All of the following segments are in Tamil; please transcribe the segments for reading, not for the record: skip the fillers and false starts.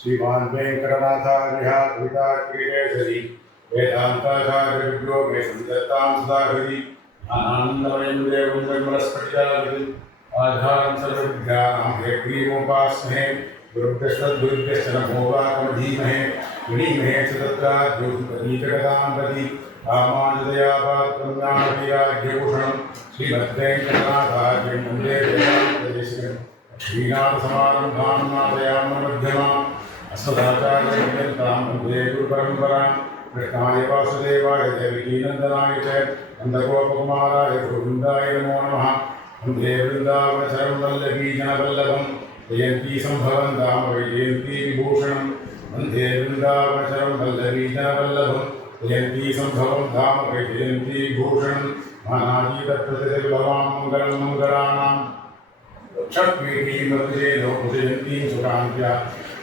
श्रीमान वेंकटनाथार्य कविताकेसरी वेदांताचार्यो मे संदत्तां सदाहरि आनंदमयं देवं ब्रह्मस्पतिजागति आधारं सर्वविद्यानां हेग्रीवोपास्महे गुरुकृष्णद्गुरुकृष्ण नमो वाकमधीमहे विणीमहे च तत्रा ज्योतिपरीजगतां प्रति रामानुजदया पात्रं ज्ञानवैराग्यभूषणं श्रीमद्वेंकटनाथार्यं वन्दे वेदान्तदेशिकं श्रीनाथसमारम्भां नाथयामः मध्यमाम् अस्मदाचार्यपर्यन्तां वन्दे गुरुपरम्परां कृष्णाय वासुदेवाय देवकीनन्दनाय च नन्दगोपकुमाराय गोविन्दाय नमो नमः वन्दे वृन्दावनचरं वल्लभी जनवल्लभं जयन्ती सम्भवं धाम वैजयन्ती विभूषणं वन्दे वृन्दावनचरं वल्लभी जनवल्लभं जयन्ती सम्भवं धाम वैजयन्ती विभूषणं मानाजीतप्रतिभवां मङ्गलं मङ्गलानां षट्वीटीं वन्दे लोकजयन्तीं सुरान्त्या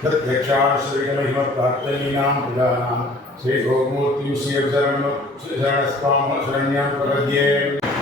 तद्यक्षाश्रीमहिमप्रार्थनीनां प्रजानां श्रीगोमूर्तिं श्रीशरणस्वां शरण्यां प्रपद्ये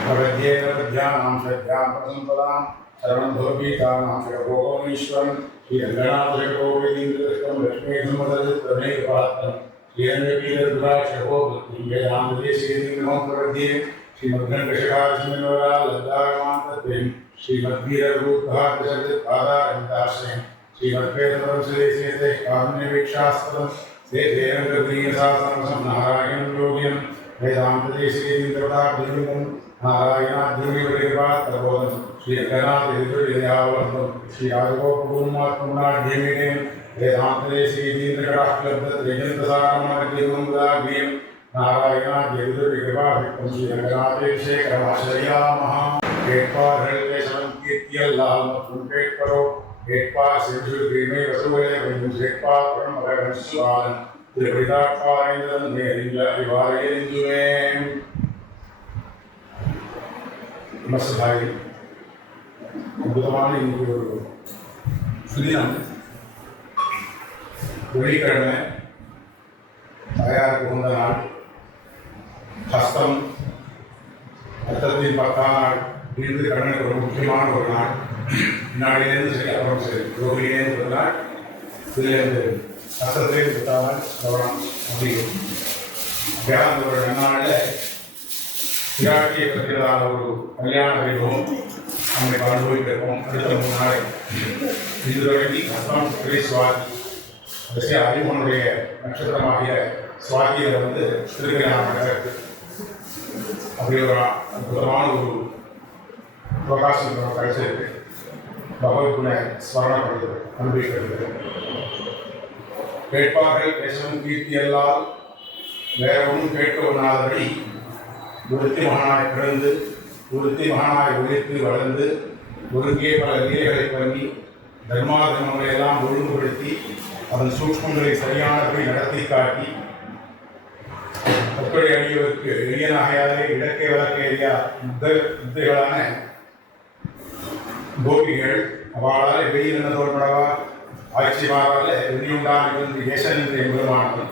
प्रपद्यानां श्रद्धां प्रसम्पदां शरणं भवभीतानां श्रीगोपमीश्वरं श्रीरङ्गनाथजगोविन्दं लक्ष्मीसम्मदप्रमेयपात्रं श्रीरङ्गवीरद्राक्षगोपतिं वेदान्तदेशीं प्रपद्ये श्रीमद्घण्टशखारसिंहरा लब्धागमान्तत्वं श्रीमद्वीररूपहारशब्दपादारविन्दाश्रयं श्रीमद्वेदपरमसुदेशेते कारुण्यवीक्षास्पदं श्रीधेरङ्गप्रियशासनं नारायणं योगिनं वेदान्तदेशीन्द्रपदाब्धिलिङ्गं नारायणाद्युर्विपात्रबोधं श्रीरङ्गनाथयजुर्ययावर्धं श्रीराजगोपगुरुमात्मनाढ्यमिनेन वेदान्तदेशीन्द्रकटाक्षलब्धत्रयजन्तसारमग्निगुरुमुदाग्रियं नारायणाद्युर्विपाभिक्तं श्रीरङ्गनाथेशेखरमाश्रयामः கேட்பார்கள் பேசலம் கீர்த்தியல்லால் மற்றும் கேட்பரோ கேட்பார் சென்று தீமை வசுவலை கொஞ்சம் கேட்பார் பரமகன் சுவான் திருவிதாட்பாய்ந்தன் நேரில் அறிவாரையெஞ்சுவேன் நமஸ்காரி அற்புதமான இன்னைக்கு ஒரு சுதினம் வெள்ளிக்கிழமை தாயாருக்கு உகந்த நாள் ஹஸ்தம் அர்த்தத்தின் 10ஆம் நாள் இன்று கண்ணனுக்கு ஒரு முக்கியமான ஒரு நாள் முன்னாடியிலேருந்து சரி அப்புறம் சரி ரோகிலேருந்து ஒரு நாள் இதுலேருந்து அர்த்தத்திலேருந்து 10ஆம் நாள் கவனம் அப்படிங்கும் அப்படியா அந்த ஒரு நன்னாளில் விராட்டியை பற்றியதான ஒரு கல்யாண வைபவம் நம்மை அனுபவித்திருக்கோம் அடுத்த 3 நாளை இது வரைக்கும் ஹஸ்தம் சுவாதி கடைசி அறிமுகனுடைய நட்சத்திரமாகிய சுவாதியில் வந்து திருக்கல்யாணம் நடக்கிறது அப்படி ஒரு அற்புதமான ஒரு பிரகாசம் கிடைச்சிருக்கு பகவத்குண ஸ்மரணப்படுகிறது அனுபவிக்கிறது கேட்பார்கள் பேசவும் கீர்த்தியல்லால் வேற ஒன்றும் கேட்க ஒண்ணாதபடி ஒருத்தி மகனாய் பிறந்து ஒருத்தி மகனாய் உழைத்து வளர்ந்து ஒருங்கே பல லீலைகளை பண்ணி தர்மாதர்மங்களை எல்லாம் ஒழுங்குபடுத்தி அதன் சூக்ஷ்மங்களை சரியானபடி நடத்தி காட்டி அப்படி அணியவருக்கு எளியனாகையாலே இடக்கை வழக்கை எரியா யுத்தகளான கோபிகள் அவளால் வெயில் என்ன தோற்படவா ஆட்சிமாரால் வெளியுண்டான ஏசன் என்று எம்பெருமானவன்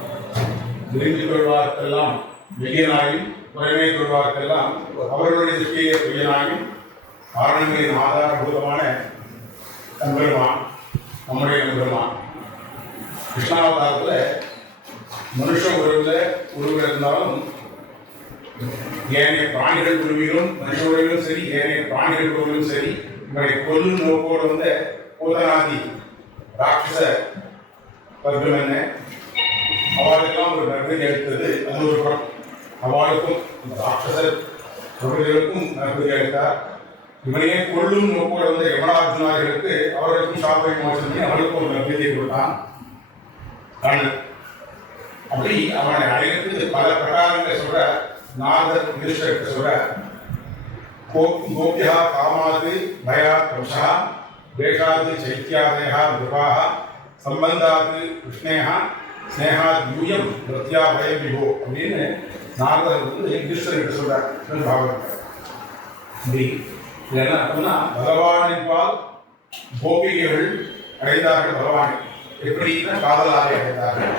விரும்பிக் கொள்வார்க்கெல்லாம் வெயினாயும் குறைமை கொள்வார்க்கெல்லாம் அவர்களுடைய திருஷ்டிய பொய்யனாயும் காரணங்களின் ஆதாரபூதமான எம்பெருமான் நம்முடைய எம்பெருமான் கிருஷ்ணாவதாரத்தில் மனுஷ உருவில் இருந்தாலும் ஏனைய பிராணிகள் உருவிலும் மனுஷ உருவிலும் சரி ஏனைய பிராணிகள் உருவிலும் சரி இவரை கொல்லும் நோக்கோடு வந்த பூதனாதி ராட்சச வர்க்கம் என்ன அவளுக்கெல்லாம் ஒரு நற்பதி அளித்தது அது ஒரு புறம் அவளுக்கும் ராட்சச பிரபுகளுக்கும் நற்பதி அளித்தார் இவனையே கொல்லும் நோக்கோடு வந்த யமனார்ஜுனாதிகளுக்கு அவர்களுக்கும் சாப்பை மோசம் அவளுக்கும் ஒரு நற்பதியை கொடுத்தான் கண்ணன் அப்படி அவனை அடையிறதுக்கு பல பிரகாரங்களை சொல்ற நாரதர் யுதிஷ்டருக்கு சொல்ற கோபியா காமாது பயாத் வம்சா வேஷாது சைத்தியாதயா விருபாக சம்பந்தாது கிருஷ்ணேகா ஸ்னேகாத் யூயம் பிரத்யா பயம் விபோ அப்படின்னு நாரதர் வந்து யுதிஷ்டர்கிட்ட சொல்றார் பாகவதர் இப்படி இது என்ன அர்த்தம்னா பகவானின் பால் கோபிகைகள் அடைந்தார்கள். பகவானை எப்படின்னா காதலாலே அடைந்தார்கள்.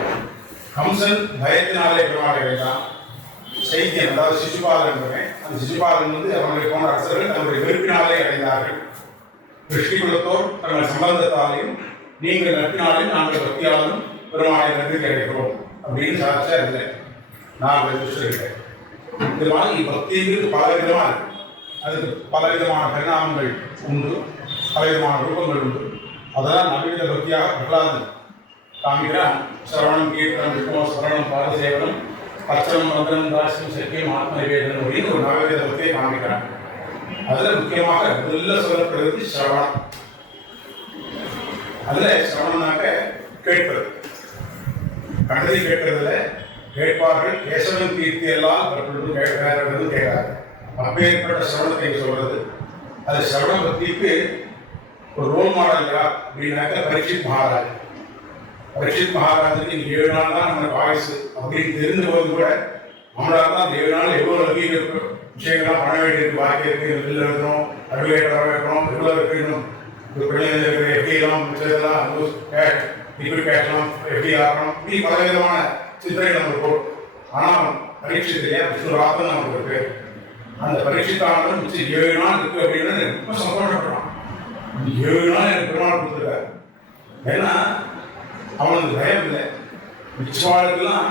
கம்சன் பயத்தினாலே பெருமாளை அடைந்தான். சைத்தியன் அதாவது சிசுபாலன் என்பவன், அந்த சிசுபாலன் அவர்களை போன்ற அரசர்கள் தங்களுடைய வெறுப்பினாலே அடைந்தார்கள். கிருஷ்ணிகுலத்தோர் தங்கள் சம்பந்தத்தாலையும் நீங்கள் நட்பினாலையும் நாங்கள் பக்தியாலும் பெருமாளை நன்றி கிடைக்கிறோம் அப்படின்னு சாதிச்சா இல்லை. நான் இருக்கேன். இது மாதிரி பக்திங்கிறது பல விதமாக இருக்கு. அதுக்கு பலவிதமான பரிணாமங்கள் உண்டு, பலவிதமான ரூபங்கள் உண்டு. அதெல்லாம் நவீன பக்தியாக பிரகலாதன் காமிக்கிறான். சிரவணம் கீர்த்தனம் விஷ்ணு சிரவணம் பாதசேவனம் பச்சனம் மந்திரம் தாசியம் சக்கியம் ஆத்ம நிவேதனம் அப்படின்னு ஒரு நவீன பக்தியை காமிக்கிறான். அதில் முக்கியமாக முதல்ல சொல்லப்படுறது சிரவணம். அதில் சிரவணம்னாக்க கேட்பது, கண்டதை கேட்கறதுல கேட்பார்கள். கேசவன் கீர்த்தி எல்லாம் வேற எதுவும் கேட்காது. அப்பேற்பட்ட சிரவணத்தை சொல்றது. அது சிரவண பக்திக்கு ஒரு ரோல் மாடல் யார் அப்படின்னாக்க பரீட்சித் மகாராஜ். பரீட்சித் மகாராஜுக்கு 7 நாள் தான் நம்ம வாய்ஸ் அப்படின்னு தெரிந்த போது கூட நம்மளால தான் 7 நாள் எவ்வளோ விஷயங்கள்லாம் பண்ண வேண்டியிருக்கு. பாக்கி இருக்கு, வெளியில் இருக்கணும், அட்வொகேட் வர வைக்கணும், எவ்வளோ இருக்கணும், எப்படிலாம் மிச்சதெல்லாம் லிக்விட் கேஷ்லாம் எப்படி ஆகணும், இப்படி பலவிதமான சிந்தனை நமக்கு போடும். ஆனால் பரீட்சையிலேயே விஷ்ணுராத்தன் நமக்கு இருக்கு. அந்த பரீட்சைக்கான மிச்சம் 7 நாள் இருக்கு அப்படின்னு ரொம்ப சந்தோஷப்படுறான். 7 நாள் எனக்கு பெருமாள் கொடுத்துருக்காரு. ஏன்னா அவனுக்கு பயம் இல்லை. மிச்சவாளுக்கெல்லாம்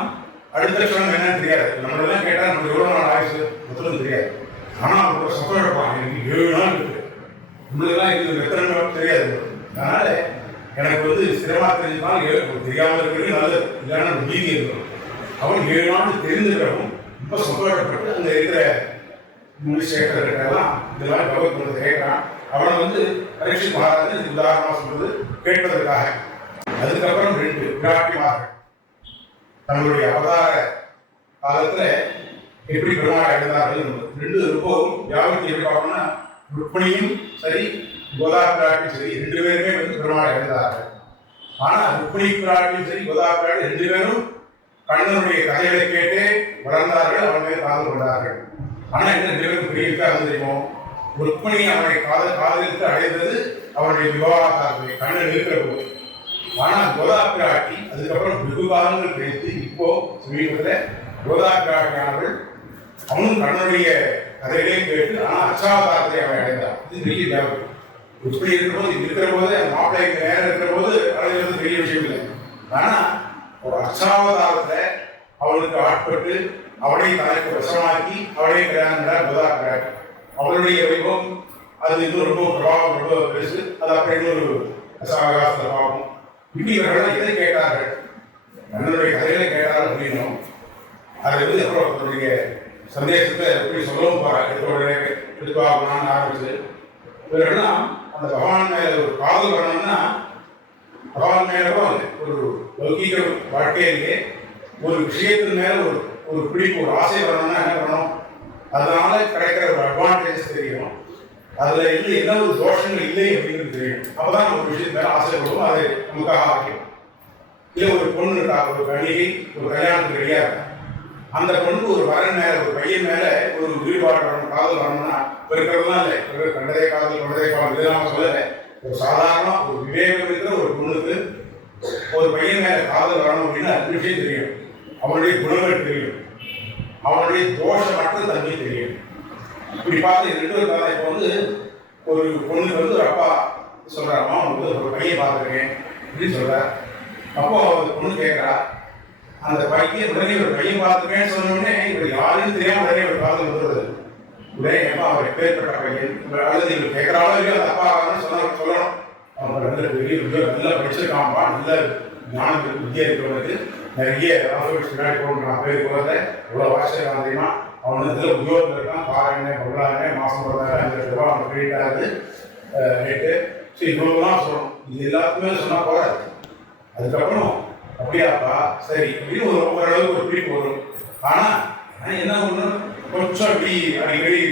அடுத்த க்ஷணம் என்னன்னு தெரியாது. நம்மளெல்லாம் கேட்டால் நம்ம எவ்வளோ நாள் ஆயுசு மொத்தம் தெரியாது. ஆனால் அவனுக்கு சந்தோஷப்படுறான். எனக்கு 7 நாள் இருக்கு. உங்களுக்கெல்லாம் இது எத்தனை நாள் தெரியாது. அதனால எனக்கு சிரமமாக தெரிஞ்சுதான் தெரியாமல் இருக்கிறது நல்லது. இல்லைன்னா மீதி இருக்கணும். அவன் 7 நாள் தெரிஞ்சுக்கிறவும் ரொம்ப சந்தோஷப்பட்டு அங்கே இருக்கிற முனிசேகரெல்லாம் இதெல்லாம் கவர்மெண்ட் கேட்கிறான். அவனை பரீட்சித் மகாராஜன் உதாரணமாக சொல்றது கேட்பதற்காக. அதுக்கப்புறம் 2 விராட்டிமார்கள் தங்களுடைய அவதார காலத்துல எப்படி பெருமாள் அடைந்தார்கள். 2 ரொம்பவும் யாருக்கு எப்படி பார்க்கணும்னா ருக்மிணியும் சரி கோதா பிராட்டியும் சரி 2 பேருமே பெருமாள் அடைந்தார்கள். ஆனா ருக்மிணி பிராட்டியும் சரி கோதா பிராட்டி 2 பேரும் கண்ணனுடைய கதைகளை கேட்டே வளர்ந்தார்கள். அவன் மேல் காதல் கொண்டார்கள். ஆனா என்ன 2 பேரும் பெரிய தெரியுமோ, ருக்மிணி அவனை காதலித்து அடைந்தது அவனுடைய விவாகத்தை கண்ணன் இருக்கிற போது. ஆனா கோதா பிராட்டி அதுக்கப்புறம் வெகு காலங்கள் கழித்து இப்போ சமீபத்தில் கோதா பிராட்டியானவள் அவனும் கண்ணனுடைய கதைகளே கேட்டு ஆனால் அச்சாவதாரத்தை அவன் அடைந்தான். இது பெரிய வியாபகம். இப்படி இருக்கிற போது அந்த மாப்பிள்ளைக்கு நேரம் இருக்கிற போது அடைகிறது பெரிய விஷயம் இல்லை. ஆனா ஒரு அச்சாவதாரத்தை அவளுக்கு ஆட்பட்டு அவளை தனக்கு வசமாக்கி அவளை கல்யாணம் கோதா பிராட்டி. அவளுடைய வைபவம் அது இன்னும் ரொம்ப பிரபாவம் ரொம்ப பெருசு. அது அப்படி இன்னொரு அசாவகாசத்தில் பார்ப்போம். இப்படி இவர்கள் எதை கேட்டார்கள், கண்ணனுடைய கதைகளை கேட்டார்கள் அப்படின்னும் அதை அப்புறம் அவருடைய சந்தேகத்தை எப்படி சொல்லவும் எடுத்துவாங்கன்னு ஆரம்பிச்சு இவர்கள்லாம் அந்த பகவான் மேல ஒரு காதல் வரணும்னா பகவான் மேல ஒரு லௌகீக வாழ்க்கையிலேயே ஒரு விஷயத்தின் மேல ஒரு பிடிப்பு ஒரு ஆசை வரணும்னா என்ன பண்ணணும், அதனால கிடைக்கிற ஒரு அட்வான்டேஜஸ் தெரியணும். அதுல என்ன ஒரு தோஷங்கள் இல்லை அப்படிங்கிறது தெரியும். அப்பதான் ஒரு விஷயத்து மேல ஆசைப்படுவோம், அதை நமக்காக ஆக்கிடும். இல்லை ஒரு பொண்ணு இருக்கா, ஒரு கணிகை ஒரு கல்யாணத்துக்கு ரெடியா இருக்கா, அந்த பொண்ணுக்கு ஒரு வரன் மேல ஒரு பையன் மேல ஒரு ஈடுபாடு வரணும், காதல் வரணும்னா இருக்கிறதுலாம் இல்லை. கண்டதே காதல் கொண்டதே காதல் இதெல்லாம் சொல்லலை. ஒரு சாதாரண ஒரு விவேகம் இருக்கிற ஒரு பொண்ணுக்கு ஒரு பையன் மேல காதல் வரணும் அப்படின்னா அந்த விஷயம் தெரியும். அவனுடைய குணங்கள் தெரியும், அவனுடைய தோஷமற்ற தன்மை தெரியும். இப்படி பார்த்து 2 பேரும் இப்போ ஒரு பொண்ணுக்கு ஒரு அப்பா சொல்றாருமா அவனுக்கு ஒரு பையன் பார்த்துருக்கேன் அப்படின்னு சொல்றார். அப்போ அந்த பொண்ணு கேட்கறா, அந்த பையன் உடனே ஒரு பையன் பார்த்துருக்கேன்னு சொன்னோடனே இவர் யாருன்னு தெரியாம உடனே ஒரு காதல் வந்துடுறது. உடனே அப்பா அவர் பேர்பட்ட பையன் அல்லது இவர் கேட்கறாலும் இல்லையோ அந்த அப்பா சொல்லணும். அவங்க நல்லா படிச்சிருக்காம்பா, நல்ல ஞானம் வித்தியா இருக்கிறவனுக்கு நிறைய பின்னாடி போகணும் பேர் போகிறத எவ்வளோ வாசிக்கலாம் தெரியுமா, அவனுக்கு இதில் உத்தியோகத்தில் இருக்கான், பாருங்க கொள்ளாங்க மாதம் 10,000 ரூபா அவனுக்கு கிரெடிட் ஆகுது ரேட்டு. ஸோ இவ்வளோலாம் சொல்லணும். இது எல்லாத்துக்குமே சொன்னால் போகாது. அதுக்கப்புறம் அப்படியாப்பா சரி இப்படின்னு ஓரளவுக்கு ஒரு பிடிப்பு வரும். ஆனால் என்ன ஒன்று கொஞ்சம் அப்படி அடிக்கடி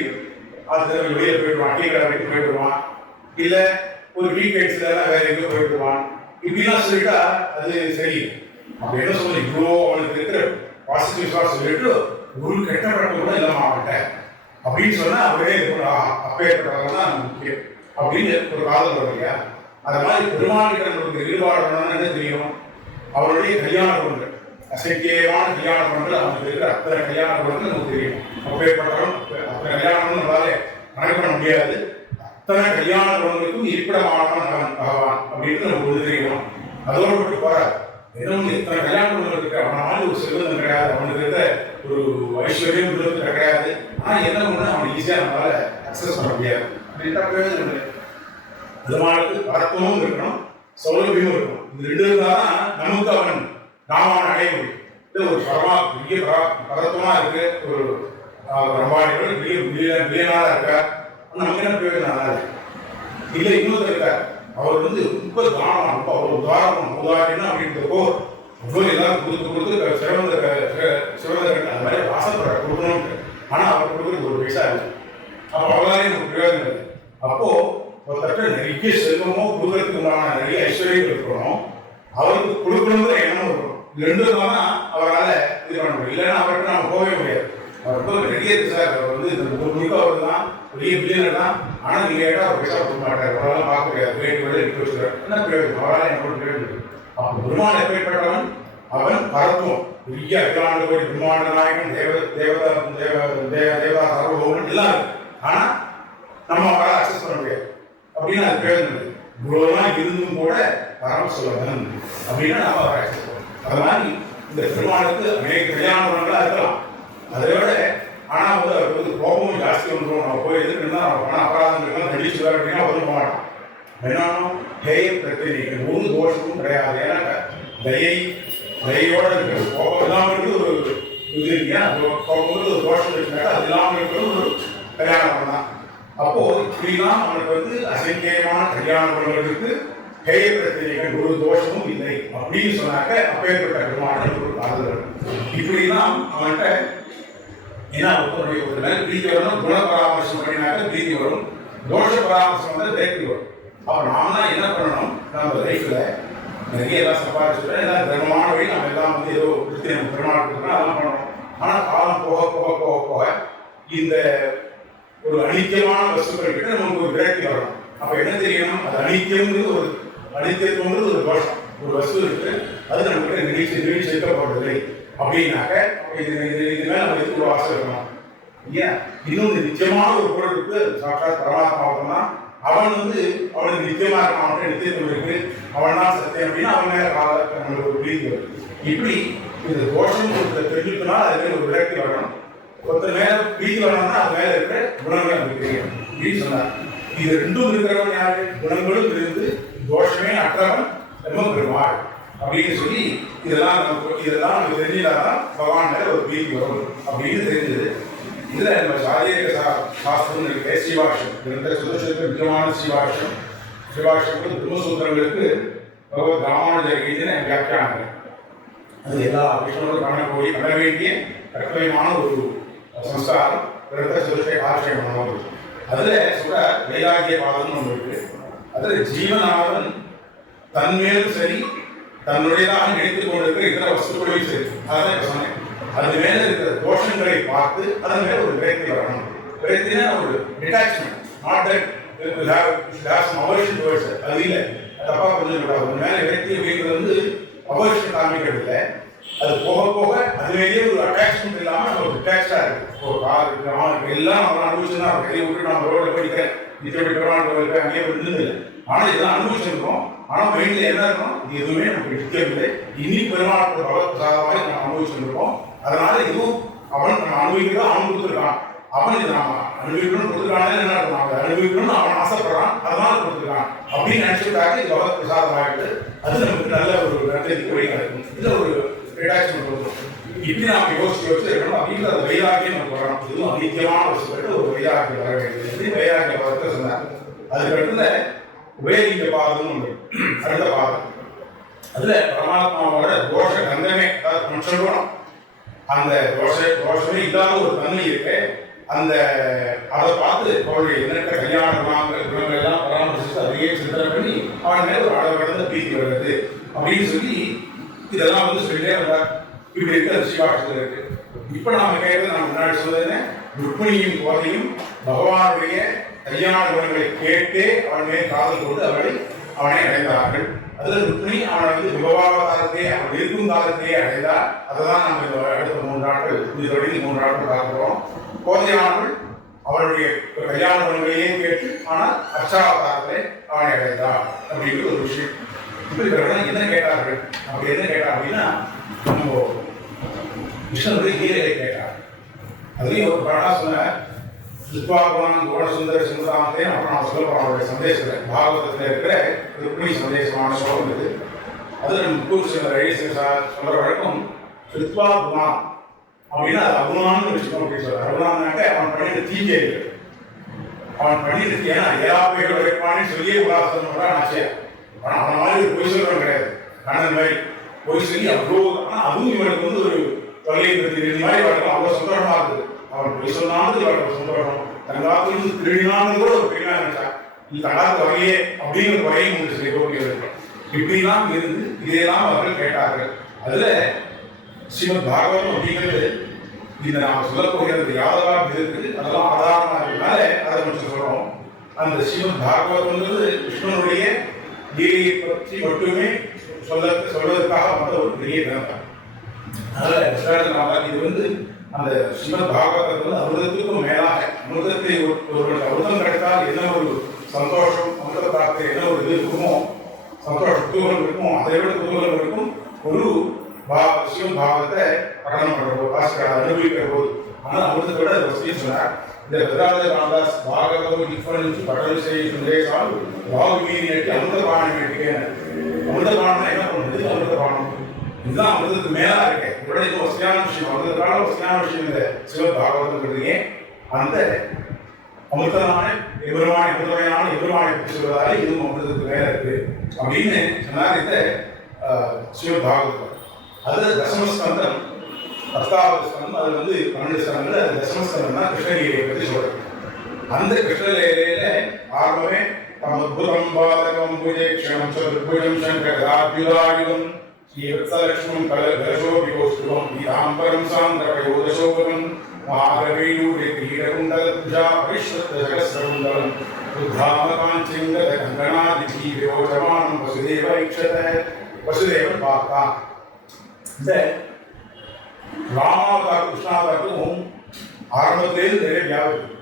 அது வெளியே போயிடுவான், டீ கடை வரைக்கும் போயிடுவான், இல்லை ஒரு வீக்கெண்ட்ஸ்லாம் வேற எங்கேயும் போயிடுவான். இப்படிலாம் சொல்லிட்டா அது சரி. அப்படி என்ன சொல்லி இவ்வளோ அவனுக்கு இருக்கிற பாசிட்டிவ்ஸாக சொல்லிட்டு ஒரு கெட்ட பழக்கம் கூட இல்லாமல் ஆகட்டேன் அப்படின்னு சொன்னா அவரே அப்பேற்பட்டவங்க தான் முக்கியம் அப்படின்னு ஒரு காதல் வரும் இல்லையா? அது மாதிரி பெருமாள்கிட்ட நம்மளுக்கு ஈடுபாடு என்ன தெரியும்? அவருடைய கல்யாண குணங்கள், அசைக்கியமான கல்யாண குணங்கள், அவனுக்கு இருக்கிற அத்தனை கல்யாண குணங்கள் நமக்கு தெரியும். அப்பேற்பட்டவன் அத்தனை கல்யாணம்னு நம்மளால கணக்கு பண்ண முடியாது. அத்தனை கல்யாண குணங்களுக்கும் இருப்பிடமானவன் அவன் பகவான் அப்படின்னு நமக்கு ஒன்று தெரியும். அதோடு மட்டும் போறாது, ஏதோ இத்தனை கல்யாண குணங்கள் இருக்கு, அவனால ஒரு செல்வந்தம் கிடையாது, அவனுக்கு இருக்க ஒரு ஐஸ்வர்யம் கிடையாது. ஆனா என்ன ஒண்ணு அவன் ஈஸியா நம்மளால அக்சஸ் பண்ண முடியாது அப்படின்ற பிரயோஜனம் இல்லை. பெருமாளுக்கு பரத்துவமும் இருக்கணும், சௌலபியமும் இருக்கணும். இது ரெண்டு இருந்தாதான் நமக்கு அவன் நாம அடைய முடியும். இது ஒரு பெரிய பரத்துவமா இருக்கு, ஒரு ரம்பாடிகள் பில்லியனாக இருக்கார், நமக்கு என்ன பிரயோஜனம்? நல்லா இருக்கு இல்லை. இன்னொருத்தர் இருக்கார், அவர் ரொம்ப தானம், ரொம்ப அவர் உதாரணம் அப்படின்றப்போ அவ்வளோ எல்லாரும் கொடுத்து சிறந்த அந்த மாதிரி ஆசைப்படுற கொடுக்கணும்னு. ஆனால் அவர் கொடுக்குறது ஒரு பைசா இல்லை. அப்போ அவராலே நமக்கு பிரயோஜனம் இல்லை. அப்போ ஒருத்தட்ட நிறைய செல்வமோ கொடுக்கறதுக்கு உண்டான நிறைய ஐஸ்வர்யம் இருக்கணும், அவருக்கு கொடுக்கணுங்கிற எண்ணமும் இருக்கணும். இது ரெண்டு தான் அவரால் இது பண்ண முடியும். இல்லைன்னா அவர்கிட்ட நம்ம போகவே முடியாது. அவருக்கு நிறைய இருக்கு சார், அவர் இந்த முழுக்க அவர் தான் பெரிய பில்லியனர் தான், ஆனால் நீங்கள் கேட்டால் அவர் பைசா கொடுக்க மாட்டார், அவரால் பார்க்க முடியாது, ரேட்டு விட எடுத்து வச்சுக்கிறார். என்ன பிரயோஜனம்? அவரால் என்ன பிரயோஜனம்? அப்போ பெருமாள் எப்பேற்பட்டவன்? அவன் பரத்துவம், பெரிய அகிலாண்டு கோடி பிரம்மாண்ட நாயகன், தேவதா சர்வபௌமன் எல்லாம் இருக்கு. ஆனால் நம்ம அவரால் அக்சஸ் பண்ண முடியாது அப்படின்னு அது பிரயோஜனம் இல்லை. இவ்வளோதான் இருந்தும் கூட பரம சொல்லுவதன் அப்படின்னா நம்ம அவரை அக்சஸ் பண்ணணும். அது மாதிரி இந்த பெருமாளுக்கு அநேக கல்யாண குணங்களாக இருக்கலாம். அதை விட ஆனால் அவருக்கு கோபமும் ஜாஸ்தி வந்துடும். நம்ம போய் எதுக்குன்னா நம்ம பண அபராதங்கள்லாம் நடிச்சுவார் அப்படின்னா ஒதுக்க மாட்டோம். என்னன்னா தயை பிரச்சனை ஒரு தோஷமும் கிடையாது. ஏன்னா தயையோட இருக்கிறது, கோபம் இல்லாமல் இருக்கிறது ஒரு இது இல்லையா? கோபங்கிறது ஒரு தோஷம் இருக்குனாக்கா அது இல்லாமல் இருக்கிறது ஒரு கல்யாணம் தான். அப்போ இப்படிலாம் அவனுக்கு அசங்கியமான கல்யாண குணங்கள் இருக்கு, கை பிரச்சனைகள் ஒரு தோஷமும் இல்லை அப்படின்னு சொன்னாக்க அப்பேற்பட்ட பெருமான ஒரு காதல். இப்படிலாம் அவன்கிட்ட ஏன்னா ஒரு மேல் பிரீத்தி வரணும், குண பராமர்சம் பண்ணினாக்க பிரீத்தி வரும், தோஷ பராமர்சம் வந்து தேர்த்தி வரும். அப்போ நாம தான் என்ன பண்ணணும்? நம்ம லைஃப்ல நிறைய எல்லாம் சம்பாதிச்சுட்டோம், எல்லாம் தர்மமான வழி நம்ம எல்லாம் ஏதோ திருப்தி நம்ம பெருமாள் கொடுக்கணும், அதெல்லாம் பண்ணணும். ஆனால் காலம் போக போக போக போக இந்த ஒரு அனித்தியமான வஸ்துக்கள் கிட்ட நமக்கு ஒரு விரக்தி வரணும். அப்ப என்ன தெரியணும்? அது அனித்தியம்ங்கிறது ஒரு அனித்தியத்துவங்கிறது ஒரு தோஷம். ஒரு வஸ்து இருக்கு, அது நம்ம கிட்ட நிர்ணயிக்கப்படுவதில்லை அப்படின்னாக்க இது மேல நம்ம எதுக்கு ஒரு ஆசை இருக்கணும் இல்லையா? இன்னொன்று நிச்சயமான ஒரு பொருள் இருக்கு, சாட்சாத் பரமாத்மா அவன் அவனுக்கு நிச்சயமா இருக்கான், அவன்கிட்ட நிச்சயத்துவம் இருக்கு, அவன் தான் சத்தியம் அப்படின்னா அவன் மேல நம்மளுக்கு ஒரு பிரீதி வருது. இப்படி இந்த தோஷம் தெரிஞ்சுக்கனா அதுக்கு ஒரு விரக்தி வரணும். ஒருத்தர் மேல பிரீதி வரணும்னா அது மேல இருக்கிற குணங்கள் நமக்கு தெரியும் அப்படின்னு சொன்னார். இது ரெண்டும் இருக்கிறவன் யாரு? குணங்களும் இருந்து தோஷமே அற்றவன் ரொம்ப பெருமாள் அப்படின்னு சொல்லி இதெல்லாம் நமக்கு தெரிஞ்சாதான் பகவான் மேல ஒரு பிரீதி வரும் அப்படின்னு தெரிஞ்சது. இதுல நம்ம சாரீரிக சாஸ்திரம் இருக்கு, ஸ்ரீபாஷ்யம், சுதர்சனத்துக்கு முக்கியமான ஸ்ரீபாஷ்யம். ஸ்ரீபாஷ்யத்துக்கு பிரம்மசூத்திரங்களுக்கு பகவத் ராமானுஜர் எழுதின வியாக்கியானங்கள். அது எல்லா விஷயங்களும் பண்ண வேண்டிய கர்த்தவியமான ஒரு சம்ஸ்காரம். சுதர்சன ஆசிரியம் பண்ணுவது அதுல சொல்ற வைராகிய பாதம்னு ஒன்று இருக்கு. அதுல ஜீவனானவன் தன்மேலும் சரி தன்னுடையதாக நினைத்துக் கொண்டிருக்கிற இதர வஸ்துக்களையும் சரி, அதான் சொன்னேன், அது மேல இருக்கிற தோஷங்களை பார்த்து அதன் மேல ஒரு விரக்தி வரணும். விரக்தினா ஒரு detachment, not that aversion towards. அது இல்லை, தப்பா புரிஞ்சுக்கூடாது. ஒரு மேல விரக்தி அப்படிங்கிறது அவர்ஷன் காமிக்கிறது இல்லை, அது போக போக அதுலேயே ஒரு அட்டாச்மெண்ட் இல்லாமல் நம்ம ஒரு டிட்டாச்சா இருக்கு. ஒரு கார் இருக்கு, ஆள் இருக்கு, எல்லாம் நம்ம அனுபவிச்சுதான் இருக்கும். கையை விட்டு நம்ம ரோட போயிட்டேன், நிச்சயம் பெருமாள் அங்கேயே இருந்தது இல்லை. ஆனால் இதெல்லாம் அனுபவிச்சிருக்கோம். ஆனால் மைண்ட்ல என்ன இருக்கணும்? இது எதுவுமே நமக்கு நிற்கவில்லை, இனி பெருமாள் பிரசாதமாக நம்ம அனுபவிச்சிருக்கோம். அதனால இதுவும் அவன் நம்ம அனுபவிக்கிறதா அவன் கொடுத்துருக்கான். அவன் இது நாம அனுபவிக்கணும்னு கொடுத்துருக்கானே என்ன இருக்கும்? அவன் அனுபவிக்கணும்னு அவன் ஆசைப்படுறான், அதனால கொடுத்துருக்கான் அப்படின்னு நினைச்சுட்டாக்க இது பகவத் பிரசாதம் ஆகிட்டு அது நமக்கு நல்ல ஒரு நன்றி வழி கிடைக்கும். இதுல ஒரு டிட்டாச்மெண்ட் வரும். இப்படி நாம யோசிச்சு இருக்கணும் அப்படிங்கிற அந்த வைராகியம் நமக்கு வரணும். இதுவும் அதிகமான ஒரு வைராகியம் வர வேண்டியது. எப்படி வைராகிய பாதத்தை சொன்னாங்க. அதுக்கு அடுத்துல உபயோகிக்க பாதம் ஒன்று, அடுத்த பாதம். அதுல பரமாத்மாவோட தோஷ கந்தமே, அதாவது சொல்லணும் அந்த தோஷமே இல்லாத ஒரு தன்மை இருக்கு. அந்த அதை பார்த்து அவருடைய எண்ணற்ற கல்யாண குணங்கள் எல்லாம் பராமரிச்சு அதையே சிந்தனை பண்ணி அவன் மேல ஒரு அளவு கடந்த பிரீத்தி வருது அப்படின்னு சொல்லி இதெல்லாம் சொல்லிட்டே வந்தார். இப்படி இருக்கு, அது சிவாட்சத்தில் இருக்கு. இப்ப நாம கேட்கறது நான் முன்னாடி சொன்னதுன்னு ருக்மிணியும் கோதையும் பகவானுடைய கல்யாண குணங்களை கேட்டே அவன் மேல் காதல் கொண்டு அவனை அடைந்தார்கள். அதுல ருக்மிணி அவனை விபவாவதாரத்தையே அவன் இருக்கும் காலத்திலேயே அடைந்தார். அதைதான் நம்ம அடுத்த 3 நாட்கள் இது தொடங்கி 3 நாட்கள் பார்க்கிறோம். கோதையானவள் அவனுடைய கல்யாண குணங்களையே கேட்டு ஆனால் அர்ச்சாவதாரத்தை அவனை அடைந்தார் அப்படிங்கிற ஒரு விஷயம். என்ன கேட்டார்கள் அப்படி என்ன கேட்டா அப்படின்னா நம்ம கிருஷ்ணனுடைய கீதையை கேட்டார். அதுலேயும் ஒரு பாடா சொன்ன வித்வாகுணம் குணசுந்தர சுந்தராமத்தையும் அப்புறம் நான் சொல்ல போறோம் அவருடைய சந்தேசத்தில் பாகவதத்தில் இருக்கிற ருக்மிணி சந்தேசமான ஸ்லோகம் இது. அதில் முக்கூர் சில சொல்ற வழக்கம் வித்வாகுணம் அப்படின்னா அது அகுணான்னு வச்சுக்கணும் அப்படின்னு சொல்றாரு. அகுணான்னாக்க அவன் பண்ணிட்டு தீஞ்செயல்கள் அவன் பண்ணிட்டு ஏன்னா ஏழாப்பைகள் வைப்பான்னு சொல்லியே உலாசம் ஆச்சரியம். ஆனால் அவன் மாதிரி பொய் சொல்றவன் கிடையாது. கண்ணன் மாதிரி பொய் சொல்லி அவ்வளோ ஆனால் அதுவும் இவனுக்கு ஒரு தொல்லை இந்த மாதிரி வழக்கம் அவ்வளோ சந்தோஷமா இருக்குது. அவன் பொய் சொன்னாலும் இவருக்கு சந்தோஷம். தங்காத்திலிருந்து திருடினான்னு கூட ஒரு பெரிய நினைச்சா நீ தங்காத்து வகையே அப்படிங்கிற வகையும் ஒன்று சொல்லி கோரிக்கை இப்படிலாம் இருந்து இதையெல்லாம் அவர்கள் கேட்டார்கள். அதுல ஸ்ரீமத் பாகவதம் அப்படிங்கிறது இந்த நாம் சொல்லப்போகிறது யாதவா இருக்கு அதெல்லாம் ஆதாரமா இருக்கிறதுனால அதை கொஞ்சம் சொல்றோம். அந்த ஸ்ரீமத் பாகவதம்ன்றது கிருஷ்ணனுடைய கீதையை பற்றி மட்டுமே சொல்வதற்காக வந்த ஒரு பெரிய கிரந்தம். அதனால இது அந்த ஸ்ரீமத் பாகவதத்தில் அமிர்தத்துக்கும் மேலாக அமிர்தத்தை ஒரு அமிர்தம் கிடைத்தால் என்ன ஒரு சந்தோஷம், அமிர்த பிராப்தி என்ன ஒரு இது இருக்குமோ சந்தோஷம் குதூகலம் இருக்குமோ அதை விட குதூகலம் இருக்கும் ஒரு ஸ்ரீமத் பாகவத்தை படனம் பண்ற போது வாசிக்கிற அனுபவிக்கிற போது. ஆனால் அமிர்தத்தை விட வசதியும் சொன்னார். இந்த விராஜ ராமதாஸ் பாகவதம் டிஃபரன்ஸ் படம் செய்யால் பாகு மீறி நட்டி அமிர்த பானம் வேண்டிய அமிர்த பானம் என்ன பண்ணுறது? அமிர்த பானம் இதுதான் அமிர்தத்துக்கு மேலா இருக்கு. இவ்வளவு வசதியான விஷயம் அமிர்தத்தால வசதியான விஷயம் இந்த ஸ்ரீமத் பாகவதம் அந்த அமிர்தமான எதிர்மான எதிர்மானை பற்றி சொல்வதால இதுவும் அமிர்தத்துக்கு மேல இருக்கு அப்படின்னு சொன்னார் இந்த ஸ்ரீமத் பாகவதம். அது தசமஸ்கந்தம் 10வது ஸ்கந்தம். அது 12 ஸ்கந்தங்கள். அது தசமஸ்கந்தம் தான் கிருஷ்ணலீலையை பற்றி சொல்றது. அந்த கிருஷ்ணலீலையில ஆர்வமே தமத்புதம் பாதகம் புஜேக்ஷணம் சதுர்புஜம் சங்கராபியுதாயுதம் ஸ்ரீவத்ஸலக்ஷ்மம் கலசோபிகோஸ்துவம் பீதாம்பரம் சாந்திரபயோதசோபகம் மகாகவீயூரே கிரீடகுண்டலத்ஜா பரிஷ்வத்தசகஸ்ரகுண்டலம் உத்தாமகாஞ்சிங்கத கங்கணாதிபி விரோச்சமானம் வசுதேவ ஐக்ஷத. வசுதேவன் பார்த்தான். இந்த ராமாவதாரம் கிருஷ்ணாவதாரத்துக்கும் ஆரம்பத்திலேருந்து நிறைய வியாபகம்.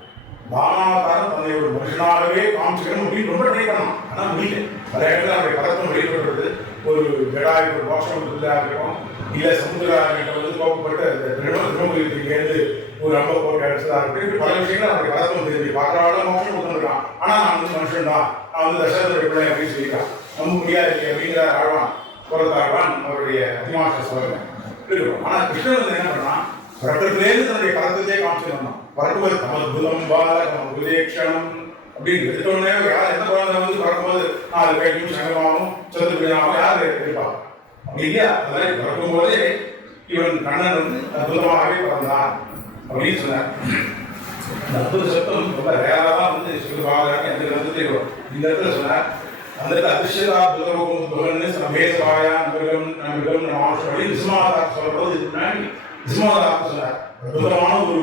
ராமாவதாரம் தன்னை ஒரு மனுஷனாகவே காமிச்சிக்கணும் அப்படின்னு ரொம்ப ட்ரை பண்ணலாம். ஆனால் முடியல. பல இடத்துல அவருடைய பதக்கம் வெளிப்படுறது ஒரு ஜடாய் ஒரு மோஷம் இருக்கட்டும் இல்லை சமுதிராகிட்ட கோப்பப்பட்டு அந்த திருமணத்திலேருந்து ஒரு ரொம்ப போட்டு அடிச்சதாக இருக்கட்டும் பல விஷயங்கள் அவருடைய பதக்கம் தெரிஞ்சு பார்க்குறாலும் மோஷம் கொடுத்துருக்கான். ஆனால் நான் மனுஷன் தான், நான் தசரதனுடைய பிள்ளை அப்படின்னு சொல்லியிருக்கான். நம்ப முடியாது அப்படிங்கிற ஆழ்வான் புறத்தாழ்வான் அவருடைய அதிமாச சொல்லுங்க. ஆனால் கிருஷ்ணன் என்ன பண்ணான்? பிறப்பிலேருந்து தன்னுடைய பதக்கத்தையே காமிச்சிருந்தான். பறக்குவது தமத்புதம் பாலகம் புஜேக்ஷணம் அப்படின்னு எடுத்தோடனே யார் எந்த குழந்தை பறக்கும்போது 4 கையும் சங்கமாகவும் சதுர்புஜமாகவும் யார் இருப்பா அப்படி இல்லையா? அதெல்லாம் பறக்கும் போதே இவன் கண்ணன் அற்புதமாகவே பிறந்தான் அப்படின்னு சொன்னார். இந்த அற்புத சத்தம் ரொம்ப ரேராதான் சொல்லுவாங்க. எந்த கிரந்தத்தையும் இந்த இடத்துல சொன்னார். அந்த அதிர்ஷ்டா புதரோகம் புகழ்னு சமேசவாயா நமிகம் நமிகம் நாமம் சொல்லி விஸ்வநாதாக்கு சொல்றது. இதுக்கு முன்னாடி விஸ்வநாதாக்கு சொன்னார். அற்புதமான ஒரு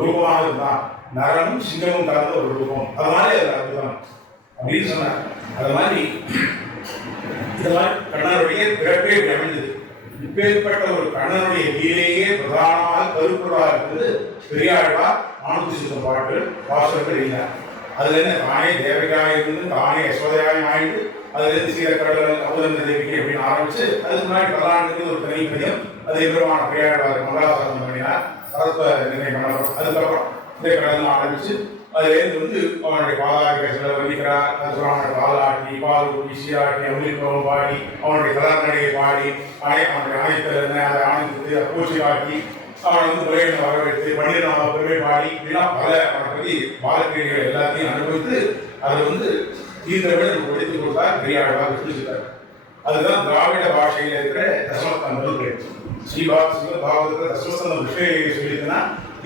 ரூபமாக இருந்தான். நரனும் சிங்கமும் கலந்த ஒரு ரூபம். அது மாதிரி அது அற்புதம் அப்படின்னு சொன்னார். அது மாதிரி இந்த மாதிரி கண்ணனுடைய பிறப்பே அமைந்தது. இப்பேற்பட்ட ஒரு கண்ணனுடைய லீலையே பிரதானமாக கருப்பொருளாக இருந்தது பெரியாழ்வார் 400 பாட்டு வாசகர்கள் எழுதினார். அதுல என்ன தானே தேவகாய் இருந்து தானே யசோதையாய் ஆயிட்டு அதுல இருந்து சீரக்கடல் அமுதந்த தேவிக்கு அப்படின்னு ஆரம்பிச்சு அதுக்கு முன்னாடி பல்லாண்டுக்கு ஒரு தனி பதியம் அது எதிரமான பெரியாழ்வார் மங்களாசாசனம் பண்ணினார். பரத்வ நிர்ணயம் பண்ணப்படும். அதுக்கப்புறம் இந்த கடல் ஆரம்பிச்சு அதுலேருந்து அவனுடைய பாலாட்டி சில வலிக்கிறார். அதுக்கப்புறம் பாலாட்டி பால் ஊட்டி சீராட்டி அமிர்தம் பாடி அவனுடைய கலாநடையை பாடி அவனுடைய ஆணையத்தில் என்ன அதை ஆணையத்துக்கு பூச்சி காட்டி அவனை முறையில் வரவேற்று 12 பெருமை பாடி இப்படிலாம் பல அவனை பற்றி பாலக்கிரிகள் எல்லாத்தையும் அனுபவித்து அதை இந்த விட ஒழித்து கொடுத்தார் பெரியாழ்வார் சொல்லியிருக்காரு. அதுதான் திராவிட பாஷையில் இருக்கிற தசமஸ்கந்தம். ஸ்ரீபாகவதத்தில் தசமஸ்கந்தம் விஷயம் சொல்லியிருக்குன்னா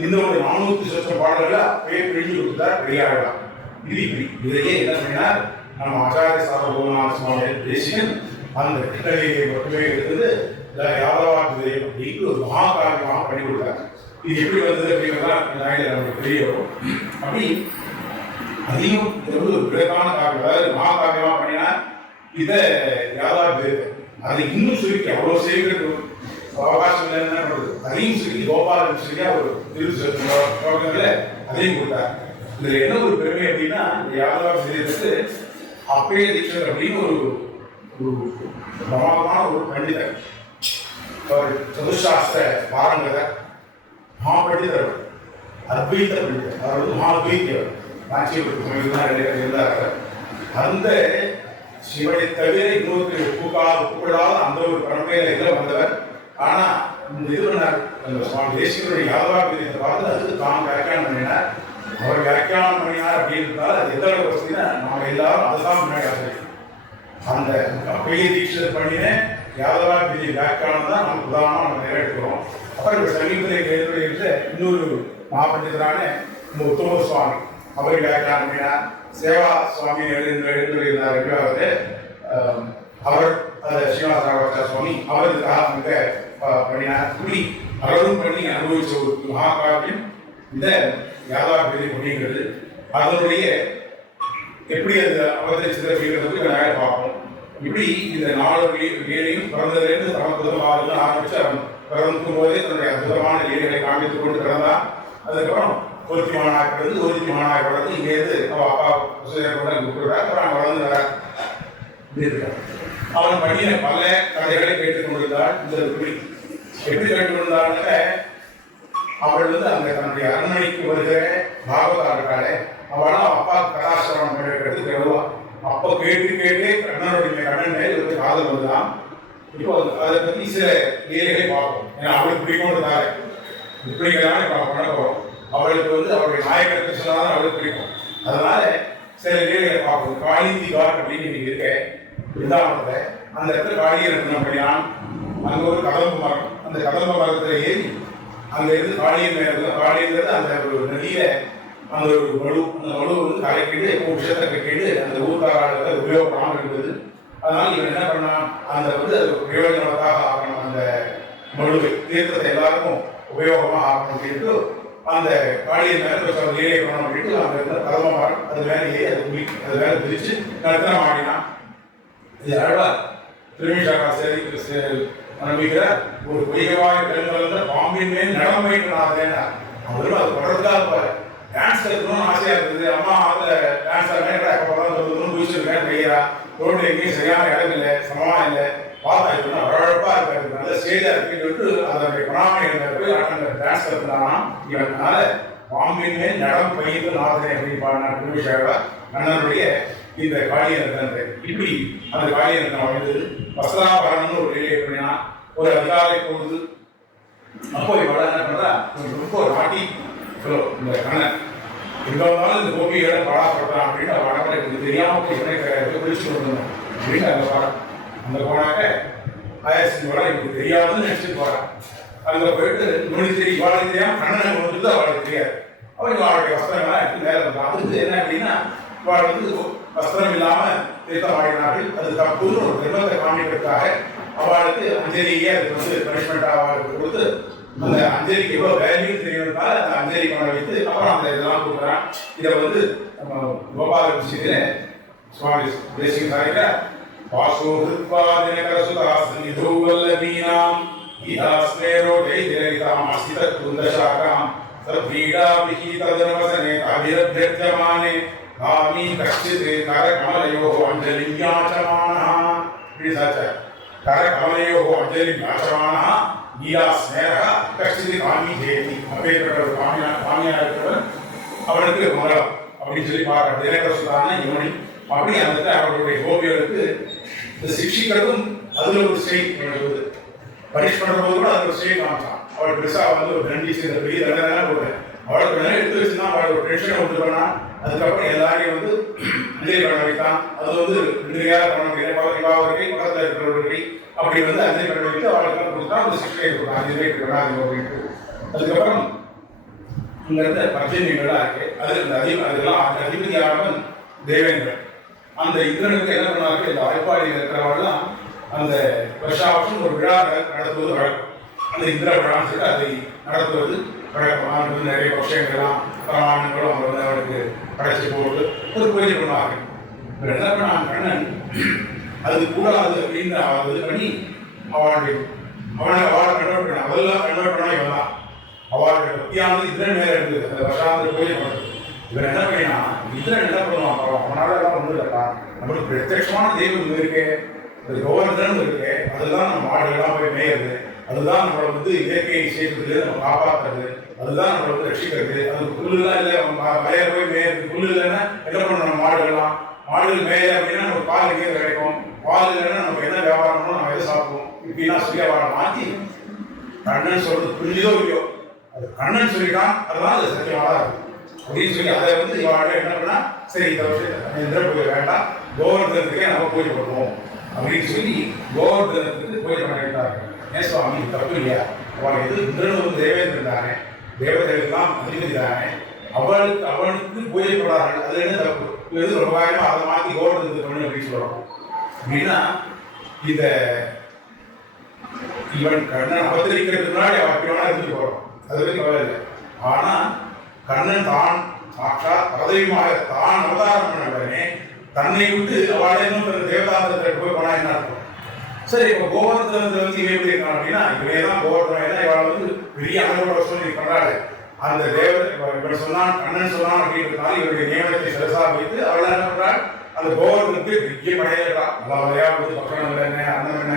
இந்த ஒரு 400 பாடல்களை அப்பயே பிரிஞ்சு கொடுத்தார் பெரியாழ்வார். இது இப்படி இதையே என்ன பண்ணினார் நம்ம ஆச்சாரிய சார்போகநாத சுவாமி தேசிகன் அந்த கிருஷ்ணலீலையை மட்டுமே எடுத்தது யாதவாபிதயம் அப்படின்னு ஒரு மகாகாரியமாக பண்ணி கொடுத்தாங்க. இது எப்படி வந்தது அப்படிங்கிறதான் நமக்கு தெரிய வரும். அப்படி அதையும் இது வந்து ஒரு விளக்கான காவியம், அதாவது மகாகாவியமாக பண்ணினா இதை யாதவாபிதயத்தை அதை இன்னும் சுருக்கி அவ்வளோ செய்கிறது அவகாசம் இல்லைன்னு பண்ணுறது, அதையும் சுருக்கி கோபாலன் சரியா ஒரு திருச்சோகங்களை அதையும் கொடுத்தாங்க. இதில் என்ன ஒரு பெருமை அப்படின்னா யாதவாபிதயத்துக்கு அப்பைய தீட்சர் அப்படின்னு ஒரு பிரமாதமான ஒரு பண்டிதர், அவர் சதுசாஸ்திர பாரங்கதர், மகாபண்டிதர், அத்வைத பண்டிதர், அவர் வந்து மகாத்வைத்தியவர், காஞ்சிபுரம் இருந்தார். அந்த சிவனை தவிர இன்னொரு கூப்பிடாத அந்த ஒரு பரம்பரையில இதில் வந்தவர். ஆனா இந்த இது பண்ணார், அந்த சுவாமி தேசிகருடைய யாதவாபிதயத்தை பார்த்து அதுக்கு தான் வியாக்கியானம் பண்ணினார். அவர் வியாக்கியானம் பண்ணினார் அப்படின்றதால அது எந்த அளவுக்கு வசதினா நாம எல்லாரும் அதுதான் முன்னாடி ஆசிரியர். அந்த அப்பைய தீட்சிதர் பண்ணின யாதவாபிதய வியாக்கியானம் தான் நம்ம உதாரணமாக நம்ம நிறைவேற்றுக்கிறோம். அப்புறம் இப்போ சமீபத்தில் இன்னொரு மகாபண்டிதரான உத்தம சுவாமி அவர் வியாக்கியானம் பண்ணினார். சேவா சுவாமி எழுந்திருந்தார், அவர் ஸ்ரீனிவாச ராகவாச்சார சுவாமி அவருக்காக மிக பண்ணினார். இப்படி அவரும் பண்ணி அனுபவிச்ச ஒரு மகாகாவியம் இந்த யாதவாபிதயம் அப்படிங்கிறது. அதனுடைய எப்படி அது அவதரிச்சது அப்படிங்கிறதுக்கு நாங்கள் பார்ப்போம். இப்படி இந்த 4 ஏழையும் பிறந்ததுலேருந்து சமத்துவம் ஆரம்பிச்சு பிறக்கும் போதே தன்னுடைய அற்புதமான ஏழைகளை காண்பித்துக் கொண்டு பிறந்தான். அதுக்கப்புறம் ஒருத்தி மாணாக வளர்ந்து இங்கேருந்து அவன் அப்பா கூப்பிடுறாரு. அப்புறம் அவன் வளர்ந்து வர அவன் பண்ணின பல கதைகளை கேட்டுக் கொண்டிருந்தாள். இந்த எப்படி கேட்டுக் கொண்டிருந்தாங்க, அவள் வந்து அந்த தன்னுடைய அரண்மனைக்கு வருகிற பாகவதா இருக்காளே, அவளாம் அப்பா கதாசிரமம் கேட்கறதுக்கு வருவான். அப்போ கேட்டு கண்ணன் மேல் ஒரு காதல் வந்துதான். இப்போ அதை பற்றி சில லீலைகளை பார்ப்போம். ஏன்னா அவளுக்கு பிடிக்கும்ன்றதால இப்படிங்கிறதான இப்போ பண்ண போகிறோம். அவளுக்கு வந்து அவருடைய நாயகருக்கு சொன்னாதான் அவளுக்கு பிடிக்கும். அதனால சில லீலைகளை பார்ப்போம். காளிந்தி காட் அப்படின்னு இன்னைக்கு இருக்க பிருந்தாவனத்தில் அந்த இடத்துல காளியை நடனம் பண்ணினான். அங்கே ஒரு கதம்பு மரம், அந்த கதம்ப மரத்தில் ஏறி அங்கே இருந்து காளியின் மேலே காளிங்கிறது அந்த ஒரு நதியில அந்த ஒரு வலு, அந்த வலு வந்து கலைக்கிட்டு விஷயத்தை கட்டிட்டு அந்த ஊர்காரத்தை உபயோகப்படாமல் இருந்தது. அதனால இவன் என்ன பண்ணான், அந்த வந்து அது பிரயோஜனமாக ஆகணும், அந்த மழுவை தீர்த்தத்தை எல்லாருக்கும் உபயோகமாக ஆகணும் அப்படின்ட்டு அந்த காளியின் மேலே லீலை பண்ணணும் அப்படின்ட்டு அங்கே இருந்த கதம்ப மரம் அது மேலே ஏறி அது மேலே பிரித்து நடத்தினம் ஆடினான். இது அழகாக திருமிஷாக்கா நம்பிக்கிற ஒரு பொய்கவாய் பெருங்கலந்த பாம்பின் மேல் நடனம் வைக்கிறாங்க. அவரும் அது தொடர்றதுக்காக போற டான்ஸ் கற்றுக்கணும்னு ஆசையா இருக்குது. அம்மா அந்த டான்ஸ் சொல்லணும்னு குதிச்சிருக்கேன் கையா ரோடு எங்கேயும் சரியான இடம் இல்லை, சமமா இல்லை, பார்த்தா இப்போ அழகப்பா இருக்காரு, நல்ல ஸ்டேஜா இருக்குன்னு சொல்லிட்டு அதனுடைய பிராமணியனை போய் அந்த டான்ஸ் கற்றுனானா. இவனால பாம்பின் மேல் நடம் பயிர்ந்து நாதனை அப்படின்னு பாடினார் திருமிஷாக்கா கண்ணனுடைய இந்த காளியனத்தை. இப்படி அந்த காளியனத்தை வந்து வஸ்திராபரணம்னு ஒரு லீலை பண்ணினா ஒரு அதிகாலை பொழுது. அப்போ இவள என்ன பண்றா, ரொம்ப ஒரு நாட்டி இந்த கண்ணன் எங்க வந்தாலும் இந்த கோபிகளை பாடாப்படுறான் அப்படின்னு வடப்பட எனக்கு தெரியாம பிடிச்சு கொண்டு அப்படின்னு அங்கே போறான். அங்கே போனாக்க ஆயாசி வர எனக்கு தெரியாதுன்னு நினைச்சிட்டு போறான். அங்கே போயிட்டு நுழைஞ்சு தெரியும் இவாளுக்கு தெரியாம கண்ணனை வந்து அவளுக்கு தெரியாது. அவன் இவாளுடைய வஸ்திரங்கள்லாம் எடுத்து மேலே வந்தான். அதுக்கு என்ன அப்படின்னா இவாள் வந்து வஸ்திரம் இல்லாம தீர்த்தம் ஆடினார்கள். அது தப்புன்னு ஒரு தர்மத்தை காண்பிக்கிறதுக்காக அவளுக்கு அஞ்சலியே அதுக்கு வந்து பனிஷ்மெண்ட் அவளுக்கு கொடுத்து அந்த அஞ்சலிக்கு எவ்வளோ வேல்யூ தெரியணும்னால அந்த அஞ்சலி பண்ண வைத்து அப்புறம் அந்த இதெல்லாம் கொடுக்குறான். இதை வந்து நம்ம கோபால விஷயத்துல சுவாமி தேசிக சாரிக்க வாசோஹித்வாதினகரசுதாசன்னிதோவல்லவீனாம் இஹாஸ்மேரோ தைதிரகிதாம் அஸ்தித குந்தசாகாம் சத்ரீடா விஹீததனவசனே அபிரப்யர்ஜமானே காமி கச்சித் கரகமலயோஹ அஞ்சலிம் யாச்சமானஹ. இப்படி சாச்சா கரகமலயோஹ அஞ்சலிம் யாச்சமானஹ கீதா ஸ்நேகா கச்சித் காமி ஜெயதி. அப்பேற்பட்ட ஒரு காமியா இருக்கிறவன் அவனுக்கு மங்களம் அப்படின்னு சொல்லி பார்க்க தினகர சுதான யோனி. அப்படி அந்த அவர்களுடைய கோபியர்களுக்கு சிக்ஷிக்கிறதும் அதுல ஒரு ஸ்டேட் பண்ணுறது, பனிஷ் பண்ற போது கூட அது ஒரு ஸ்டேட் காமிச்சான். அவள் பெருசா வந்து ஒரு தண்டி சேர்ந்த பெரிய தண்டனை போடுறேன். அவளுக்கு வேணா எடுத்து வச்சுன்னா அவளோட ஒரு டென்ஷனை கொண்டு போனா அதுக்கப்புறம் எல்லாரையும் வந்து அஞ்சலி பண்ண வைத்தான். அது வந்து 2 பேரா பண்ண முடியாது, இவாவர்கள் பக்கத்தில் இருக்கிறவர்கள் அப்படி வந்து அஞ்சலி பண்ண வைத்து அவளுக்கு கொடுத்தா அந்த சிக்ஷையை கொடுத்தான் 5 பேருக்கு பண்ணாது அப்படின்ட்டு. அதுக்கப்புறம் இங்க இருந்த பர்ஜன்யங்கள்லாம் இருக்கு. அது இந்த அதெல்லாம் அதிபதியானவன் தேவேந்திரன். அந்த இந்திரனுக்கு என்ன பண்ணாங்க, இந்த வாய்ப்பாடியில் இருக்கிறவங்கலாம் அந்த வருஷாவட்டம் ஒரு விழா நடத்துவது வழக்கம். அந்த இந்திர விழான்னு சொல்லிட்டு அதை நடத்துவது வழக்கமாக நிறைய விஷயங்கள்லாம் பிரமாணங்களும் அவங்க வந்து அவனுக்கு படைச்சு போட்டு ஒரு பூஜை பண்ணுவாங்க. என்ன பண்ணான் கண்ணன், அது கூடாது அப்படின்னு அவன் இது பண்ணி அவனை கன்வெர்ட் பண்ண, அதெல்லாம் கன்வெர்ட் பண்ணா இவன் தான். அவளுடைய பக்தியானது இந்திரன் மேல இருந்தது. அந்த வருஷாந்திர பூஜை பண்ணுறது இவன் என்ன பண்ணினா, இந்திரன் என்ன பண்ணுவான், அவனால எல்லாம் ஒன்றும் இல்லைப்பா, நம்மளுக்கு பிரத்யட்சமான தெய்வம் இருக்கு, அது கோவர்தன் இருக்கு, அதுதான் நம்ம மாடுகள்லாம் போய் மேயுது, அதுதான் நம்மளை வந்து இயற்கை விஷயத்துல நம்ம காப்பாற்றுறது, அதுதான் நம்மளை வந்து ரட்சிக்கிறது. அது புல்லுலாம் இல்லை, வயல போய் மேயுது, புல்லு இல்லைன்னா என்ன பண்ணணும், நம்ம மாடுகள்லாம் மாடுகள் மேய அப்படின்னா நம்ம பால் எங்கே கிடைக்கும், பால் இல்லைன்னா நம்ம என்ன வியாபாரம் பண்ணணும், நம்ம எதை சாப்பிடுவோம், இப்படின்னா சொல்லி அவரை மாற்றி கண்ணன் சொல்றது புரிஞ்சதோ இல்லையோ, அது கண்ணன் சொல்லிட்டான், அதெல்லாம் அது சத்தியமாக இருக்கு அப்படின்னு சொல்லி அதை வந்து இவாட என்ன பண்ணா, சரி இந்த வருஷம் இந்திர பூஜை வேண்டாம், கோவர்தனத்துக்கே நம்ம பூஜை பண்ணுவோம் அப்படின்னு சொல்லி கோவர்தனத்துக்கு பூஜை பண்ணிட்டாங்க. ஏன் சுவாமி தப்பு இல்லையா, அவன் எது இந்திரன் வந்து தேவேந்திரன் தானே, தேவதைகள்லாம் அதிபதி தானே, அவனுக்கு பூஜை போடார்கள், அது என்ன தப்பு, இது ரொம்ப காரியமா அதை மாற்றி கோவர்தனத்துக்கு பண்ணு அப்படின்னு சொல்றோம். அப்படின்னா இந்த இவன் கண்ணன் அவதரிக்கிறதுக்கு முன்னாடி அவன் அப்படி வேணா இருந்து போறோம், அது பற்றி கவலை இல்லை. ஆனா கண்ணன் தான் சாட்சாத் பதவியுமாக தான் அவதாரம் பண்ண உடனே தன்னை விட்டு அவளை இன்னும் தேவதாந்தத்தை போய் போனா என்ன இருக்கும். சரி, இப்போ கோவர்தனத்துல வந்து இவன் எப்படி இருக்கான் அப்படின்னா, இவன் தான் கோவர்தனம், இவளை வந்து பெரிய அனுபவ சொல்லி பண்றாரு. அந்த தேவதை இவன் சொன்னான், கண்ணன் சொன்னான் அப்படின்றதுனால இவருடைய நியமனத்தை சிறசா வைத்து அவளை என்ன பண்றாள், அந்த கோவர்தனத்துக்கு பெரிய படையிடா, நல்லா வரையா வந்து பக்கங்கள் என்ன, அன்னம் என்ன,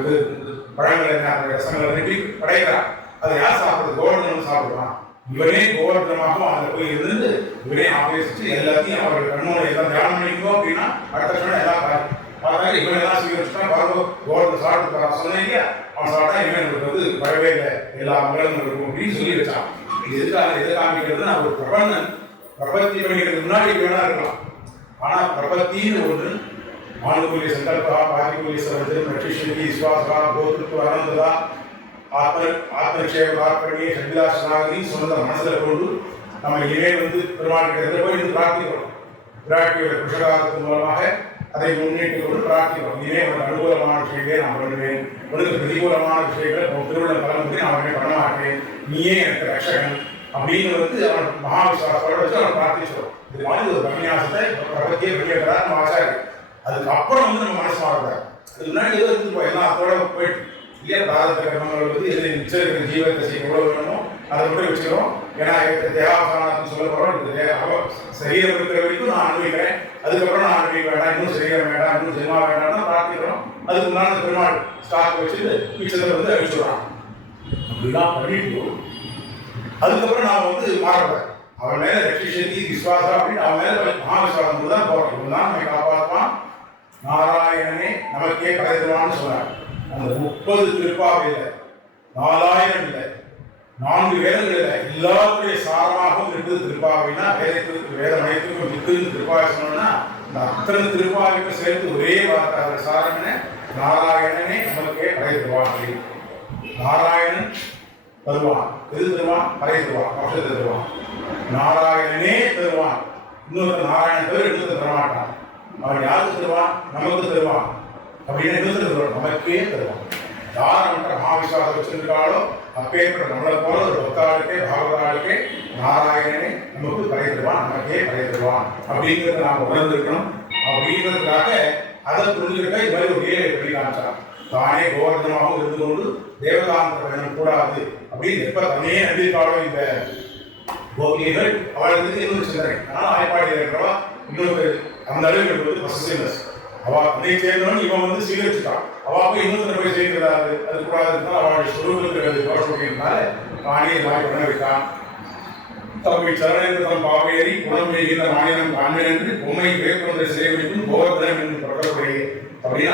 இது பழங்கள் என்ன, அந்த ரசங்கள் அனுப்பி படைக்கிறான். அதை யார் சாப்பிடுறது, கோவர்தனம் சாப்பிடுவான். இவனே கோவர்தனமாக அதில் போய் இருந்து இவனே ஆபேசிச்சு எல்லாத்தையும் அவர்கள் கண்ணோட எல்லாம் தியானம் பண்ணிக்கோ அப்படின்னா அடுத்த கண்ணன் எல்லாம் பார்த்தா இவன் எல்லாம் சீக்கிரம் பாருங்க கோவர்தன் சாப்பிட்டு சொன்னேன் இல்லையா, அவன் சாப்பிட்டா இவன் வந்து வரவே இல்லை, எல்லா மகளும் இருக்கும் அப்படின்னு சொல்லி வச்சான். இது எதை காமிக்கிறது, நான் ஒரு பிரபத்தி பண்ணிக்கிறதுக்கு முன்னாடி வேணா இருக்கலாம். ஆனா பிரபத்தின்னு ஒன்று மானுகூலிய சங்கல்பா, பாதிகூலிய சரஞ்சன், ரட்சிஷி, விஸ்வாசா, கோத்திருத்துவ அனந்ததா, ஆத்மக்ஷேப ஆத்மணியை சங்கிலாசனாகி சொந்த மனசில் கொண்டு நம்ம இனிமே வந்து பெருமாள் கிட்ட போய் இருந்து பிரார்த்திக்கிறோம். பிராட்டியோட புருஷகாரத்தின் மூலமாக அதை முன்னிட்டு கொண்டு பிரார்த்திக்கிறோம். இனிமே ஒரு அனுகூலமான விஷயங்களே நான் பண்ணுவேன், உனக்கு பிரதிகூலமான விஷயங்களை உன் திருவிழா பலமுறை நான் அவனை பண்ண மாட்டேன், நீயே எனக்கு ரட்சகன் அப்படின்னு வந்து அவன் மகாவிஸ்வாசத்தோட வச்சு அவன் பிரார்த்திச்சிடும். இது மாதிரி ஒரு பன்னியாசத்தை பிரபத்தியே வெளியேறாரு நம்ம ஆச்சாரி. அதுக்கப்புறம் வந்து நம்ம மனசு மாறக்கூடாது. அதுக்கு முன்னாடி ஏதோ இருந்து போய் எல்லாம் அதோட போயிட்டு இல்லையா, பிராரத்த கர்மங்கள் வந்து எதில் மிச்சம் இருக்கிற ஜீவத்தை எவ்வளவு வேணுமோ அதை மட்டும் வச்சுக்கிறோம். ஏன்னா தேவாசனான்னு சொல்ல போகிறோம், இந்த சரீரம் இருக்கிற வரைக்கும் நான் அனுபவிக்கிறேன், அதுக்கப்புறம் நான் அனுபவிக்க வேண்டாம், இன்னும் சரீரம் வேண்டாம், இன்னும் ஜென்மா வேண்டாம்னா பிரார்த்திக்கிறோம். அதுக்கு முன்னாடி பெருமாள் ஸ்டாக் வச்சுட்டு மிச்சத்தை வந்து அழிச்சுடுறான். அப்படிலாம் பண்ணிட்டு அதுக்கப்புறம் நான் வந்து மாறப்பேன், அவன் மேல ரட்சி சக்தி விஸ்வாசம் அப்படின்னு அவன் மேல மகாவிஸ்வாசம் தான் போறோம். இவன் தான் நம்மை காப்பாற்றுவான், நாராயணனே நமக்கே கலைதுவான்னு சொன்னார். அந்த 30 திருப்பாவையில் 4000 இல்லை, 4 வேதங்கள் இல்லை, எல்லாத்துடைய சாரமாகவும் இருக்குது திருப்பாவைனா. வேதம் அனைத்துக்கும் வித்து திருப்பாவை சொன்னோம்னா இந்த அத்தனை திருப்பாவைக்கும் சேர்த்து ஒரே வார்த்தை அதோட சாரம் என்ன, நாராயணனே நமக்கே கலைதுவான் அப்படின்னு. நாராயணன் தருவான், எது தருவான், கலை தருவான், பட்சத்தை தருவான். நாராயணனே தருவான், இன்னொரு நாராயணன் தவிர இன்னொரு தரமாட்டான். அவன் யாருக்கு தருவான், நமக்கு தருவான் அப்படின்னு இன்னொரு நமக்கே தருவான். யார் மற்ற மகாவிஸ்வாசம் வச்சிருக்காளோ அப்பேற்பட்ட நம்மளை போல ஒரு பக்தாளுக்கே பாகவதாளுக்கே நாராயணனே நமக்கு கலை தருவான், நமக்கே கலை தருவான் அப்படிங்கிறத நாம் உணர்ந்திருக்கணும். அப்படிங்கிறதுக்காக அதை புரிஞ்சுக்கிட்ட இது மாதிரி ஒரு ஏழை பண்ணி காமிச்சான். தானே கோவர்தனமாகவும் இருந்து கொண்டு தேவதாந்திர பயணம் கூடாது அப்படின்னு எப்ப தன்னையே நம்பியிருக்காளோ இந்த கோபிகைகள், அவளுக்கு இன்னொரு சிந்தனை. ஆனால் ஆய்ப்பாடியில் இருக்கிறவா இன்னொரு அந்த அளவுக்கு வந்து பசசினஸ் அவ தன்னை சேர்ந்தவன் இவன் வந்து சீகரிச்சுட்டான். அவ போய் இன்னொரு போய் செய்கிறாரு, அது கூடாது அவளுடைய சுரூபத்துக்கு தோஷப்படுகிறதுனால தானே வாய் பண்ண வைத்தான். தம்மை சரணம் பாவையறி குணம் செய்கின்ற மாநிலம் காண்பேன் என்று பொம்மை வேப்பொன்றை சேவைக்கும் கோவர்தனம் என்று தொடரக்கூடிய அப்படின்னு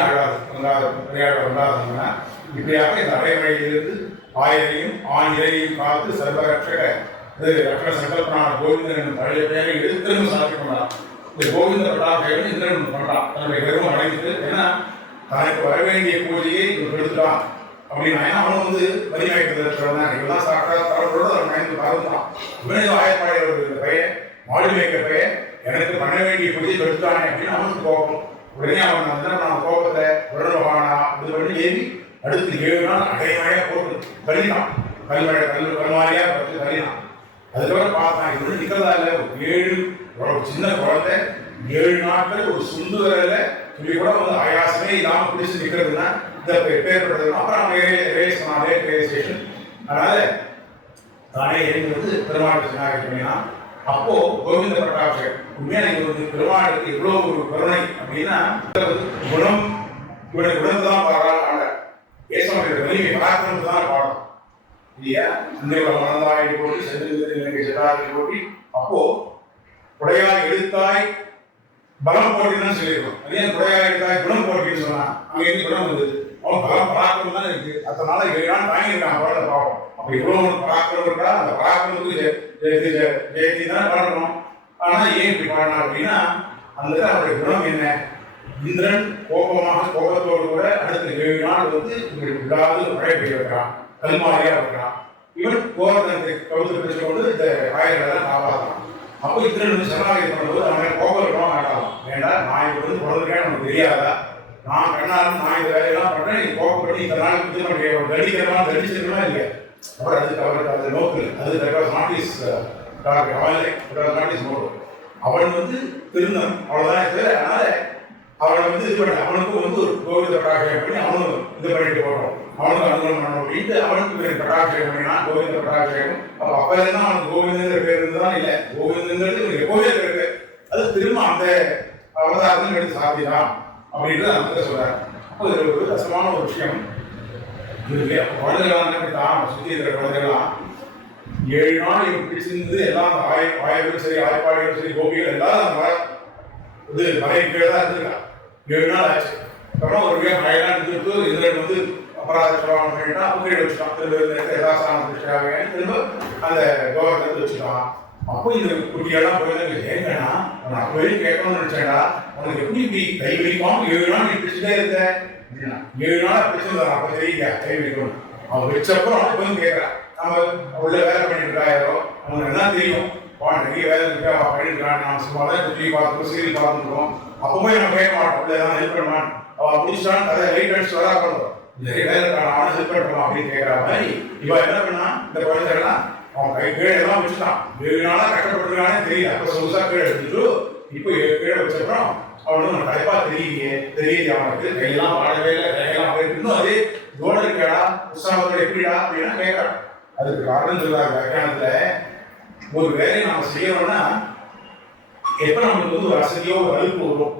வந்தாங்கன்னா இப்படியாக இந்த அடைமழையிலிருந்து ஆயரையும் ஆணிரையும் காத்து சர்வரட்சக ரட்சக சங்கல்பனான கோவிந்தன் என்னும் பழைய பெயரை எடுத்து சாட்சி கொண்டான். இந்த கோவிந்த பட்டாபேரன் இந்திரன் பண்றான், தன்னுடைய கருவம் அடைந்து. ஏன்னா தனக்கு வர வேண்டிய பூஜையை இவன் எடுத்துட்டான் அப்படின்னா அவன் வந்து வலிமைக்கிறதான் இவெல்லாம் சாப்பிட்டா தரப்போடு அவன் பயந்து மறந்துட்டான். இவனே ஆயப்பாளைய பையன் மாடு மேய்க்கிற பையன் எனக்கு பண்ண வேண்டிய பூஜை எடுத்துட்டானே அப்படின்னு அவனுக்கு கோபம். உடனே அவன் கோபத்தை தேவி அடுத்து 7 நாள் அடைமழையா போட்டு தள்ளினான். கல்மாரியா பார்த்து தள்ளினான். அதுக்கப்புறம் பார்த்தான் இது நிக்கிறதா இல்லை. 7 ஒரு சின்ன குழந்தை 7 நாட்கள் ஒரு சுண்டு வரல சொல்லி கூட வந்து ஆயாசமே இல்லாம பிடிச்சு நிக்கிறதுன்னா இந்த பேர்படுறதுன்னா அப்புறம் அவங்க ரேஸ் பண்ணாலே ரேஸ் ஸ்டேஷன். அதனால தானே எழுந்து வந்து பெருமாள் சொன்னாங்கன்னா அப்போ கோவிந்த பட்டாபிஷேகம் உண்மையா நீங்க வந்து பெருமாளுக்கு எவ்வளவு ஒரு கருணை அப்படின்னா குணம் இவனுடைய குணத்தை தான் பாடுறாங்க. ஏசனுடைய வலிமை பராக்கிரமத்தை தான் பாடம் இல்லையா. இந்த மனதாய் போட்டி செல்லாதி போட்டி அப்போ உடையாய் எடுத்தாய் பலம் போட்டின்னு சொல்லியிருக்கோம். அதே குடையாய் எடுத்தாய் குணம் போட்டின்னு சொன்னா அங்க இருந்து குணம் வந்தது. அவன் பலம் பராக்கிரமம் தான் இருக்கு. அதனால 7 நாள் தாங்கியிருக்கான் குழந்தை பாவம். அப்ப இவ்வளவு பராக்கிரமம் இருக்கா அந்த பராக்கிரமத்துக்கு ஜெயந்தி தான் பாடணும். ஆனா ஏன் இப்படி பாடணும் அப்படின்னா அந்த அவருடைய குணம் என்ன. இந்திரன் கோபத்தோடு கூட அடுத்த 7 நாள் வந்து விடாது மழை பெய்ய வைக்கிறான். கல்மாரியா வைக்கிறான். இவன் கோபத்தை கவுத்து பிடிச்சு கொண்டு இந்த காயங்களெல்லாம் காப்பாற்றான். அப்போ இந்திரன் வந்து சரணாகதி பண்ணும்போது அவன் கோபம் இருக்கணும் ஆகலாம். வேண்டாம் நான் இப்ப வந்து பிறந்திருக்கேன் நமக்கு தெரியாதா. நான் கண்ணாலும் நான் இந்த வேலையெல்லாம் பண்றேன். நீ கோபப்பட்டு இந்த நாள் வந்து நம்முடைய தடிக்கிறவா தடிச்சிருக்கா இல்லையா. அப்புறம் அதுக்கு அவருக்கு அந்த நோக்கில் அது நாட்டிஸ் நாட்டிஸ் நோடு அவன் வந்து திருந்தன் அவ்வளவுதான் இது. அதனால அவனை வந்து இது பண்ண அவனுக்கு வந்து ஒரு கோவிந்த பட்டாபிஷேகம் பண்ணி அவனும் இது பண்ணிட்டு போடுறோம். அவனுக்கு அனுகூலம் பண்ணணும் அப்படின்ட்டு அவனுக்கு பட்டாபிஷேகம் பண்ணினா கோவிந்த பட்டாபிஷேகம். அப்ப அப்ப இருந்தா அவனுக்கு கோவிந்தங்கிற பேர் இருந்துதான் இல்லை. கோவிந்தங்கிறது எப்போவே இருக்கு. அது திரும்ப அந்த அவதாரத்தில் எடுத்து சாதிதான் அப்படின்ட்டு அந்த சொல்றாரு. அப்போ இது ஒரு ரசமான ஒரு விஷயம். குழந்தைகளாம் அப்படித்தான் சுத்தி இருக்கிற குழந்தைகளாம் 7 நாள் இவங்க பிடிச்சிருந்து எல்லாம் ஆயர்களும் சரி ஆய்ப்பாடிகளும் சரி கோபிகள் எல்லாரும் அந்த இது மலையின் கீழே தான் இருந்திருக்கான். 7 நாள் ஆச்சு. அப்புறம் ஒரு மழையெல்லாம் இருந்துட்டு இந்திரன் வந்து அபராத சொல்லுவாங்க பண்ணிட்டா கீழே வச்சுட்டான். திரும்ப யதாசானம் திரும்ப அந்த கவர்னர் வச்சுட்டான். அப்போ இந்த குட்டியெல்லாம் போயிருந்தாங்க. ஏங்கன்னா அவன் அப்பவே கேட்கணும்னு நினைச்சேன்டா உனக்கு எப்படி இப்படி கை வலிக்காம 7 நாள் நீ பிடிச்சிட்டே இருந்த 7 நாள் பிடிச்சிருந்தா அப்ப தெரியல கை வலிக்கணும். அவன் வச்சப்பறம் அப்பவும் கேட்கறான். நம்ம உள்ள வேலை பண்ணிட்டு யாரோ அவனுக்கு என்ன தெரியும் நிறைய வேலை இருக்கா பண்ணிருக்கான். நம்ம சும்மா தான் குட்டி பார்த்துக்கோ சீரியல் பார்த்துருக்கோம். அப்பவே நம்ம கேட்க மாட்டோம். உள்ள ஏதாவது ஹெல்ப் பண்ணுவான். அவன் பிடிச்சிட்டான் அதை லைட் அடிச்சு வரா பண்ணுவோம். நிறைய வேலை அவனை ஹெல்ப் பண்ணுவான் அப்படின்னு கேட்கற மாதிரி இவன் என்ன பண்ணா இந்த குழந்தைகள்லாம் அவன் கை கீழே எல்லாம் வச்சுட்டான். 7 நாளா கஷ்டப்பட்டுருக்கானே தெரியல. அப்ப சொகுசா கீழே எடுத்துட்டு இப்போ கீழே வச்சப்பறம் அவனும் கடைப்பா தெரியுது அவனுக்கு கையெல்லாம் வாழவே இல்லை. கையெல்லாம் அவருக்கு இன்னும் அதே தோட இருக்கா உற்சாகத்தோட எப்படிடா அப்படின்னா கேட்கறான். அதுக்கு காரணம் சொல்றாங்க வியாக்கியானத்துல ஒரு வேலையை நாம செய்யறோம்னா எப்ப நம்மளுக்கு வந்து ஒரு அசதியோ ஒரு அலுப்பு வரும்.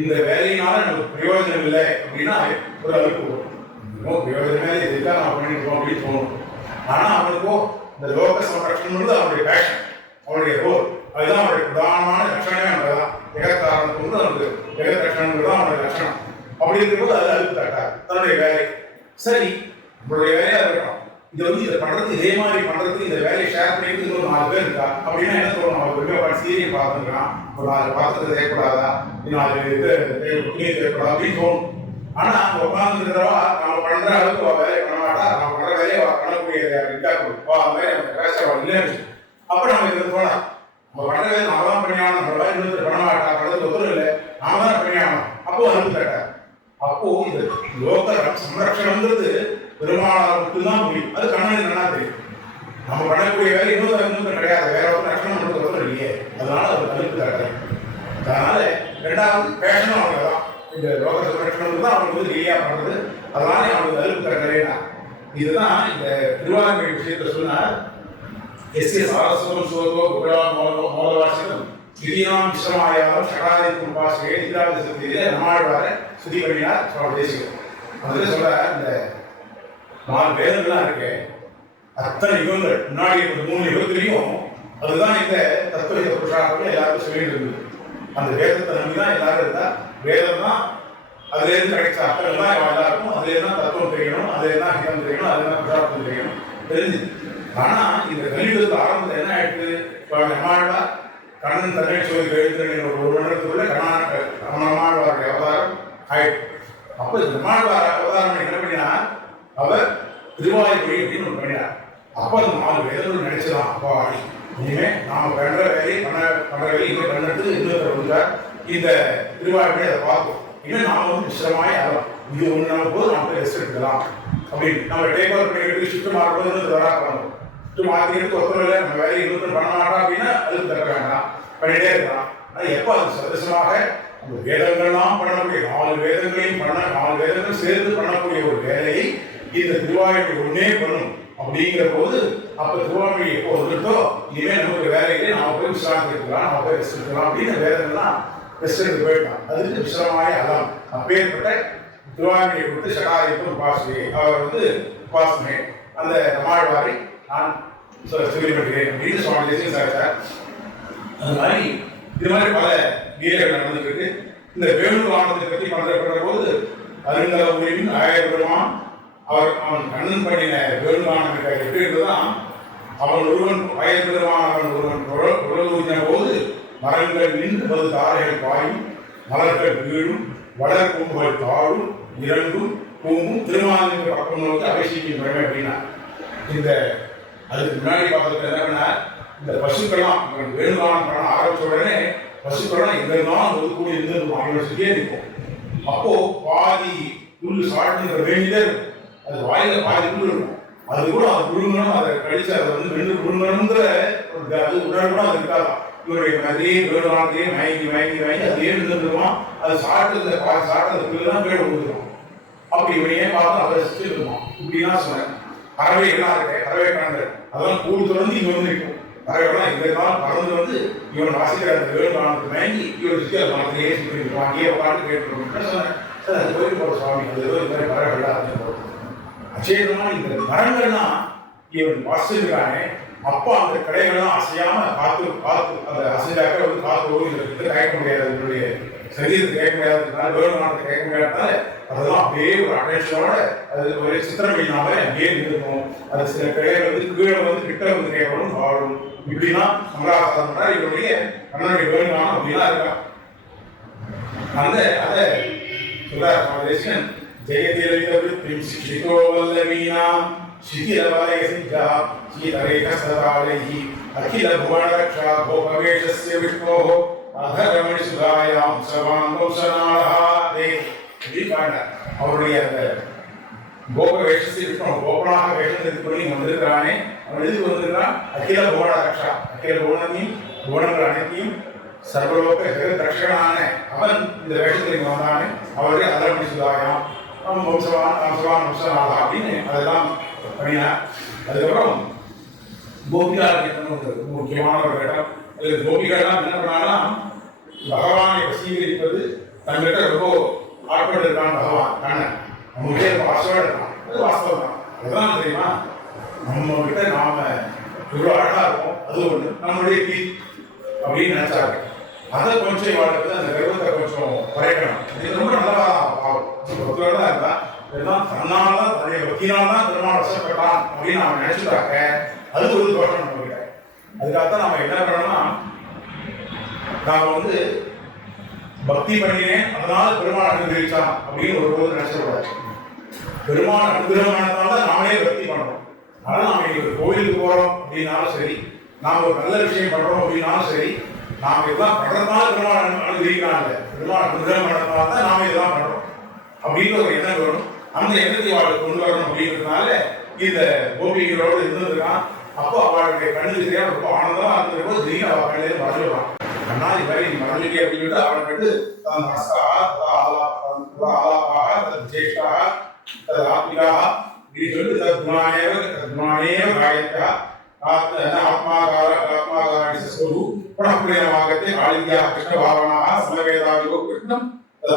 இந்த வேலையினால நமக்கு பிரயோஜனம் இல்லை அப்படின்னா ஒரு அலுப்பு வரும். பிரயோஜனமே இதுக்காக நான் பண்ணிட்டு இருக்கோம் அப்படின்னு தோணும். ஆனா அவனுக்கோ இந்த லோக சம்ரட்சணம் அவனுடைய பேஷன் அவனுடைய ரோல் அதுதான் அவனுடைய பிரதானமான லட்சணமே அவனுதான். ஜெகத்காரணத்துக்கு வந்து அவனுக்கு ஜெகத் லட்சணம் தான் அவனுடைய லட்சணம். அப்படி இருக்கும்போது அது அழுப்பு தட்டார் தன்னுடைய வேலை. சரி உங்களுடைய வேலையா இருக்கட்டும். இது வந்து இதை பண்றது இதே மாதிரி பண்றதுக்கு இந்த வேலையை ஷேர் பண்ணிட்டு ஒரு 4 பேர் இருக்கா அப்படின்னா என்ன சொல்லணும். அவன் சீரியல் பார்த்துருக்கான். ஒரு 4 பாத்திரத்தை தேவைப்படாதா 4 துணியை தேவைப்படாது அப்படின்னு தோணும். ஆனா அவங்க உட்கார்ந்துருக்கிறவா நம்ம பண்ற அளவுக்கு வேலையை பண்ண மாட்டா. நம்ம பண்ற வேலையை பண்ணக்கூடிய இல்லைன்னு அப்புறம் நம்ம இது தோணும். நம்ம பண்ற வேலை நம்ம தான் பண்ணியாகணும். நம்ம வேலை இன்னொருத்தர் பண்ண மாட்டா பண்றது ஒத்துரும் இல்லை. நாம தான் பண்ணியாகணும். அப்போ அனுப்பு தட்ட அப்போ இந்த லோக சம்ரட்சணம்ங்கிறது பெருமாளால் மட்டும்தான் முடியும். அது கண்ணனுக்கு நல்லா தெரியும். நம்ம பண்ணக்கூடிய வேலை இன்னொரு கிடையாது. வேற ஒரு லட்சணம் ஒருத்தர் இல்லையே. அதனால அது அனுப்பு தட்ட. அதனால 2வது பேஷனும் அவங்க தான். இந்த லோக சம்ரட்சணம் தான் அவங்க வந்து ரெடியா பண்றது. அதனால அவங்களுக்கு அனுப்பு தட்டலைன்னா இதுதான் இந்த திருவாரூர் விஷயத்தை சொன்னார். சாரஸ்வரம் சோதோ மோதவாசகம் திதியாம் விஸ்வமாயாலும் சகாதிக்கும் பாசகே இந்திராஜ சக்தியிலே நம்மாழ்வார சுதி பண்ணினார் சுவாமி தேசிகர். அதில் சொல்ற இந்த 4 வேதங்கள்லாம் இருக்கு. அத்தனை யுகங்கள் முன்னாடி 3 யுகத்திலையும் அதுதான் இந்த தத்துவ புருஷார்த்தம் எல்லாருக்கும் சொல்லிட்டு இருந்தது. அந்த வேதத்தை நம்பிதான் எல்லாரும் இருந்தா. வேதம் தான் அதுல இருந்து கிடைச்ச அர்த்தங்கள் தான் எல்லாருக்கும் அதுல இருந்தா தத்துவம் தெரியணும், அதுல இருந்தா ஹிதம் தெரியணும், அதுல இருந்தா புருஷார்த்தம் தெரியணும் தெரிஞ்சு. ஆனா இந்த கலியுகத்துக்கு ஆரம்பத்தில் என்ன ஆயிடுச்சு. நம்மாழ்வா கண்ணன் தன்னை சொல்லி எழுத்துற ஒரு வருடத்துக்குள்ள நம்மாழ்வாருடைய அவதாரம் ஆயிடுச்சு. அப்ப இந்த நம்மாழ்வார் அவதாரம் என்ன பண்ணினா அவர் திருவாய்மொழி அப்படின்னு ஒன்று பண்ணினார். அப்ப அந்த 4 வேதங்கள் நினைச்சதான். அப்பா இனிமே நாம பண்ற வேலையை பண்ற வேலையை இன்னும் பண்ணிட்டு இன்னொருத்தர் வந்தார். இந்த திருவாய்மொழி அதை பார்ப்போம். இன்னும் நாம வந்து மிஸ்ரமாய் ஆகலாம். இது ஒன்று நம்ம போது நம்ம போய் ரெஸ்ட் எடுக்கலாம் அப்படின்னு நம்ம டேக் ஓவர் பண்ணிக்கிட்டு ஷிஃப்ட் மாறும்போது வரா பண்ணணும். ஷிஃப்ட் மாற்றிக்கிட்டு ஒருத்தர் இல்லை நம்ம வேலையை இன்னொருத்தர் பண்ண மாட்டோம் அப்படின்னா அதுக்கு தர வேண்டாம், பண்ணிட்டே இருக்கலாம். அது எப்போ அது சதசமாக அந்த வேதங்கள்லாம் பண்ணக்கூடிய 4 வேதங்களையும் 4 வேதங்கள் சேர்த்து பண்ணக்கூடிய ஒரு வேலையை இந்த திருவாய்மொழி ஒன்னே பண்ணணும் அப்படிங்கிற போது அப்ப திருவாய்மொழி எப்போ வந்துட்டோ இனிமேல் நமக்கு வேலையிலே நாம போய் விசாரணை எடுக்கலாம், நாம போய் ரெஸ்ட் எடுக்கலாம் அப்படின்னு வேதங்கள்லாம் ரெஸ்ட் எடுத்து போயிடலாம். அதுக்கு விசிரமாய அலம் அப்பேற்பட்ட திருவாய்மொழியை கொடுத்து சகாயத்து உபாசனை அவர் உபாசனை அந்த நம்மாழ்வாரை நான் சொல்லிப்படுகிறேன் அப்படின்னு சுவாமி தேசியம் சார். அது மாதிரி இது மாதிரி பல கீதைகள் நடந்துட்டு இருக்கு. இந்த வேணுகானத்தை பற்றி பண்றப்படுற போது அருங்கலூரின் ஆயிரபெருமான் அவன் கண்ணன் பண்ணின வேணுகானம் எப்படி இருந்ததுதான் அவன் ஒருவன் ஆயிரபெருமான் அவன் ஒருவன் உறவுகின போது மரங்கள் நின்று 10 தாரைகள் பாயும், மலர்கள் வீழும், வளர் கொம்புகள் தாழும், இறங்கும் பூமும் திருமாலின் பக்கம் நோக்கி அபிஷேகம் பெறும் அப்படின்னா இந்த அதுக்கு முன்னாடி பார்த்துட்டு என்ன பண்ண இந்த பசுக்கெல்லாம் வேணுகானம் பண்ண ஆரம்பிச்ச உடனே பசுக்கெல்லாம் எங்கெல்லாம் ஒதுக்கூடி இருந்து அவங்களோட சுற்றியே இருக்கும். அப்போ பாதி புல் சாட்டுங்கிற வேண்டியதே இருக்கும். அது வாயில பாதி புல் இருக்கும். அது கூட அது புழுங்கணும், அதை கழிச்சு அதை ரெண்டு புழுங்கணுங்கிற அது உடனே கூட அது இருக்காதான். இவருடைய நிறைய வேணுகானத்தையே வாங்கி அது இருந்துருக்குமா, அது சாட்டு பாதி சாட்டு அந்த புல்லாம் பேர் கொடுத்துருவோம். அப்படி இவனையே பார்த்து அதை சுற்றி இருக்குமா இப்படிதான் சொன்னேன். பறவைகள்லாம் இருக்கு, பறவை கணங்கள் அதெல்லாம் கூடு தொடர்ந்து இங்க இருக்கும். பறவைகள்லாம் இந்த காலம் பறந்து இவன் வாசிக்கிற அந்த வேணுகானத்தை வாங்கி இவன் சுற்றி அதை மனத்திலேயே சுற்றி அங்கேயே உட்காந்து கேட்டு சொன்னேன். சார் அது கோயில் போட சுவாமி அது இது மாதிரி பறவைகள்லாம் அது போடுறது அச்சேதமா இந்த மரங்கள்னா இவன் வாசிச்சிருக்கானே. அப்போ அந்த கடைகள்லாம் அசையாம காத்து அந்த அசைஞ்சாக்க காத்து ஓடி கேட்க முடியாது, என்னுடைய சரீரத்தை கேட்க முடியாதுனால வேணுமானத்தை கேட்க முடியாதனால அதெல்லாம் அப்படியே ஒரு அட்டென்ஷனோட அது ஒரு சித்திரம் இல்லாம அப்படியே இருக்கும். அது சில கடைகள் கீழே கிட்ட கேட்கணும் வாழும் இப்படின்னா சங்கராசாரம் இவருடைய கண்ணனுடைய வேணுமானம் அப்படின்னா இருக்கா. அந்த அதை சொல்றார் ஜெயதிரவிதம் சிக்ஷிதோ வல்லவீனாம் சிதிரவலயசிஞ்சா சீதரேகசதாலைஹி அகில புவனரக்ஷா கோபவேஷஸ்ய விஷ்ணோஹ அதரமணி சுதாயாம் சவான் வம்சநாளஹா தே தீபாண்ட அவருடைய அந்த கோபவேஷஸ்ய விஷ்ணு கோபனாக வேஷம் பண்ணி வந்திருக்கிறானே. அவன் எதுக்கு வந்திருக்கான்? அகில புவனரக்ஷா அகில புவனங்கள் அனைத்தையும் சர்வலோக ஜெகதரட்சகனான அவன் இந்த வேஷத்தில் வந்தானே. அவரே அதரமணி சுதாயாம் அவன் வம்சநாளா அப்படின்னு அதெல்லாம் பண்ணினார். அதுக்கப்புறம் கோபிகாருக்கு முக்கியமான ஒரு கட்டம். கோபிகள்லாம் என்ன பண்ணாலும் பகவானை வசீகரிப்பது தங்கிட்ட ரொம்ப ஆட்பட்டு இருக்கான் பகவான் கண்ணன். நம்மகிட்டே ரொம்ப ஆசையோடு இருக்கான். அது வாஸ்தவம் தான். அதுதான் தெரியுமா, நம்ம கிட்ட நாம இவ்வளோ அழகா இருக்கும் அது ஒன்று நம்மளுடைய கீ அப்படின்னு நினைச்சாங்க. அதை கொஞ்சம் இவாளுக்கு அந்த கர்வத்தை கொஞ்சம் குறைக்கணும். இது ரொம்ப நல்லா ஆகும். ஒருத்தரோட இருந்தா இதெல்லாம் தன்னால்தான் தன்னுடைய பக்தினால்தான் பெருமாள் வசப்பட்டான் அப்படின்னு அவன் நினைச்சுட்டாக்க அது ஒரு தோஷம் நம்ம கிட்ட. அதுக்காகத்தான் நம்ம என்ன பண்ணணும்னா நாம பக்தி பண்ணினேன் அதனால பெருமாள் அனுகிரகிச்சான் அப்படின்னு ஒரு போது நினைச்சக்கூடாது. பெருமாள் அனுகிரகமானதால நாமளே பக்தி பண்றோம். அதனால நாம இன்னைக்கு ஒரு கோயிலுக்கு போறோம் அப்படின்னாலும் சரி, நாம ஒரு நல்ல விஷயம் பண்றோம் அப்படின்னாலும் சரி, நாம இதெல்லாம் பண்றதுனால பெருமாள் அனுகிரகிக்கிறாங்க, பெருமாள் அனுகிரகம் பண்ணதுனால தான் நாம இதெல்லாம் பண்றோம் அப்படின்னு ஒரு எண்ணம் வரும். அந்த எண்ணத்தை அவளுக்கு கொண்டு வரணும் அப்படின்றதுனால இந்த கோபிகளோடு இருந்திருக்கான். அப்போ அவளுடைய கண்ணுக்கு தெரியாம ரொம்ப ஆனந்தமா இருந்திருக்கும். திடீர்னு அவள் கண்ணிலேருந்து மறைஞ்சிடுவான். கண்ணா இது மாதிரி நீ மறைஞ்சிட்டே அப்படின்னு சொல்லிட்டு அவனை கண்டு ஜேஷ்டாக ஆத்மிகாக இப்படி சொல்லிட்டு தத்குணானேவ காயத்யா ஆத்மாகாராணி சஸ்வரு புனఃப்ரியமாகத்தே காளித்யா கிருஷ்ண பாவனாக சமவேதாவியோ கிருஷ்ணம்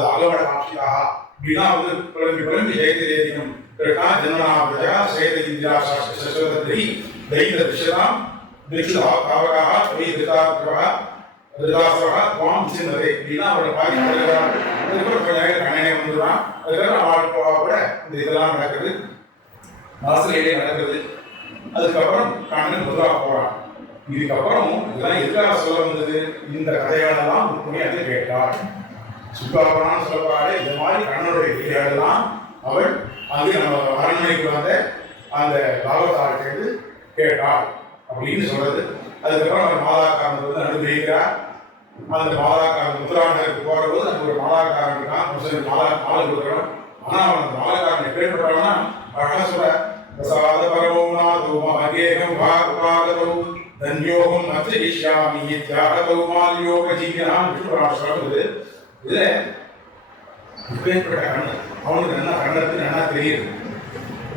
அகவடகாட்சியாக அப்படின்னா புலம்பி ஜெயதிரேதிகம் கிருஷ்ணா ஜன்மனாபஜா சேத இந்திரா சஸ்வதத்ரி தைத விஷதாம் திருஷ்டாவகாக ஸ்ரீ திருதாத்வகா திருதாசவகா துவாம் சின்னதே அப்படின்னா அவளை பாதி படுகிறான். அதுக்கப்புறம் கொஞ்ச நேரம் கண்ணனே வந்துடுறான். அதுக்கப்புறம் அவளுக்கு கூட இந்த இதெல்லாம் நடக்குது, வாசலையிலே நடக்குது. அதுக்கப்புறம் கண்ணன் முதலாக போறான். இதுக்கப்புறம் இதெல்லாம் எதுக்காக சொல்ல வந்தது? இந்த கதைகளெல்லாம் புண்ணியத்தை கேட்டாள். சுக்காபனான்னு சொல்லப்பாடு இந்த மாதிரி கண்ணனுடைய கதைகளெல்லாம் அவள் அங்கே நம்ம அரண்மனைக்கு வந்த அந்த பாகவதாரத்தை கேட்டாள் அப்படின்னு சொல்றது. அதுக்கப்புறம் அவர் மாதாக்காரன் அனுபவிக்கிறார். அந்த மாதாக்காரன் உத்தராகருக்கு போற போது நம்ம ஒரு மாதாக்காரன் இருக்கான், மாலை கொடுக்குறோம். ஆனா அவன் மாலக்காரனை கேட்டுறான்னா அழகா சொல்ற பிரசாத பரமோநாதோ மகேகம் பாகதோ தன்யோகம் நச்சயிஷ்யாமி தியாகதோ மால்யோக ஜீவனாம் விஷ்ணுராம் சொல்றது. இதுல இப்பேற்பட்ட கண்ணன் அவனுக்கு என்ன கண்ணத்துக்கு நல்லா தெரியுது.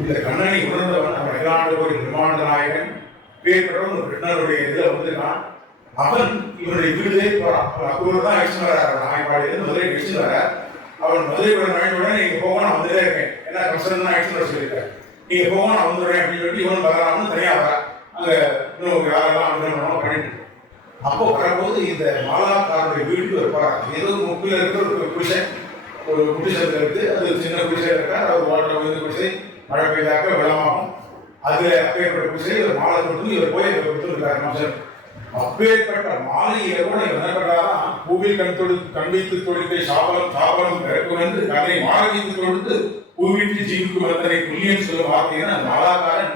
இந்த கண்ணனை உணர்ந்தவன் அவன் அகிலாண்டு ஒரு பிரம்மாண்ட நாயகன் பேர்பட்டவன் ஒரு கிருஷ்ணனுடைய இதுல வந்திருக்கான். அவன் இவனுடைய வீடுதே போறான். அவன் அக்ரூர் தான் அழிச்சு வர்றாரு. நாயப்பாடியிலிருந்து மதுரை அழிச்சு வர்றார். அவன் மதுரை நுழைஞ்ச நீங்க போக நான் வந்துட்டே இருக்கேன், ஏன்னா கம்சன் தான் அழிச்சு வர சொல்லியிருக்கேன், நீங்க போக நான் வந்துடுறேன் அப்படின்னு சொல்லி இவன் வரான்னு தனியா வர அங்க இன்னும் யாரெல்லாம் அனுகரணம் பண்ணிட்டு. அப்போ வரும்போது இந்த மாலாக்காரனுடைய வீட்டுக்கு ஒரு போறான். ஏதோ முக்கில் இருக்கிற ஒரு குடிசை, ஒரு குடிசையில் இருக்கு. அது சின்ன குடிசையில் இருக்கா, ஒரு வாட்டர் வந்து குடிசை, மழை பெய்தாக்க வெள்ளமாகும். அதுல அப்பேற்பட்ட குடிசை ஒரு மாலை கொடுத்து இவர் போய் கொடுத்துருக்காரு கம்சன். அப்பேற்பட்ட மாலையை கூட என்ன பண்றாராம், பூவில் கண் வைத்து தொழிற்கை சாபலம் பிறக்கும் என்று கதை மாலை வைத்து தொழுத்து பூவிட்டு ஜீவிக்கும் அத்தனை புண்ணியம் சொல்லும் வார்த்தைன்னா மாலாக்காரன்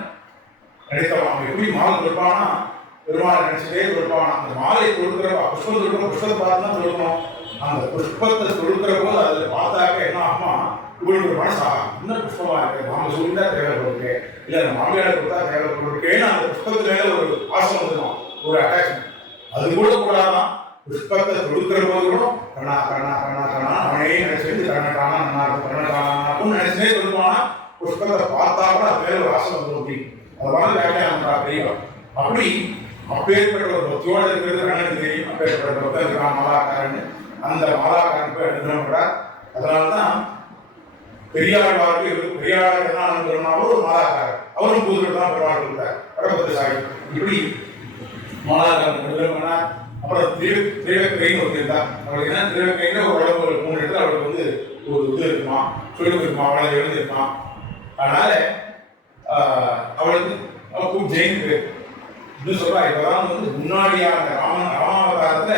நினைக்கலாம். அவன் எப்படி மாலை கொடுப்பானா, பெருமாள் நினைச்சிட்டே கொடுப்பானா. அந்த மாலையை கொடுக்குறப்ப புஷ்பத்தை கொடுக்குற புஷ்பத்தை பார்த்து தான் கொடுக்கணும். அந்த புஷ்பத்தை கொடுக்குற போது அதில் பார்த்தாக்க என்ன ஆகுமா, இவனுக்கு ஒரு மனசா இன்னும் புஷ்பமா இருக்கு, நாம சொல்லிட்டா தேவைப்படுருக்கு, இல்லை அந்த மாமியாரை கொடுத்தா தேவைப்படுருக்கேன்னு அந்த புஷ்பத்து மேல ஒரு ஆசை வந்துடும், ஒரு அட்டாச்மெண்ட். அது கூட கூடாதான். புஷ்பத்தை கொடுக்கிற போது கூட கண்ணா கண்ணா கண்ணா கண்ணா அவனே நினைச்சிட்டு கண்ணக்கானா நன்னா இருக்கும் கண்ணக்கானான்னு நினைச்சே கொடுப்பானா. புஷ்பத்தை பார்த்தா கூட அது மேல ஒரு ஆசை வந்துடும் அப்படின்னு அதனால வியாக்கியானம் தெரியும். அப்படி அப்பேற்பட்ட ஒரு பக்தியோட இருக்கிறது கண்ணனுக்கு தெரியும். அப்பேற்பட்ட பக்தன் இருக்கான் மாலாக்காரன். அந்த மாலாக்காரன் போய் அனுகிரகப்படுறார். அதனால்தான் பெரியாழ்வாருக்கு பெரியாளர் என்ன அனுகிரகம்னாலும் ஒரு மாலாக்காரர், அவரும் புதுக்கிட்டு தான் பெருமாள் கொடுத்தார் வடபத்திர சாகி. இப்படி மாலாக்காரன் அனுகிரகம்னா அப்புறம் திரைவக்கைன்னு ஒரு இருந்தா. அவளுக்கு என்ன திரைவக்கைன்னு ஒரு உடம்பு ஒரு 3 இடத்துல அவளுக்கு வந்து ஒரு இது இருக்குமா, சுழுக்கு இருக்குமா, அவளை எழுந்திருக்குமா. அதனால அவளுக்கு அவள் ஜெயின் பேர் இன்னும் சொல்றா. இப்பதான் வந்து முன்னாடியான ராமாவதாரத்துல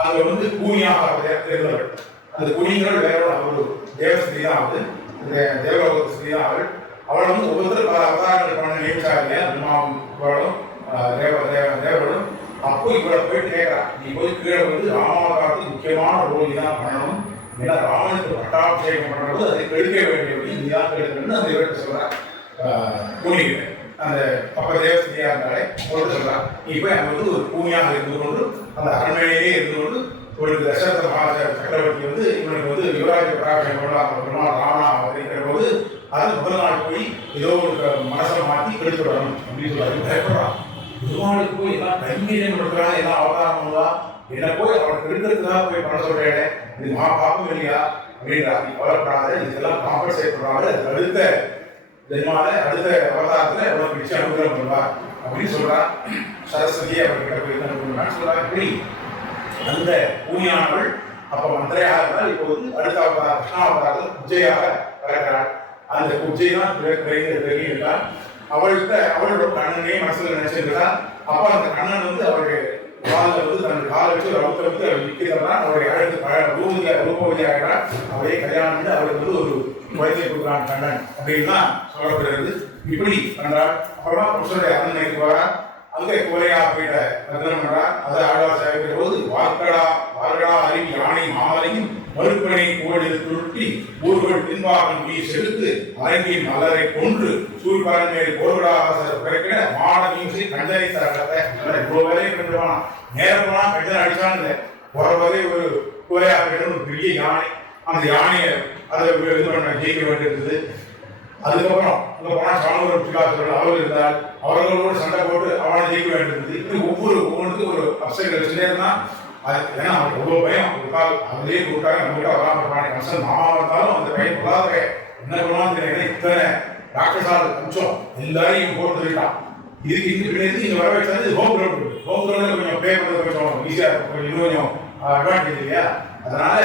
அங்க வந்து கூனியாக இருந்தவள். அந்த குனிங்கிறவள் வேற ஒரு தேவஸ்திரீ தான். அவள் தேவலோக ஸ்திரீ தான். அவளை வந்து ஒவ்வொருத்தர் பல அவதாரங்கள் பண்ண நியமிச்சாங்க இல்லையா, பிரம்மாவும் தேவர்களும். அப்போ இவளை போயிட்டு கேட்கறா, நீ போய் கீழே வந்து ராமாவதாரத்துக்கு முக்கியமான ரோல் தான் பண்ணணும், ஏன்னா ராமனுக்கு பட்டாபிஷேகம் பண்ணுறது அதை கெடுக்க வேண்டிய நீ தான் கெடுக்கணும்னு அந்த இவர்கிட்ட சொல்றா. கூனிகிட்ட அந்த பக்க தேவஸ்திரியா இருந்தாலே அவர்கிட்ட சொல்றா, நீ போய் அங்கே வந்து ஒரு பூமியாக இருந்து கொண்டு அந்த அரண்மனையிலே இருந்து கொண்டு ஒரு தசரத மகாராஜா சக்கரவர்த்தி வந்து இவனுக்கு வந்து யுவராஜ பட்டாபிஷேகம் பண்ணலாம் பெருமாள் ராவணா அப்படிங்கிற போது அதை முதல் நாள் போய் ஏதோ ஒரு மனசை மாற்றி கெடுத்து விடணும் அப்படின்னு சொல்லி பயப்படுறான். பெருமாளுக்கு போய் எல்லாம் கைங்கரியம் கொடுக்குறாங்க, எல்லாம் அவதாரம் பண்ணுவா, என்ன போய் அவளுக்கு எடுக்கிறதுக்காக போய் பண்ண சொல்றேன், இது பாப்பம் இல்லையா அப்படின்றா. நீ கவலைப்படாத, இதெல்லாம் காம்பன்சேட் பண்ணுவாங்க, அதுக்கு அடுத்த ஜென்மால அடுத்த அவதாரத்துல அவளுக்கு நிச்சயம் அனுகிரகம் பண்ணுவா அப்படின்னு சொல்றா. சரஸ்வதி அவர்கிட்ட போய் அனுகிரகம் சொல்றா. இப்படி அந்த பூமியானவள் அப்ப மந்திரையாக இருந்தால் இப்போது அடுத்த அவதாரம் கிருஷ்ணாவதாரத்தில் குஜையாக வளர்க்கிறாள். அந்த குஜை தான் தெரிகிறாள். அவள்கிட்ட அவளோட கண்ணனே மனசுல நினைச்சிருக்கிறா. அப்ப அந்த கண்ணன் வந்து அவருடைய காலில் வந்து தன் காலை வச்சு ஒரு அவுத்த வந்து அவர் நிற்கிறதான் அவருடைய அழகு ரூபவதியாகிறார். அவரே கல்யாணம் பண்ணி அவருக்கு வந்து ஒரு குழந்தை கொடுக்குறான் கண்ணன் அப்படின்னு தான் சொல்லப்படுகிறது. இப்படி பண்றாள். அப்புறமா புருஷனுடைய அரண்மனைக்கு வரா. அங்கே கோலையா போயிட்ட ரத்தனம் பண்றார். அதை ஆழ்வார் சேவிக்கிற போது வார்கடா அறிவி யானை மாமலையும் மறுப்பனை கோடில் துருட்டி ஊர்கள் பின்பாகம் உயிர் செலுத்து அரங்கின் மலரை கொன்று சூழ்பரன் மேல் கோர்கடாக பிறக்கிற மாணவியும் கண்டனை தரத்தை இவ்வளோ வேலையை கண்டுவானா. நேரம் போனா கண்டனை அடிச்சான்னு போறவரே ஒரு கோலையா போயிட்டு ஒரு பெரிய யானை. அந்த யானையை அதை இது பண்ண ஜெயிக்க வேண்டியிருந்தது. அதுக்கப்புறம் அங்கே போனால் சாணூர் பிள்ளாசர்கள் அவர் இருந்தால் அவர்களோடு சண்டை போட்டு அவனை ஜெயிக்க வேண்டியிருந்தது. இப்படி ஒவ்வொன்றுக்கும் ஒரு அப்சைட் வச்சுட்டே இருந்தான். அது ஏன்னா அவனுக்கு எவ்வளோ பயம். ஒரு கால் அவங்களே கூப்பிட்டாங்க, நம்மகிட்ட வராமல் இருப்பாங்க. கம்சன் மாமா இருந்தாலும் அந்த பையன் பொருளாதார என்ன பண்ணுவான்னு தெரியல. இத்தனை ராட்சசால் அம்சம் எல்லாரையும் போட்டு சொல்லிட்டான். இதுக்கு இங்கே வர வச்சது ஹோம் கிரவுண்ட். ஹோம் கிரவுண்டில் கொஞ்சம் ப்ளே பண்ணுறது கொஞ்சம் ஈஸியாக இன்னும் கொஞ்சம் அட்வான்டேஜ் இல்லையா. அதனால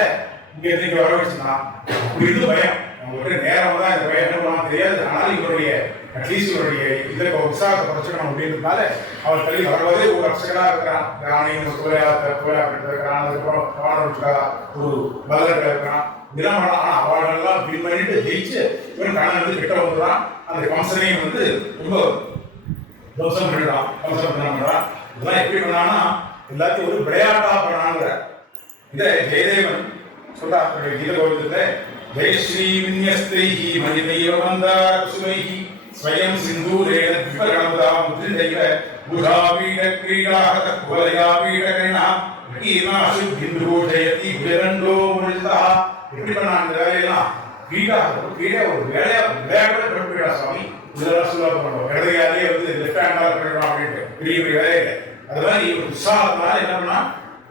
இங்கே வர வச்சுருந்தான். அப்படி இருந்து பயம் அவங்கள்ட்ட நேரம் தான் இந்த பையன் என்ன பண்ணாலும் தெரியாது. ஆனால் இவருடைய அட்லீஸ்ட் இவருடைய இதை உற்சாகத்தை குறைச்சிக்கணும் அப்படின்றதுனால அவன் தள்ளி வருவதே ஒரு அப்சகராக இருக்கிறான். ராணின்னு இருக்கிறான். அதுக்கப்புறம் ஒரு பலர்கள் இருக்கிறான். இதெல்லாம் பண்ணலாம். ஆனால் அவர்களெல்லாம் பின் பண்ணிட்டு ஜெயிச்சு இவன் கண்ணன் வந்து கிட்ட வந்துதான் அந்த கம்சனையும் வந்து ரொம்ப தோஷம் பண்ணிடுறான். கம்சம் பண்ணான். இதெல்லாம் எப்படி பண்ணான்னா எல்லாத்தையும் ஒரு விளையாட்டா பண்ணாங்கிற இதை ஜெயதேவன் சொல்றான். கீத கோவிந்தத்தை जयश्री विन्यस्तैः मणिदैव मन्दारकुसुमैः स्वयं सिन्दूरेण द्विपगणदा मुद्रितैव बुधापीठक्रीडाः कुवलयापीठकर्णः ீமாசுபிந்துஜயதி விரண்டோ முழுதா எப்படி பண்ணாங்க வேலையெல்லாம் வீடா வீடே ஒரு வேலையா விளையாட பண்ணிவிடா சுவாமி இதெல்லாம் சொல்ல பண்ணுவோம் இடதுகையாலே வந்து லெஃப்ட் ஹேண்டா பண்ணிடலாம் அப்படின்ட்டு பெரிய பெரிய வேலையில அதெல்லாம் ஒரு உற்சாகத்தினால என்ன பண்ணா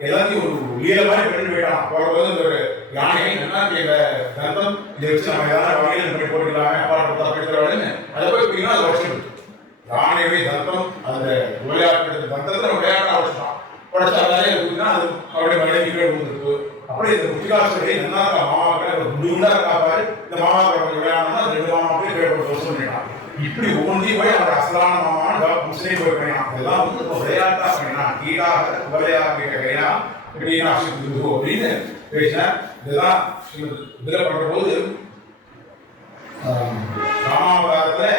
எல்லாத்தையும் ஒரு லீல மாதிரி பண்ணி போயிட்டான் போகும்போது ஒரு யானை என்ன எங்க தந்தம் இதை வச்சு நம்ம ஏதாவது வகையில் பண்ணி போட்டுக்கலாமே அப்பா போயிட்டு அதை போய் பார்த்தீங்கன்னா அது வருஷம் யானையுடைய தந்தம் அந்த விளையாட்டு தந்தத்தில் விளையாட அவசியம் உடச்சாலே அப்படின்னா அது அவருடைய மனைவி விழுந்துருக்கு அப்படி இந்த முத்திகாசுடைய நல்லா மாமாக்களை குண்டுண்டா காப்பாரு இந்த மாமாக்களை விளையாடணும்னா ரெண்டு மாமாக்களையும் பேர் தோசை பண்ணிட்டான் இப்படி ஒவ்வொன்றையும் போய் அவரோட அசலான மாமான முஸ்லீம் போய் பண்ணினான் இதெல்லாம் வந்து இப்போ விளையாட்டா பண்ணினான் கீழாக விளையாட்டு கையா இப்படின்னா அப்படின்னு பேசினார் இதெல்லாம் இதில் பண்ற போது ராமாவதாரத்துல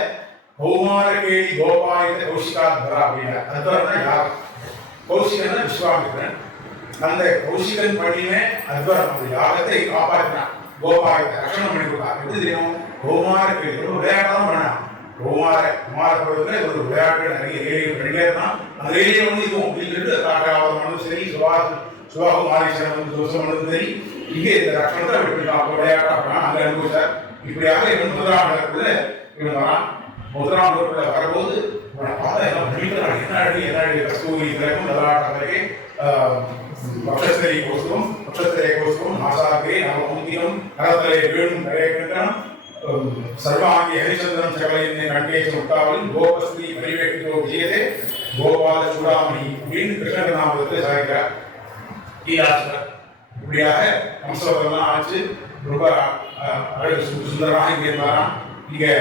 கௌமார கேடி கோபாயத்தை கௌஷிகாத்வரா அப்படின்னா அதுதான் யார் கௌசிகன் விஸ்வாமித்திரன் அந்த கௌசிகன் பண்ணின அத்வரம் அந்த யாகத்தை காப்பாற்றினான் கோபாயத்தை ரஷணம் பண்ணி கொடுத்தான் எப்படி தெரியும் கௌமார கேடி ஒரு விளையாட்டம் பண்ணான் குமார பருவத்தில் ஒரு விளையாட்டு நிறைய ஏரியை பண்ணிட்டே இருந்தான் அந்த ஏரியை வந்து இதுவும் அப்படின்னு சொல்லிட்டு காட்டாவதமானதும் சரி சுபாகு மாரீஸ்வரன் வந்து தோசமானதும் சரி இங்கே இந்த ரஷணத்தை விட்டுட்டான் விளையாட்டா பண்ணான் அங்கே அனுபவிச்சார் இப்படியாக இவன் முதலாம் இடத்துல இவன் வரான் முதலாம் இடத்துல வரும்போது பார்த்தா எல்லாம் பண்ணிக்கிறான் என்ன அடி கஸ்தூரி திலகம் நல்லாட்டே பக்ஷஸ்தரி கோஸ்துவம் நாசாகே நவமுந்தியம் நரதலே வேணும் நிறைய கண்டனம் सर्वांगे हरिचंद्रम सकलयन्ने कंठेश मुक्तावली गोपस्त्री परिवेक्षितो विजयते गोपाल चूड़ामणि मीन कृष्ण नामத்தை சாய்க்கிறார் ஈயாசர் இப்படியாக கம்சவதெல்லாம் ஆச்சு ரொம்ப அழகு சுந்தரமாக இங்கே இருந்தாராம் இங்கே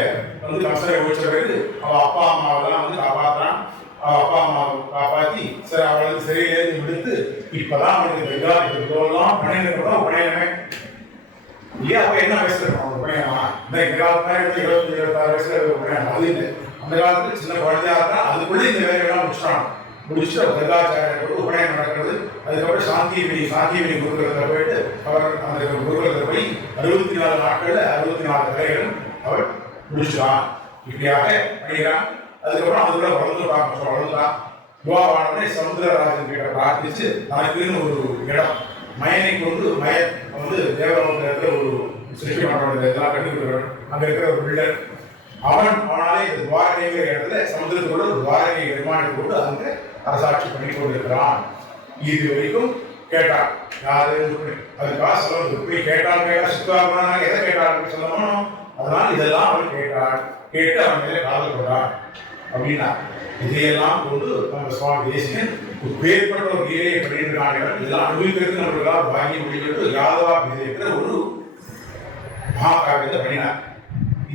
வந்து கம்சரை ஓடிச்ச பிறகு அவள் அப்பா அம்மாவெல்லாம் வந்து காப்பாற்றுறான் அவள் அப்பா அம்மாவை காப்பாற்றி சரி அவளுக்கு சிறையிலேருந்து விடுத்து இப்போதான் அவனுக்கு வெங்காயத்துலாம் பணியனமே இல்லையா அப்ப என்ன வயசுல இந்த காலத்துல 25-26 வயசுல அது இல்லை அந்த காலத்துல சின்ன குழந்தையா இருக்கா அதுக்குள்ள இந்த வேலையெல்லாம் முடிச்சுட்டு கர்காச்சாரிய உபநயனம் நடக்கிறது அதுக்கப்புறம் சாந்திமணி குருகுலத்தில் போயிட்டு அவர் அந்த குருகுலத்தில் போய் 64 நாட்கள்ல 64 வேலைகளும் அவர் முடிச்சுட்டான் இப்படியாக பண்ணிக்கிறான் அதுக்கப்புறம் அதுக்குள்ள வளர்ந்துட்டான் யுவாவானே சமுத்திரராஜன் கிட்ட பிரார்த்திச்சு தனக்குன்னு ஒரு இடம் மயனை கொண்டு மயன் வந்து தேவலோகத்தில் இருக்கிற ஒரு சிருஷ்டி பண்ணுறது இதெல்லாம் கண்டுபிடிக்கிறான் அங்கே இருக்கிற ஒரு பில்டர் அவனாலே இந்த துவாரகைங்கிற இடத்துல சமுதிரத்தோடு ஒரு துவாரகை நிர்மாணித்து கொண்டு அங்கே அரசாட்சி பண்ணி கொண்டிருக்கிறான் இது வரைக்கும் கேட்டான் யாரு அதுக்காக சொல்ல போய் கேட்டாங்க சுத்தாங்க எதை கேட்டாங்க சொல்லணும் அதனால இதெல்லாம் அவன் கேட்டு அவன் மேலே காதல் கொண்டான் அப்படின்னா இதையெல்லாம் கொண்டு நம்ம சுவாமி தேசிகன் பேர்பட்ட ஒரு கீதையை பண்ணியிருக்காங்க இதெல்லாம் அனுபவிக்கிறது நம்மளுக்காக வாங்கி முடிக்கிறது யாதவா இருக்கிற ஒரு மகாகாவியத்தை பண்ணினார்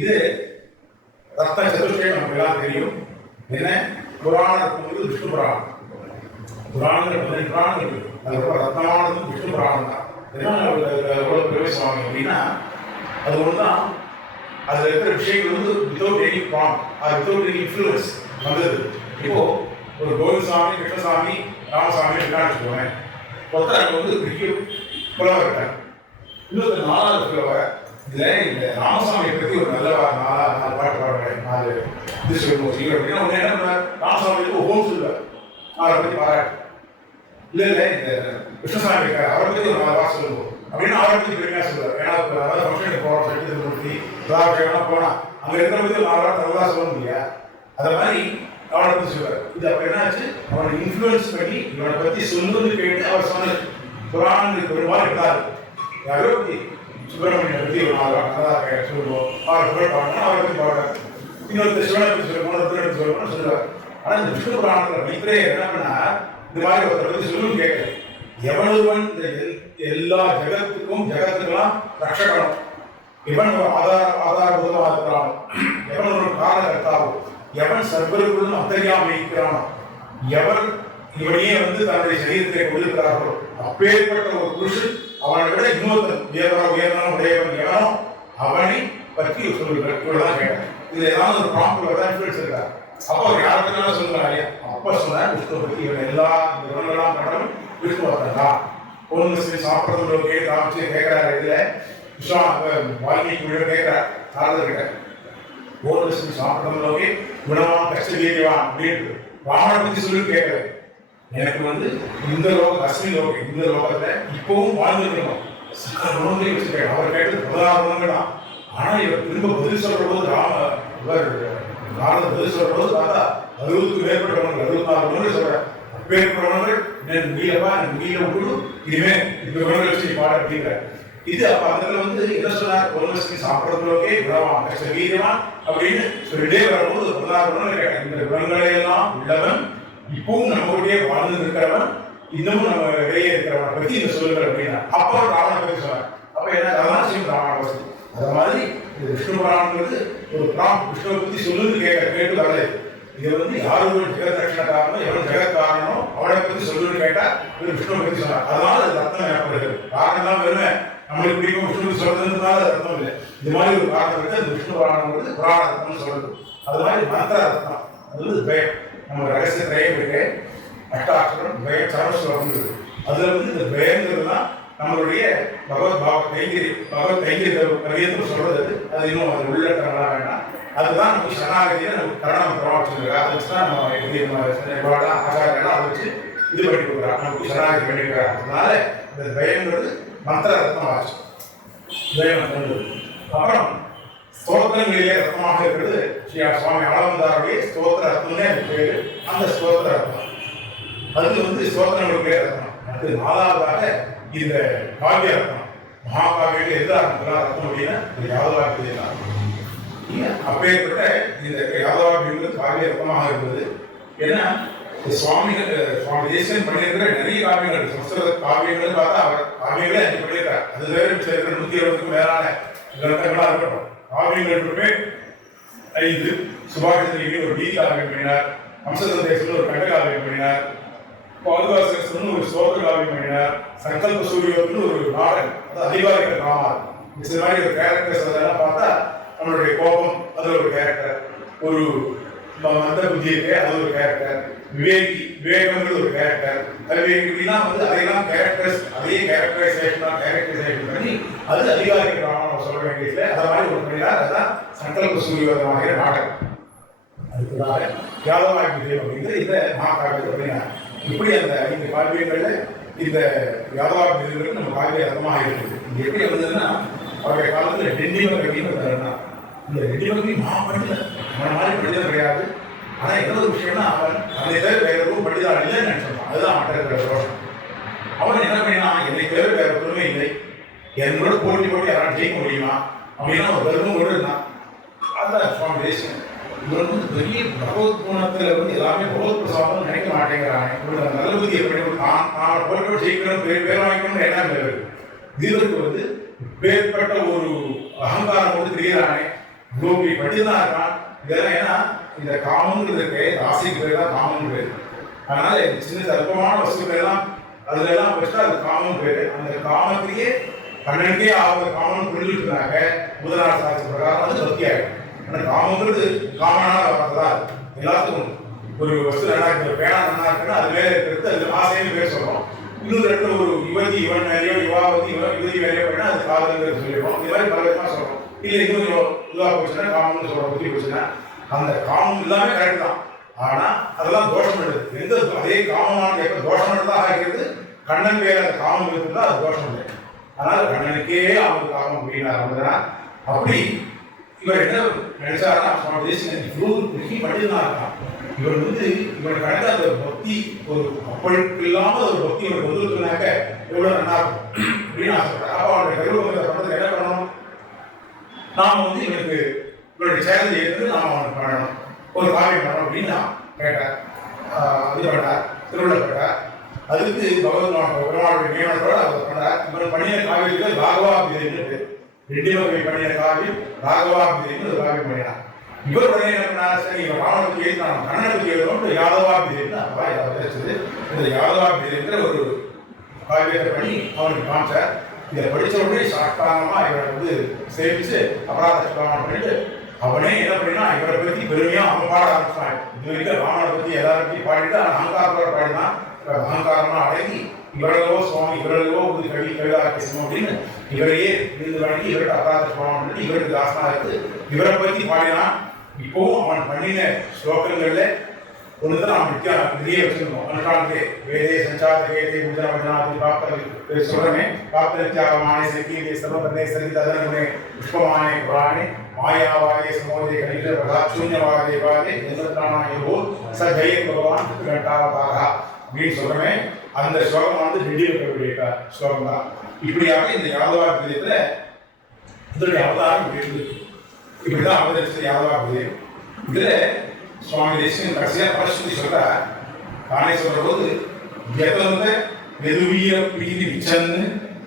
இது ரத்ன சதுஷ்டயம் நமக்கு எல்லாம் தெரியும் என்ன புராணத்துக்கு வந்து விஷ்ணு புராணங்கள் 18 புராணங்கள் அதுக்கப்புறம் ரத்னமானது விஷ்ணு புராணம் தான் எவ்வளவு பிரவேசமாகும் அப்படின்னா அது ஒன்றுதான் அதுல இருக்கிற விஷயங்கள் வந்து without any prompt without any influence வந்தது இப்போ ஒரு கோவிந்தசாமி கிருஷ்ணசாமி ராமசாமி இருக்கான்னு போனேன் ஒருத்தர் வந்து பெரிய புலவர் இருக்கார் இன்னொரு 4வது புலவர் இதுல இந்த ராமசாமியை பத்தி ஒரு நல்ல 4 பாட்டு பாடுறேன் 4 இது சொல்லுவோம் அப்படின்னா ஒன்று என்ன பண்ணார் ராமசாமிக்கு ஹோம் சொல்லுவார் அவரை பத்தி பாராட்டு இல்ல இந்த கிருஷ்ணசாமி இருக்கார் அவரை பத்தி ஒரு 4 வாரம் சொல்லுவோம் அப்படின்னு அவரை பத்தி பெருமையா சொல்லுவார் ஏன்னா அதாவது ஃபங்க்ஷனுக்கு போறோம் சட்டத்தை முடிச்சு விழாவுக்கு போனா அங்க இருக்கிற பத்தி 4 வாரம் நல்லா சொல்ல முடியா அதை மாதிரி அவனை பத்தி சொல்லுவார் இது அப்ப என்னாச்சு அவனை இன்ஃப்ளூயன்ஸ் பண்ணி இவனை பத்தி சொல்லுன்னு கேட்டு அவர் சொன்னது புராணங்களுக்கு பெரும்பாலும் இருக்காரு யாரோ பத்தி சுப்பிரமணியனை பத்தி ஒரு 4 வாரம் நல்லா சொல்லுவோம் அவரை புகழ் பாடணும் அவரை பத்தி பாடுறாரு இன்னொருத்தர் சிவனை பத்தி சொல்லுவோம் சொல்லுவார் ஆனா இந்த விஷ்ணு புராணத்துல மைத்ரேயர் என்ன பண்ணா இந்த மாதிரி ஒருத்தர் பத்தி சொல்லுன்னு கேட்கல எவனொருவன் இந்த எல்லா ஜெகத்துக்கெல்லாம் ரட்சகனும் எவன் ஒரு ஆதாரபூதமாக இருக்கிறானோ எவன் ஒரு காரணகர்த்தாவோ எவன் சர்வருக்குள்ளும் அந்தரியாமல் இருக்கிறானோ எவன் இவனையே வந்து தன்னுடைய சரீரத்தை கொண்டிருக்கிறார்களோ அப்பேற்பட்ட ஒரு புருஷன் அவனை விட இன்னொருத்தன் உயர்ந்தவன் உடையவன் எவனோ அவனை பற்றி சொல்லுகிறார் இவ்வளவுதான் கேட்டேன் இது ஏதாவது ஒரு ப்ராம்ப்ட் தான் இன்ஃபுளுன்ஸ் இருக்கார் அப்போ அவர் யாருக்குனாலும் சொல்லுறாங்க இல்லையா அப்ப சொன்னார் விஷ்ணு பற்றி இவன் எல்லா இந்த இவனெல்லாம் பண்ணவன் விஷ்ணு வர்த்தன் தான் பொண்ணு சாப்பிட்றது காமிச்சு கேட்கிறாரு இதுல வால்மீகி கேட்கிறார் நாரதர்கிட்ட, ஓரலட்சுமி சாப்பிட்டவங்களோகே குணவான் கஷ்டவீரியவான் அப்படின்னு ராவண பத்தி சொல்லி கேட்கறது. எனக்கு இந்த லோகம் அஸ்மி லோகம், இந்த லோகத்துல இப்பவும் வாழ்ந்துருக்கணும், சகல குணங்களையும் வச்சுருக்கேன். அவர் கேட்டது 16 குணங்கள் தான். ஆனா இவர் திரும்ப பதில் சொல்ற போது நாரதர் பதில் சொல்ற போது பார்த்தா 60க்கு மேற்பட்ட குணங்கள், 64 குணங்கள் சொல்றார். அப்பேற்பட்ட குணங்கள் நீலப்பா எனக்கு நீல விட்டு இனிமே இந்த குணங்கள் வச்சு நீ பாட அப்படிங்கிற இது. அப்ப அதுல என்ன சொன்னார், ஓரலட்சுமி சாப்பிடறதுலோகே குணவான் கஷ்ட வீரியவான் அப்படின்னு சொல்லிட்டே வரும்போது 16 குணங்கள் கேட்டேன். இந்த குணங்களை எல்லாம் உள்ளவன், இப்பவும் நம்மளுடைய வாழ்ந்து இருக்கிறவன், இன்னமும் நம்ம வெளியே இருக்கிறவனை பத்தி இந்த சொல்லுங்கள் அப்படின்னா அப்ப ராவண பத்தி சொன்னார். அப்ப என்ன அதெல்லாம் செய்யும் ராவண வசதி. அது மாதிரி விஷ்ணு புராணங்கிறது ஒரு விஷ்ணுவை பத்தி சொல்லுன்னு கேட்டு வரல. இது யாரு ஒரு ஜெகத் ரட்சண காரணம், எவன் ஜெகத் காரணம் அவனை பத்தி சொல்லுன்னு கேட்டா இது விஷ்ணுவை பத்தி சொன்னார். அதனால அது அர்த்தம் ஏற்படுகிறது. காரணம் தான் வெறுமை நம்மளுக்கு பிடிக்கும் விஷ்ணுக்கு சொல்றதுனால அது அர்த்தம் இல்லை. இது மாதிரி ஒரு காரணம் இருக்கு. அந்த விஷ்ணு புராணங்கிறது புராண அர்த்தம்னு சொல்றது. அது மாதிரி மந்திர அர்த்தம், அது பயம். நம்ம ரகசிய திரையம் இருக்கு, அஷ்டாட்சரம் பயம் சரஸ்வரம். அதுல இந்த பயங்கிறது தான் நம்மளுடைய பகவத் கைங்கரிய சொல்றது. அது இன்னும் அது உள்ளட்டங்களா வேண்டாம். அதுதான் நமக்கு சரணாகதியை நமக்கு கரணம் பிரமாச்சிருக்கா. அதை வச்சுதான் நம்ம ஆச்சாரியெல்லாம் அதை வச்சு இது பண்ணி கொடுக்குறாங்க, நமக்கு சரணாகதி பண்ணி கொடுக்குறாங்க. அதனால இந்த பயங்கிறது மந்திர ரத்னம் ஆச்சு. பயம். அப்புறம் ஸ்தோத்திரங்களிலே ரத்னமாக இருக்கிறது ஸ்ரீ சுவாமி ஆளவந்தாருடைய ஸ்தோத்திர ரத்னமே அது பேரு. அந்த ஸ்தோத்திர ரத்னம் அது ஸ்தோத்திரங்களுக்கு ரத்னம். அது 4வதாக இந்த காவிய ரத்னம். மகாகாவியில் எது ஆரம்பிக்கலாம் ரத்னம் அப்படின்னா இந்த யாதவாபியை தான். அப்பேற்பட்ட இந்த யாதவாபிங்கிறது காவிய ரத்னமாக இருந்தது. ஏன்னா சுவாமி தேசிகன் பண்ணியிருக்கிற நிறைய காவியங்கள், சம்ஸ்கிருத காவியங்கள் பார்த்தா அவர் காவியங்களே 5 பண்ணியிருக்கார். அது வேறு 120க்கும் மேலான கிரந்தங்களா இருக்கட்டும். காவியங்கள் 5. சுபாஷிதரிக்கு ஒரு வீதி காவியம் பண்ணினார், வம்சதேசன் ஒரு கண்ட காவியம் பண்ணினார், பாதுகாசன் ஒரு ஸ்தோத்திர காவியம் பண்ணினார், சங்கல்ப சூரியோன்னு ஒரு நாடகம், அது அதிகாரிகள் ராமார். இந்த மாதிரி ஒரு கேரக்டர்ஸ் அதெல்லாம் பார்த்தா நம்மளுடைய கோபம் அது ஒரு கேரக்டர், ஒரு மந்த புத்தி இருக்கு அது ஒரு கேரக்டர், விவேகம்ன்றது ஒரு கேரக்டர். அதையெல்லாம் அதையெல்லாம் கேரக்டர்ஸ் அதே கேரக்டரைசேஷன் பண்ணி அது அதிகாரிகள் ராமன் சொல்ல வேண்டியதில்லை. அதை மாதிரி ஒரு பண்ணினார். அதுதான் சங்கல்ப சூரியோதமாகிற நாடகம். அதுக்குள்ளாக யாதவாபிதேவம் அப்படிங்கிறது இந்த மகாகாவியத்தை பண்ணினார். இப்படி அந்த 5 காவியங்கள்ல இந்த யாதவாபிதேவங்களுக்கு நம்ம காவிய அர்த்தமாக இருக்குது. இது எப்படி வந்ததுன்னா அவருடைய காலத்துல டென்னிம கவின்னு இருந்தாருன்னா, இந்த டென்னிமகவி மகாபண்டிதன் அவனை மாதிரி பண்டிதன் கிடையாது. ஆனா என்ன ஒரு விஷயம்னா அவன் அதை தவிர வேற எதுவும் பண்டிதன் இல்லைன்னு நினைச்சான். அதுதான் மற்ற இருக்கிற தோஷம். அவன் என்ன பண்ணினா, என்னை தவிர வேற பொறுமை இல்லை, என்னோட போட்டி யாராலும் ஜெயிக்க முடியுமா அப்படின்னா ஒரு கர்வம் கூட இருந்தான். அதுதான் சுவாமி தேசிகன். இவர் பெரிய பகவத் குணத்துல எல்லாமே பகவத் பிரசாதம் நினைக்க மாட்டேங்கிறாங்க. நல்ல புத்தி எப்படி நான் போட்டி ஜெயிக்கணும் பேர் வாங்கிக்கணும்னு எண்ணம் இல்லை. இவருக்கு பேர்பட்ட ஒரு அகங்காரம் தெரிகிறானே, கோபி பண்டிதான் இருக்கான். இதெல்லாம் ஏன்னா இந்த காமங்கிறது இருக்கு, ஆசைக்கு பேர் தான் காமன் பேர். அதனால சின்ன அல்பமான வஸ்துக்கள் எல்லாம் அதுல எல்லாம் வச்சுட்டா அது காமன் பேரு. அந்த காமத்திலேயே கண்ணனுக்கே ஆகுற காமன் புரிஞ்சுட்டாங்க. முதலாளர் சாட்சி பிரகாரம் அது பக்தி ஆகிடும். ஆனால் காமங்கிறது காமனான வார்த்தை எல்லாத்துக்கும். ஒரு வஸ்து நல்லா இருக்கு, பேனா நல்லா இருக்குன்னா அது மேலே இருக்கிறது அது ஆசைன்னு பேர் சொல்றோம். இன்னொரு இடத்துல ஒரு யுவதி இவன் வேலையோ யுவாவதி யுவதி வேலையோ பண்ணா அது காதல்ங்கிறது சொல்லிடுவோம். இது மாதிரி பல விதமாக சொல்றோம். இல்லை இன்னும் இதுவாக போச்சுன்னா காமம்னு சொல்றோம், புத்தி போச்சுன்னா அந்த காமம் எல்லாமே கரெக்ட் தான். ஆனா அதெல்லாம் தோஷம் இல்லை. எந்த அதே காமமான எப்ப தோஷம் தான் ஆகிறது, கண்ணன் பேர் அந்த காமம் இருக்குன்னா அது தோஷம் இல்லை. அதனால கண்ணனுக்கே அவனுக்கு காமம் அப்படின்னா அப்படி இவர் என்ன நினைச்சாருன்னா சுவாமி தேசிகன் இவ்வளவு பெரிய பண்டிதனா இருக்கான். இவர் இவர் கடந்த அந்த பக்தி ஒரு அப்பழுக்கு இல்லாம ஒரு பக்தி இவருக்கு வந்துருக்குனாக்க எவ்வளவு நல்லா இருக்கும் அப்படின்னு ஆசைப்பட்டார். அப்ப அவருடைய கருவத்தை பண்றதுக்கு என்ன பண்ணணும், நாம இவனுக்கு இவருடைய சேலஞ்சை எடுத்து நாம அவனுக்கு பண்ணணும், ஒரு காவியம் பண்ணணும் அப்படின்னு நான் கேட்டார். இது பண்ணார், திருவிழப்பட்டார். அதுக்கு பகவத் நியமனத்தோட அவர் பண்ணார். இவர் பண்ணிய காவியத்துக்கு ராகவாபிதைன்னு ரெட்டிமகவி பண்ணிய காவியம் ராகவாபிதைன்னு ஒரு காவியம் பண்ணினார். இவர் உடனே என்ன பண்ணார், சரி இவர் ராவணத்துக்கு எழுதினான், கண்ணனுக்கு எழுதணும் யாதவாபிதைன்னு அப்பா கிடைச்சது. இந்த யாதவாபிதைன்ற ஒரு காவியத்தை பண்ணி அவனுக்கு காமிச்சார். இதை படித்த உடனே சாஷ்டாங்கமா இவரை சேவிச்சு அபராத சுத்தமாக பண்ணிட்டு அவனே என்ன பண்ணினா இவரை பற்றி பெருமையா அவன் பாட ஆரம்பிச்சான். இது வரைக்கும் ராவணனை பற்றி எல்லாரையும் பாடிட்டு அகங்காரத்தோட பாடினா அகங்காரமா அடங்கி இவரோ சுவாமி இவரோ வந்து கவிதாக்கிசம் அப்படின்னு இவரையே விருது வழங்கி இவர்கிட்ட அபராத சுவாமி இவருக்கு தாசனா இருக்கு. இவரை பத்தி பாடினா இப்போ அவன் பண்ணின ஸ்லோகங்கள்ல ஒண்ணுதான் நாம் வெளியே வச்சிருக்கோம். அன்றாடே வேதே சஞ்சாதே உஜாவஜாதி பாப்பல் சொல்றமே பாப்பலத்யாகமானே சகீதே சர்வபதே சரிததனே புஷ்பமானே புராணே மாயாவாதே சமோதே கலில பிரதாச்சூன்யவாதே வாதே நிசத்தானாயோ ச ஜெய பகவான் கட்டாவதாக அப்படின்னு சொல்றமே. அந்த ஸ்லோகம் வந்து வெளியே இருக்கக்கூடிய ஸ்லோகம் தான். இப்படியாக இந்த யாதவாபிரியத்துல இதனுடைய அவதாரம் இருக்கு. இப்படிதான் அவதரிச்ச யாதவாபிரியம். இதுல சுவாமி தேசிகன் கடைசியா பரஸ்துதி சொல்ற தானே சொல்ற போது எதந்த வெதுவீர பிரீதி விச்சன்னு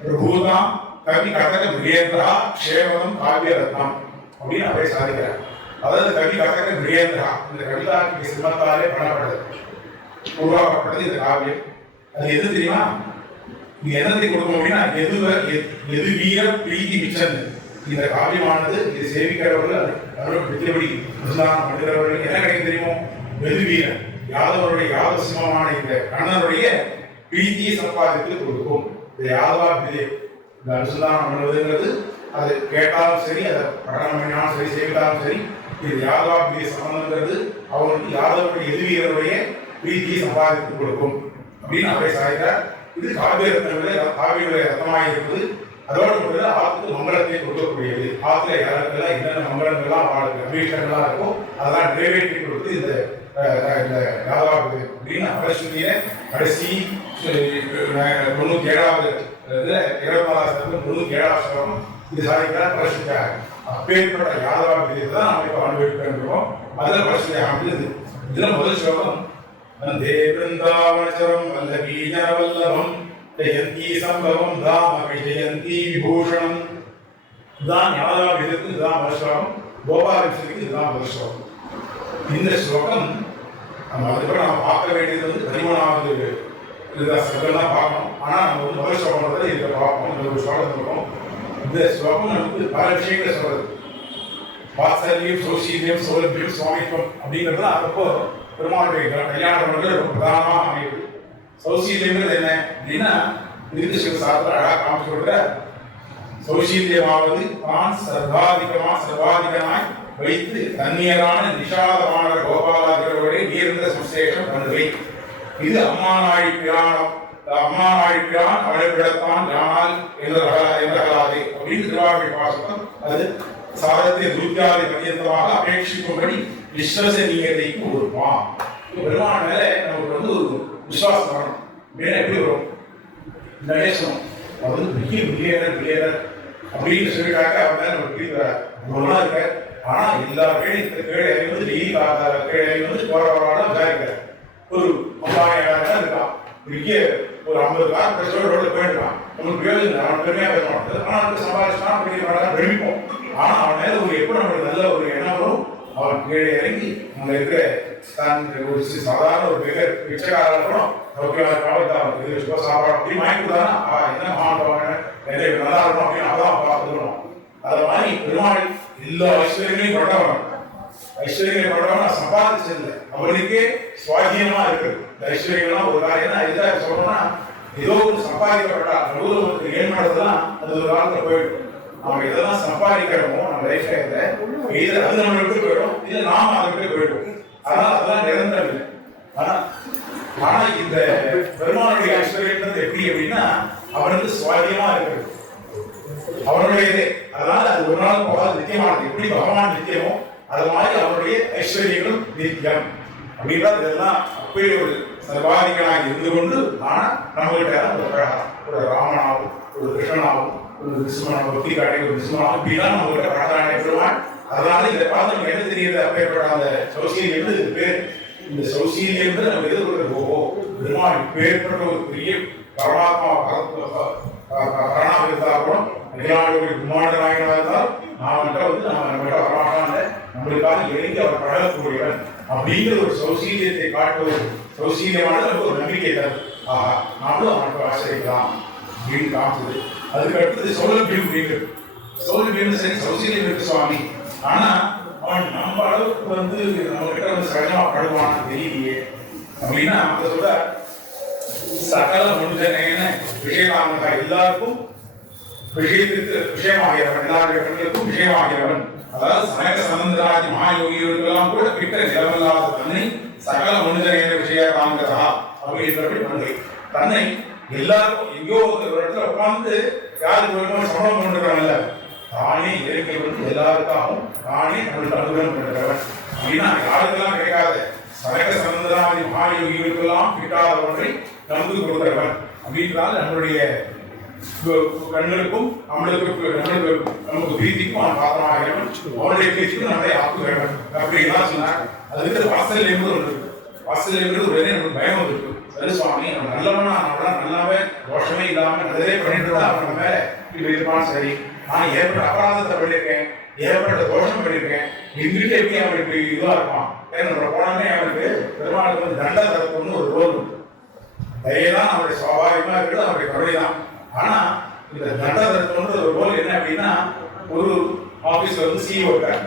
பிரபூதாம் கவி கதக பிரியேந்திரா க்ஷேமம் காவிய ரத்னம் அப்படின்னு அவரை சாதிக்கிறார். அதாவது கவி கதக பிரியேந்திரா இந்த கவிதாக்கு சிம்மத்தாலே பண்ணப்படுது, உருவாக்கப்பட்டது இந்த காவியம். அது எது தெரியுமா? இது என்னத்தை கொடுக்கும் அப்படின்னா எது வீர பிரீதி விச்சன்னு. இந்த காவியமானது இது சேவிக்கிறவர்கள் அவர்கள் வித்தியபடி பிரதானம் பண்ணுகிறவர்கள் என்ன கிடைக்கும் தெரியுமோ? வெதுவீரன் யாதவருடைய யாதவ சிம்மமான இந்த கண்ணனுடைய பிரீத்தியை சம்பாதித்து கொடுக்கும். இந்த யாதவா விஜயம் இந்த அனுசந்தானம் பண்ணுவதுங்கிறது அது கேட்டாலும் சரி, அதை படனம் பண்ணினாலும் சரி, சேவித்தாலும் சரி, இது யாதவா விஜய சம்பந்தங்கிறது அவர்களுக்கு யாதவருடைய எதிர்வீரருடைய பிரீத்தியை சம்பாதித்து கொடுக்கும் அப்படின்னு அவரை சாதித்தார். இது காவிய ரத்னங்களே காவியுடைய ரத்தமாக இருப்பது. அதோடு கூட ஆற்றுக்கு மங்களத்தை கொடுக்கக்கூடியது. ஆற்றுல யாருக்கெல்லாம் என்னென்ன மங்களங்கள்லாம் வாழ்க்கை அபீஷங்கள்லாம் இருக்கும் அதெல்லாம் நிறைவேற்றி கொடுத்து இந்த யாதவாபதி அப்படின்னு பரஸ்துதிய கடைசி 97வது 97வது ஸ்லோகம் இது சாதிக்கிறார் பரஸ்துதியாக. அப்பேற்பட்ட யாதவாபதியை தான் நம்ம இப்போ அனுபவிக்கிறோம். அதில் பரஸ்துதியாக அமைந்தது. இதில் முதல் ஸ்லோகம் வந்தே பிருந்தாவனச்சரம் வல்லபீ ஜனவல்லபம் ஜெயந்தி சம்பவம் தாம விஜயந்தி விபூஷணம். இதுதான் யாதவாபிதத்துக்கு இதுதான் முதல் ஸ்லோகம். கோபாலகிருஷ்ணனுக்கு இதுதான் முதல் ஸ்லோகம். இந்த ஸ்லோகம் நம்ம அதுக்கப்புறம் நம்ம பார்க்க வேண்டியது வந்து 13வது சர்க்கம் தான் பார்க்கணும். ஆனால் நம்ம வந்து முதல் ஸ்லோகம் இதில் பார்ப்போம். இந்த ஒரு ஸ்லோகம் இருக்கும். இந்த ஸ்லோகம் நமக்கு பல விஷயங்களை சொல்றது. வாத்சல்யம் சௌசீல்யம் சௌலபியம் சுவாமித்வம் அப்படிங்கிறது அப்போ பெருமாளுடைய கல்யாணம் ரொம்ப பிரதானமாக அமையுது. சௌசீல்யங்கிறது என்ன அப்படின்னா நிருத்த சிவசாஸ்திரம் அழகா காமிச்சு கொடுக்குற சௌசீல்யமாவது தான் சர்வாதிகமாய் வைத்து தன்னியரான நிஷாதமான கோபாலாதிகளோட நீர்ந்த சுசேஷம் பண்ணுவை. இது அம்மாநாழி பிராணம் அம்மாநாழி பிரான் அவளை விடத்தான் யானால் என்றகலாதே அப்படின்னு திருவாரூரை பாசனம். அது சாதத்தை துர்காதி பரியந்தமாக அபேட்சிக்கும்படி விஸ்வசனீயதைக்கு ஒருப்பான். பெருமான் மேல நமக்கு வந்து ஒரு விசுவாசம் வரணும். மேல எப்படி வரும்? நேசம். அவர் வந்து பிள்ளையர் அப்படின்னு சொல்லிட்டாக்க அவர் மேல நம்ம பிடிக்கிறார் இருக்க. ஆனா எல்லா கேள்வி வந்து டெய்லி கேள்வி வந்து போறவரான விசாரிக்கிறார். ஒரு 50,000 இருக்கான், பெரிய ஒரு 50 கார் பிரச்சோட போயிருக்கான். நமக்கு பிரயோஜனம் அவன் பெருமையா பேச மாட்டது. ஆனா நமக்கு சம்பாதிச்சுனா பெருமிப்போம். ஆனா அவன் மேல ஒரு எப்படி நம்மளுக்கு நல்ல ஒரு எண்ணம் வரும். அவன் கீழே இறங்கி அங்க இருக்கிற ஒரு சாதாரண ஒரு மிக பிச்சைக்காரர் இருக்கணும் சாப்பாடு அப்படின்னு வாங்கி கொடுத்தாங்கன்னா என்ன மாவட்டம் நல்லா இருக்கணும் அப்படின்னு அதான் பார்த்துக்கணும். அது மாதிரி பெருமாள் எல்லா ஐஸ்வர்யங்களையும் பண்றவன் ஐஸ்வர்யங்களை பண்றவன் சம்பாதிச்சதில்லை, அவனுக்கே சுவாதீனமா இருக்கு. இந்த ஐஸ்வர்யங்கள்லாம் ஒரு காரியம் இதை சொல்லணும்னா ஏதோ ஒரு சம்பாதிக்கப்பட்டா நூறு ஏன் பண்ணுறதுலாம் அது ஒரு காலத்துல போயிடும். நம்ம எதெல்லாம் சம்பாதிக்கிறோமோ நம்ம லைஃப் டைம்ல அது நம்ம விட்டு போயிடும், இல்லை நாம அதை விட்டு போயிடும். அதனால அதெல்லாம் நிரந்தரம் இல்லை. ஆனா இந்த பெருமானுடைய ஐஸ்வர்யன்றது எப்படி அப்படின்னா அவனுக்கு சுவாதியமா இருக்கிறது அவனுடையதே. அதனால அது ஒரு நாள் போகாது, நித்தியமானது. எப்படி பகவான் நித்தியமோ அது மாதிரி அவனுடைய ஐஸ்வர்யங்களும் நித்தியம் அப்படின்றது. இதெல்லாம் அப்படி ஒரு சர்வாதிகனாக இருந்து கொண்டு ஆனா நம்மகிட்ட ஒரு ராமனாவும் ஒரு கிருஷ்ணனாவும் ஒரு விஸ்வனாவும் பக்தி காட்டி ஒரு விஸ்வனாவும் இப்படிதான் நம்மகிட்ட பிரார்த்தனை பெறுவான். அதனால இதை பார்த்து நமக்கு என்ன தெரியுது அப்பேற்பட்ட அந்த சௌசீல்யம் இது பேர். இந்த சௌசீல்யம் நம்ம எதிர்கொள்றது ஓஹோ பெருமாள் இப்பேற்பட்ட ஒரு பெரிய பரமாத்மா பரணாக இருந்தால் கூட நிகழாடுடைய குமார நாயகனாக இருந்தால் நான் வந்து நம்மகிட்ட வரமாட்டான் நம்மளுக்காக இறங்கி அவர் பழகக்கூடியவன் அப்படிங்கிற ஒரு சௌசீல்யத்தை காட்டுவது சௌசீல்யமானது நமக்கு ஒரு நம்பிக்கை தான். ஆஹா நாமளும் அவனுக்கு ஆசிரியக்கலாம் அப்படின்னு காமிச்சது. அதுக்கு அடுத்தது சௌலபியம் அப்படிங்கிறது. சௌலபியம் சரி சௌசீல்யம் இருக்கு சுவாமி, ஆனா அவன் நம்ம அளவுக்கு வந்து நம்ம கிட்ட வந்து சகஜமா பழகுவான்னு தெரியலையே அப்படின்னா அதை சொல்ற சகல மனுஷனேன விஷயமாக எல்லாருக்கும் விஷயத்திற்கு விஷயமாகிறவன், எல்லாருடைய கண்களுக்கும் விஷயமாகிறவன். அதாவது சமய சனந்தராஜ் மகாயோகிகளுக்கெல்லாம் கூட கிட்ட நிலமல்லாத தன்னை சகல மனுஷனேன விஷயமாகிறதா அப்படின்றபடி மனிதை தன்னை எல்லாருக்கும் எங்கேயோ ஒரு இடத்துல உட்கார்ந்து யாருக்கு வேணுமோ சமணம் கொண்டிருக்கிறாங்கல்ல, தானே இயற்கை வந்து எல்லாருக்காகவும் தானே நம்மளுக்கு அனுகிரகம் பண்ணுறவன் அப்படின்னா யாருக்கெல்லாம் கிடைக்காத சமய சனந்தராஜ் மகாயோகிகளுக்கெல்லாம் கிட்டாத ஒன்றை நமக்கு கொடுக்கிறவன் அப்படின்றால் நம்மளுடைய கண்களுக்கும் நமக்கு பிரீதிக்கும் அவன் பாத்திரமாகிறவன், அவனுடைய பேச்சுக்கும் நம்மளை ஆக்குகிறவன் அப்படின்லாம் சொன்னார். அதுக்கு வாசல் என்பது ஒன்று இருக்கு. வாசல் என்பது உடனே நமக்கு பயம் வந்துருக்கு. சரி சுவாமி, அவன் நல்லவனா அவனா நல்லாவே தோஷமே இல்லாம நல்லதே பண்ணிட்டு தான் அவன் மேல இப்படி இருப்பான். சரி, நான் ஏற்பட்ட அபராதத்தை பண்ணியிருக்கேன், ஏற்பட்ட தோஷம் பண்ணியிருக்கேன், எங்கிட்ட எப்படி அவன் இப்படி இதுவா இருப்பான்? ஏன்னா போனே அவனுக்கு பெருமாளுக்கு வந்து தண்டை தரப்புன்னு ஒரு ரோல் உண்டு. தயதான் அவருடைய சுவாபாவிகமா இருக்கிறது, அவருடைய கருணை தான். ஆனா இந்த தண்டை தரப்புன்ற ஒரு ரோல் என்ன அப்படின்னா, ஒரு ஆபீஸ்ல வந்து சிஇஓ இருக்காரு,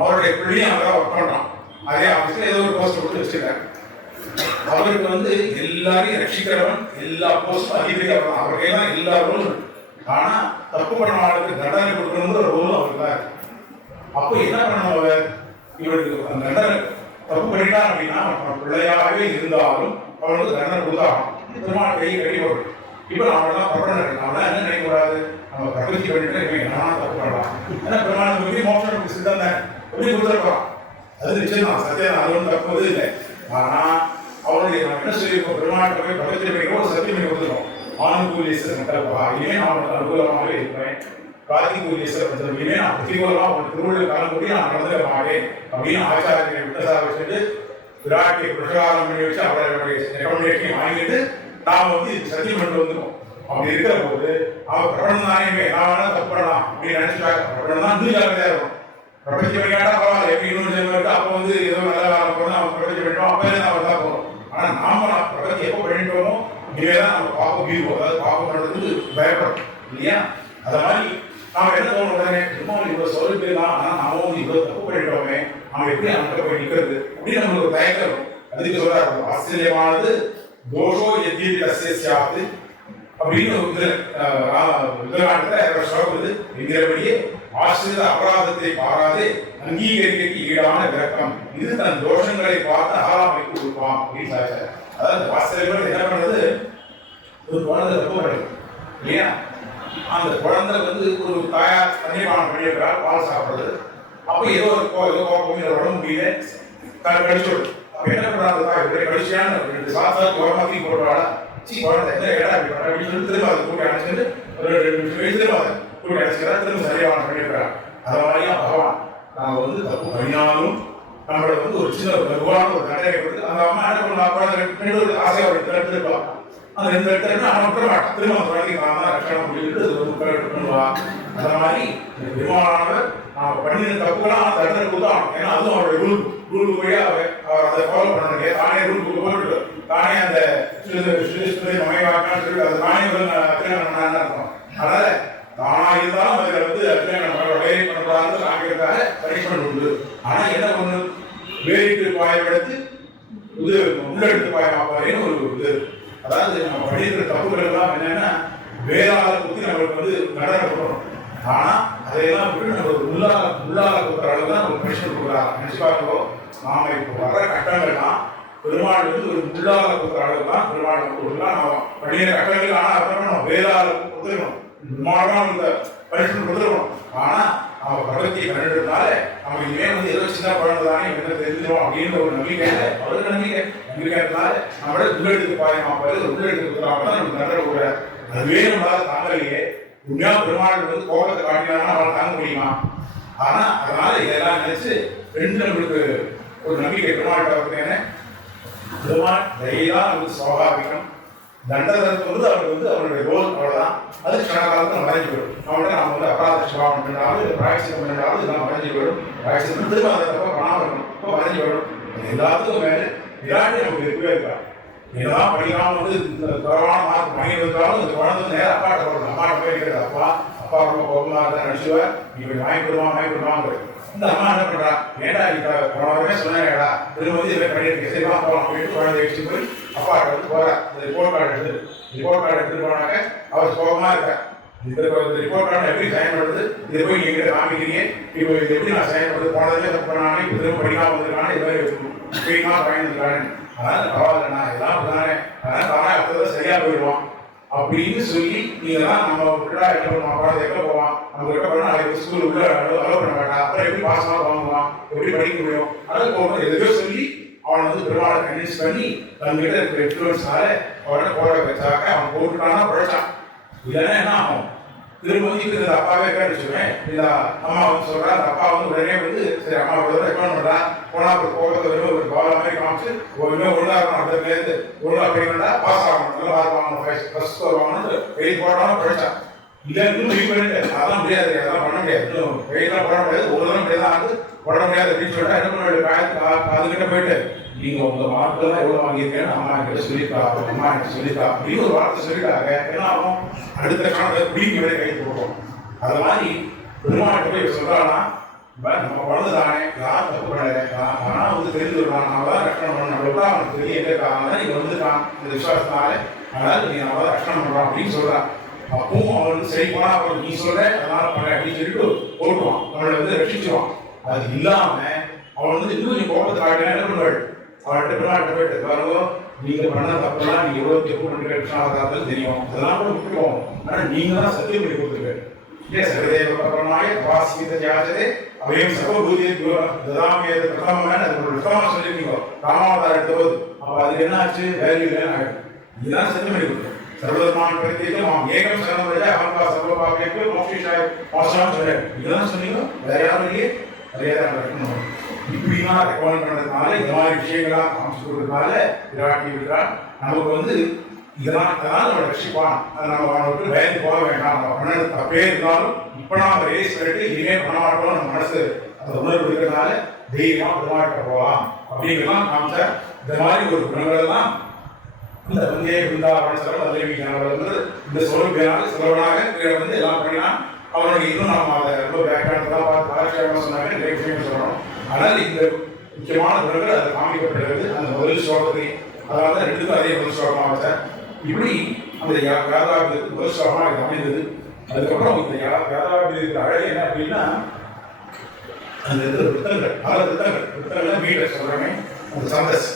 அவருடைய பிள்ளையும் அங்கே ஒர்க் பண்றான். அதே ஆபீஸ்ல ஏதோ ஒரு போஸ்ட் கொடுத்து வச்சிருக்காரு. அவருக்கு வந்து எல்லாரையும் ரட்சிக்கிறவன், எல்லா போஸ்டும் அதிகரிக்கிறவன், அவருக்கே தான் எல்லா ரோலும். ஆனா தப்பு பண்ணவனுக்கு தண்டனை கொடுக்கணுங்கிற ஒரு ரோலும் அவருக்கு தான் இருக்கு. அப்போ என்ன பண்ணணும், அவர் இவருக்கு அந்த தண்டனை தப்பு பண்ணிட்டான் அப்படின்னா அவன் பிள்ளையாகவே இருந்தாலும் அவனுக்கு தண்டனை கொடுத்தாகணும். பெருமாள் கையை கட்டி போடு. இப்போ அவனெல்லாம் பரவாயில்ல, அவனா என்ன நினைக்கக்கூடாது, நம்ம பிரகதி பண்ணிட்டு என்னன்னா தப்பு பண்ணலாம். ஏன்னா பெருமாள் பற்றி மோட்சம் சித்தம் தான் எப்படி கொடுத்துருக்கலாம், அது நிச்சயம் தான் சத்தியம், அது ஒன்றும் தப்புவது இல்லை. ஆனா அவனுடைய நம்ம என்ன சொல்லியிருக்கோம், பெருமாள் போய் பிரகதி பண்ணிக்க ஒரு சத்தியம் பண்ணி கொடுத்துருக்கோம். ஆணுகூலியேஸ்வரர் மண்டலப்பா, இனிமே நான் அவனுக்கு அனுகூலமாகவே இருப்பேன். பிராதிகூலியேஸ்வரர் மண்டலம், இனிமே நான் பிரதிகூலமாக உனக்கு திருவள்ளுவர் காலம் கூடி நான் நடந்துக்க மாட்டேன் அப்படின்னு ஆச்சாரியனை விட்டதாக வச்சுட்டு விராட்டியை பிரகாரம் பண்ணி வச்சு அவருடைய ரெக்கமெண்டேஷனையும் வாங்கிட்டு நாம் வந்து சத்தியம் பண்ணிட்டு வந்துடும். அப்படி இருக்கிற போது அவன் பிரபலம் தானே நான் வேணா தப்பு பண்ணலாம் அப்படின்னு நினைச்சுட்டாங்க. பிரபலம் தான் இன்னும் ஜாக்கிரதையா இருக்கும். பிரபஞ்ச பண்ணிக்காட்டா பரவாயில்ல, எப்படி இன்னொரு ஜென்மம் இருக்கு, அப்போ வந்து ஏதோ நல்ல வேலை போனா அவன் பிரபஞ்சம் பண்ணிட்டோம், அப்போ நம்ம தான் போகிறோம். ஆனா நாம பிரபஞ்சம் எப்போ பண்ணிட்டோமோ இனிமேதான் நம்ம பாப்பம் வீழ்வோம், அதாவது பாப்பம் பண்றதுக்கு பயப்படும் இல்லையா? அத மாதிரி நாம என்ன தோணும், உடனே பெருமாள் இவ்வளவு சொல்ல போயிடலாம், ஆனா நாம வந்து இவ்வளவு தப்பு பண்ணிட்டோமே, அவன் எப்படி அவன்கிட்ட போய் நிற்கிறது அப்படின்னு நம்மளுக்கு ஒரு தயக்கம். அதுக்கு சொல்றாரு, ஆச்சரியமானது தோஷோ எத்தி ரசியாது அப்படின்னு சொல்றது என்கிறபடியே ஆசிரியர் அபராதத்தை பாராதே அங்கீகரிக்க ஈடான விளக்கம், இது தன் தோஷங்களை பார்த்து ஆறாமைக்கு கொடுப்பான் அப்படின்னு சார். அதாவது ஆசிரியர்கள் என்ன பண்றது, ஒரு குழந்தை தப்பு பண்ணுது இல்லையா, அந்த குழந்தை வந்து ஒரு தாயார் தண்ணீர்பானம் பண்ணியிருக்கிறார், பால் சாப்பிடுறது, அப்போ ஏதோ ஒரு கோபம் உடம்பு முடியல கடிச்சு விடுது. அப்போ என்ன பண்றாங்க, தாய் கடிச்சியான்னு சாஸ்திரத்துக்கு உரமாத்தி போடுவாடா, குழந்தை என்ன இடம் அப்படின்னு சொல்லி திரும்ப அதை கூட்டி அணைச்சிட்டு ஒரு 2 நிமிஷம் கழிச்சு திரும்ப அதை கூட்டி அணைச்சிக்கிறா, திரும்ப சரியான பண்ணியிருக்கிறார். அது மாதிரியா பகவான் நாங்கள் வந்து தப்பு பண்ணினாலும் நம்மளை வந்து ஒரு சின்ன பகவான ஒரு தடையை கொடுத்து அந்த அம்மா என்ன பண்ணலாம், குழந்தை ஒரு ஆசையை ஒரு எடுத்துருக்கலாம், அந்த 2 இடத்துல அவன் விட்டுற மாட்டான், திரும்ப அந்த குழந்தைக்கு நான் தான் ரட்சணம் முடிச்சுட்டு அது ஒரு பண்ணுவான். அந்த மாதிரி பெருமானவர் நாம் பண்ணின தப்புக்கெல்லாம் அந்த இடத்துல கொடுத்தாகணும். ஏன்னா அதுவும் அவருடைய ரூல் வழியா அவர் அதை ஃபாலோ பண்ணணும். தானே ரூல் போட்டு தானே அந்த மமைவாக்கான்னு சொல்லி அது தானே அத்தியானம் இருக்கும். அதனால தானா இருந்தாலும் அதில் வந்து அத்தியானம் பண்ணக்கூடாது ஆகிறதுக்காக பனிஷ்மெண்ட் உண்டு. ஆனா என்ன ஒண்ணு, வேறிட்டு பாயப்படுத்து இது உள்ளெடுத்து பாயமாப்பாருன்னு ஒரு இது. அதாவது நம்ம படிக்கிற தப்புகள் எல்லாம் என்னன்னா வேளாள குத்தி நம்மளுக்கு வந்து நடன கொடுக்கணும். ஆனா அதையெல்லாம் விட்டு நம்ம ஒரு உள்ளால கொடுக்குற அளவு தான் நம்ம பனிஷ்மெண்ட் கொடுக்குறாங்க. நினைச்சு பாருங்க, நாம இப்போ வர கட்டங்கள்லாம் பெருமாள் வந்து ஒரு முள்ளால கொடுக்குற அளவு தான் பெருமாள் கொடுக்கலாம். நம்ம படிக்கிற கட்டங்கள் ஆனா அப்புறமா நம்ம வேளாள கொடுத்துருக்கணும், பெருமாளும் இந்த பனிஷ்மெண்ட் கொடுத்துருக்கணும். ஆனா நம்ம பிரகத்தியை கண்டுனால நம்ம இனிமே வந்து ஏதோ சின்ன குழந்தை தானே என்ன தெரிஞ்சிடும் அப்படின்னு ஒரு நம்பிக்கை, அவருக்கு நம்பிக்கைனால நம்மளோட உள்ளெடுத்து பாயமாப்பாரு உள்ளெடுத்து கொடுக்குறாங்க தான் நமக்கு நல்ல கூட. அதுவே நம்மளால தாங்கலையே, உண்மையா பெருமாள் வந்து கோபத்தை காட்டினாங்கன்னா அவளை தாங்க முடியுமா? ஆனா அதனால இதெல்லாம் நினைச்சு 2 நம்மளுக்கு ஒரு நம்பிக்கை பெருமாள் என்ன, பெருமாள் தயதான் நமக்கு சுவாபாவிகம், தண்டதற்கு வந்து அவருக்கு வந்து அவருடைய ரோல் அவ்வளவுதான். அது கண காலத்தில் மறைஞ்சு போயிடும். அவங்கள்ட்ட நம்ம வந்து அபராத சிவாபம் பண்ணாலும் பிராயசியம் பண்ணாலும் இதெல்லாம் மறைஞ்சு போயிடும். பிராயசியம் திரும்ப அந்த தப்ப பண்ணாமல் இருக்கணும், இப்போ மறைஞ்சு போயிடும். எல்லாத்துக்கும் மேலே விராட்டி நமக்கு இருக்கவே இருக்காரு. என்னதான் படிக்காம வந்து குறைவான மார்க் வாங்கி இருந்தாலும் இந்த குழந்தை நேரம் அப்பாட்ட போடணும். அப்பாட்ட போய் இருக்கிறது, அப்பா ரொம்ப கோபமாக இருந்தா நினைச்சுவேன், நீ போய் வாங்கி கொடுவாங்க. இந்த அம்மா என்ன பண்றா, ஏடா இப்ப போனவரே சொன்னாங்கடா திரும்ப இதை பண்ணிட்டு சரி வா போலாம் போயிட்டு குழந்தை வச்சு போய் அப்பா வந்து போறா. இந்த ரிப்போர்ட் கார்டு எடுத்துட்டு போனாக்க அவர் சோகமா இருக்கா. இந்த ரிப்போர்ட் கார்டு எப்படி சைன் பண்ணுறது, இதை போய் நீங்க காமிக்கிறீங்க, இப்போ இது எப்படி நான் சைன் பண்ணுறது, போனதுலேயே தப்பு பண்ணானே இப்போ திரும்ப படிக்காம வந்திருக்கானே, இது மாதிரி ஸ்பீடா பயந்துருக்கானே, அதனால பரவாயில்ல நான் இதெல்லாம் தானே, அதனால தானே அடுத்தது சரியா போயிடுவான் அப்படின்னு சொல்லி நீங்களாம் நம்ம விட்டா என்ன பண்ணுவான், குழந்தை எங்கே போவான், நம்ம கிட்ட பண்ணா நாளைக்கு ஸ்கூல் உள்ள அலோவ் பண்ண மாட்டான், அப்புறம் எப்படி பாசமாக வாங்குவான், எப்படி படிக்க முடியும், அதனால போகணும் எதையோ சொல்லி அவனை வந்து பெருமாளை கன்வின்ஸ் பண்ணி தன்கிட்ட இருக்கிற இன்ஃப்ளூயன்ஸ்னால அவனை போட வச்சாக்க அவன் போட்டுட்டானா பழைச்சான். இல்லைன்னா என்ன ஆகும், திரும்ப வந்து இந்த அப்பாவே கேட்டுச்சுவேன், இந்த அம்மா வந்து சொல்றா, அந்த அப்பா வந்து உடனே வந்து சரி அம்மா ரெக்கமெண்ட் பண்றான், போனா ஒரு கோபத்தை வெறும் ஒரு பால மாதிரி காமிச்சு ஒழுங்கா இருக்கணும், அடுத்ததுலேருந்து ஒழுங்கா படிக்கணும்னா பாஸ் ஆகணும், நல்லா மார்க் வாங்கணும், ஃபர்ஸ்ட் ஸ்கோர் வாங்கணும், வெளியே போடாமல் படிச்சான். இல்லை இன்னும் வெயிட் பண்ணிட்டு அதெல்லாம் முடியாது, அதெல்லாம் பண்ண முடியாது, இன்னும் வெயிட்லாம் போட முடியாது, ஒரு தரம் இப்படிதான் ஆகுது போட முடியாது அப்படின்னு சொல்லிட்டா என்ன பண்ண அதுகிட்ட போயிட்டு நீங்க உங்க மார்க்கெல்லாம் எவ்வளவு வாங்கியிருக்கேன்னு அம்மா கிட்ட சொல்லிட்டா, அம்மா கிட்ட சொல்லிட்டா அப்படின்னு ஒரு வார்த்தை சொல்லிட்டாங்க. என்ன ஆகும், அடுத்த காலத்தில் பிடிக்க வேலை கை போடுவோம். அது மாதிரி பெருமாட்ட போய் சொல்றானா, நம்ம குழந்தை தானே, யாரும் தப்பு பண்ணல, ஆனால் வந்து தெரிஞ்சுருக்கான், நான் தான் ரஷ்டம் பண்ணணும், நம்மளுக்கு தான் அவனுக்கு தெரிய கேட்காங்க, நீங்க வந்துட்டான் இந்த விசுவாசத்தினால, அதனால நீங்க நம்ம தான் ரஷ்டம் பண்றோம் அப்படின்னு சொல்றான். அப்பவும் அவன் வந்து சரி போனா அவன் நீ சொல்ற அதனால பண்ண அப்படின்னு சொல்லிட்டு போட்டுவான், அவனை வந்து ரட்சிச்சுவான். அது இல்லாம அவன் வந்து இன்னும் கொஞ்சம் கோபத்தை காட்டினா என்ன பண்ணுவாள், அவன்கிட்ட பெருமாட்ட போயிட்டு பாருங்க நீங்க பண்ண தப்பெல்லாம் நீங்க எவ்வளவு தப்பு பண்ணிட்டு தெரியும், அதெல்லாம் கூட விட்டுருவோம், ஆனா நீங்க தான் சத்தியம் பண்ணி கொடுத்துருக்காரு. ஏன் சகதேவமாய வாசித ஜாதே அவையும் சர்வபூதியை ததாமியது பிரதமமான ஒரு விஷ்ணமாக சொல்லியிருக்கீங்க ராமாவதாரம் எடுத்தபோது. அப்போ அதுக்கு என்ன ஆச்சு, வேல்யூ இல்லைன்னு ஆகிடும். இதுதான் சத்தியம் பண்ணி கொடுத்தோம். சர்வதமான பிரத்யேகம் அவன் ஏகம் சரணம் அவன்பா சர்வபாபியக்கு மோட்சிஷாய் மோசம்னு சொல்றாரு. இதுதான் சொன்னீங்க, வேற யாரும் இல்லையே, அதே தான் நடக்கணும். இப்படிலாம் ரெக்கமெண்ட் பண்ணுறதுனால இந்த மாதிரி விஷயங்கள்லாம் காமிச்சு கொடுக்கறதுனால விராட்டி விடுறான். நமக்கு வந்து இதெல்லாம் நம்ம ரட்சிப்பான், அதை நம்ம அவனுக்கு பயந்து போக வேண்டாம், நம்ம பண்ணது தப்பே இருந்தாலும் இப்போ நாம் ரேஸ் பண்ணிட்டு இனிமே பண்ண மாட்டோம், நம்ம மனசு அந்த உணர்வு இருக்கிறதுனால தைரியமாக பெருமாட்ட போகலாம் அப்படிங்கிறலாம் காமிச்ச இந்த மாதிரி ஒரு குணங்கள் தான் இந்த வந்தே பிருந்தாவன சரம் வந்து இந்த சொல்லுனால சிலவனாக வந்து எல்லாம் பண்ணினா அவனுடைய இன்னும் நம்ம அதை ரொம்ப பேக்ரவுண்டெல்லாம் பார்த்து ஆராய்ச்சியாக சொன்னாங்க, நிறைய விஷயங்கள் சொல்லணும். ஆனால் இந்த முக்கியமான குணங்கள் அதை காமிக்கப்படுகிறது அந்த முதல் ஸ்லோகத்தை, அதனால தான் ரெண்டுக்கும் அதே முதல் ஸ்லோகமாக வச்சேன். இப்படி அந்த யாதாபிதத்துக்கு முதல் ஸ்லோகமாக இது அமைந்தது. அதுக்கப்புறம் இந்த யாதாபிதத்துக்கு அழகு என்ன அப்படின்னா அந்த விருத்தங்கள், பல விருத்தங்கள் மீட்டர் சொல்றேன், அந்த சந்தஸ்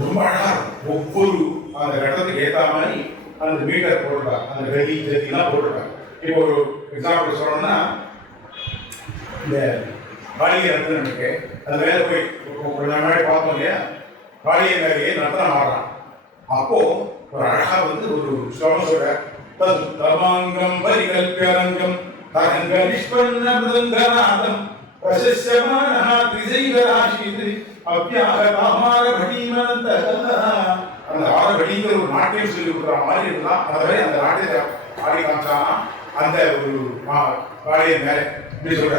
ரொம்ப அழகா ஒவ்வொரு அந்த இடத்துக்கு ஏற்ற மாதிரி அந்த மீட்டர் போட்டுருக்காங்க, அந்த வெள்ளி ஜெத்திலாம் போட்டுருக்காங்க. இப்போ ஒரு எக்ஸாம்பிள் சொல்லணும்னா இந்த வாலியை நடத்துன்னு நினைக்க அந்த மேலே போய் முன்னாடி பார்த்தோம் இல்லையா, வாலியை மேலேயே நடத்தம் ஆடுறான். அப்போ ஒரு அழகா வந்து ஒரு ஸ்லோகம் சொல்ற, தமாங்கம் பரிகல்பியரங்கம் தரங்க நிஷ்பன்ன மிருதங்கநாதம் பிரசஸ்யமானஹ திசைகராஷிது அப்யாக தாமார படீமனந்த. அந்த ஆரபடிங்கிற ஒரு நாட்டியம் சொல்லி கொடுக்குற மாதிரி இருந்தான். அதை அந்த நாட்டியத்தை ஆடி காமிச்சானா அந்த ஒரு வாலிய மேலே இப்படி சொல்ற,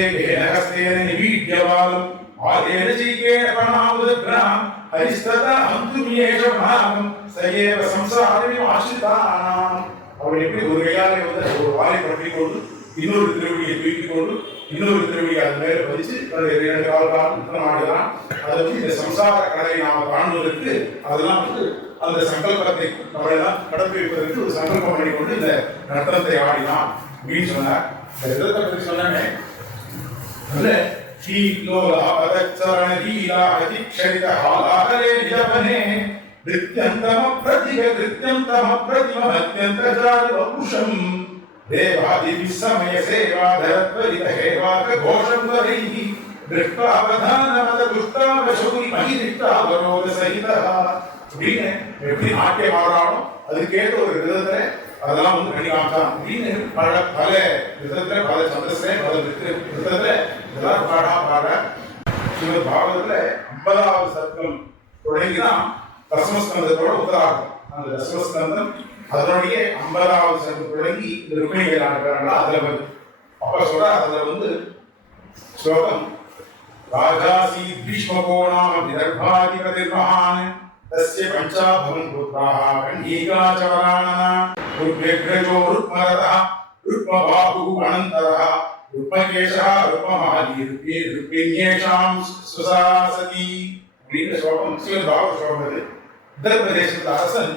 ஏகஸ்தேன வீட்யவாலம் ஆதேன சீகேன பணாமுதக்ராம் ஹரிஸ்ததா அந்துமியேஷ பாகம் சயேவ சம்சாரி ஆசிரிதானாம். அவர் எப்படி ஒரு கையாலே வந்து ஒரு வாலை பற்றி கொண்டு இன்னொரு திருவடியை தூக்கிக் கொண்டு இன்னொரு திருவடியை அது மேலே பதிச்சு இரண்டு காலம் யுத்தம் ஆடுதான். அதை வந்து இந்த சம்சார கடலை நாம காணுவதற்கு அதெல்லாம் வந்து அந்த சங்கல்பத்தை நம்மளெல்லாம் கடத்தி வைப்பதற்கு ஒரு சங்கல்பம் பண்ணி கொண்டு இந்த நர்த்தனத்தை ஆடினான் அப்படின்னு சொன்னார். இந்த விதத்தை பற்றி சொன்னே தேவாதிவிஸ்மய சேவாதரத்வரிதஹேவாக கோஷம் வரைஹி திருஷ்டாவதானமத துஷ்டாவசௌரி மகிதிஷ்டாவரோத சகிதஹ அப்படின்னு எப்படி நாட்டியம் ஆடுறானோ அதுக்கேற்ற ஒரு விதத்துல அதெல்லாம் வந்து பண்ணி காமிச்சான் அப்படின்னு பல விதத்துல பல சந்தஸ்ல பல விதத்துல இதெல்லாம் பாட ஸ்ரீமத் பாகவதத்துல 50வது சர்க்கம் தொடங்கிதான் தசமஸ்கந்தத்தோட உத்தராகும். அந்த தசமஸ்கந்தம் அதனுடைய 50வது சர்க்கம் தொடங்கி ருக்மிணிகள் ஆடுறாங்களா அதுல வந்து அப்ப சொல்ற அதுல வந்து ஸ்லோகம் ராஜாசி பீஷ்மகோணாம் விதர்பாதிபதிர்மஹான் தஸ்ய பஞ்சாபவன் புத்ராः கண்ணீகாச்சவராணனா ருக்மிக்ரஜோ ருக்மரதः ருக்மபாஹு அனந்தரஹ ருக்மகேஷஹ ருக்மமாலி ருக்மிண்யேஷாம் சுசாசதி அப்படின்ற ஸ்லோகம் சிவபாவ ஸ்லோகம் அது. உத்தரப்பிரதேசத்து அரசன்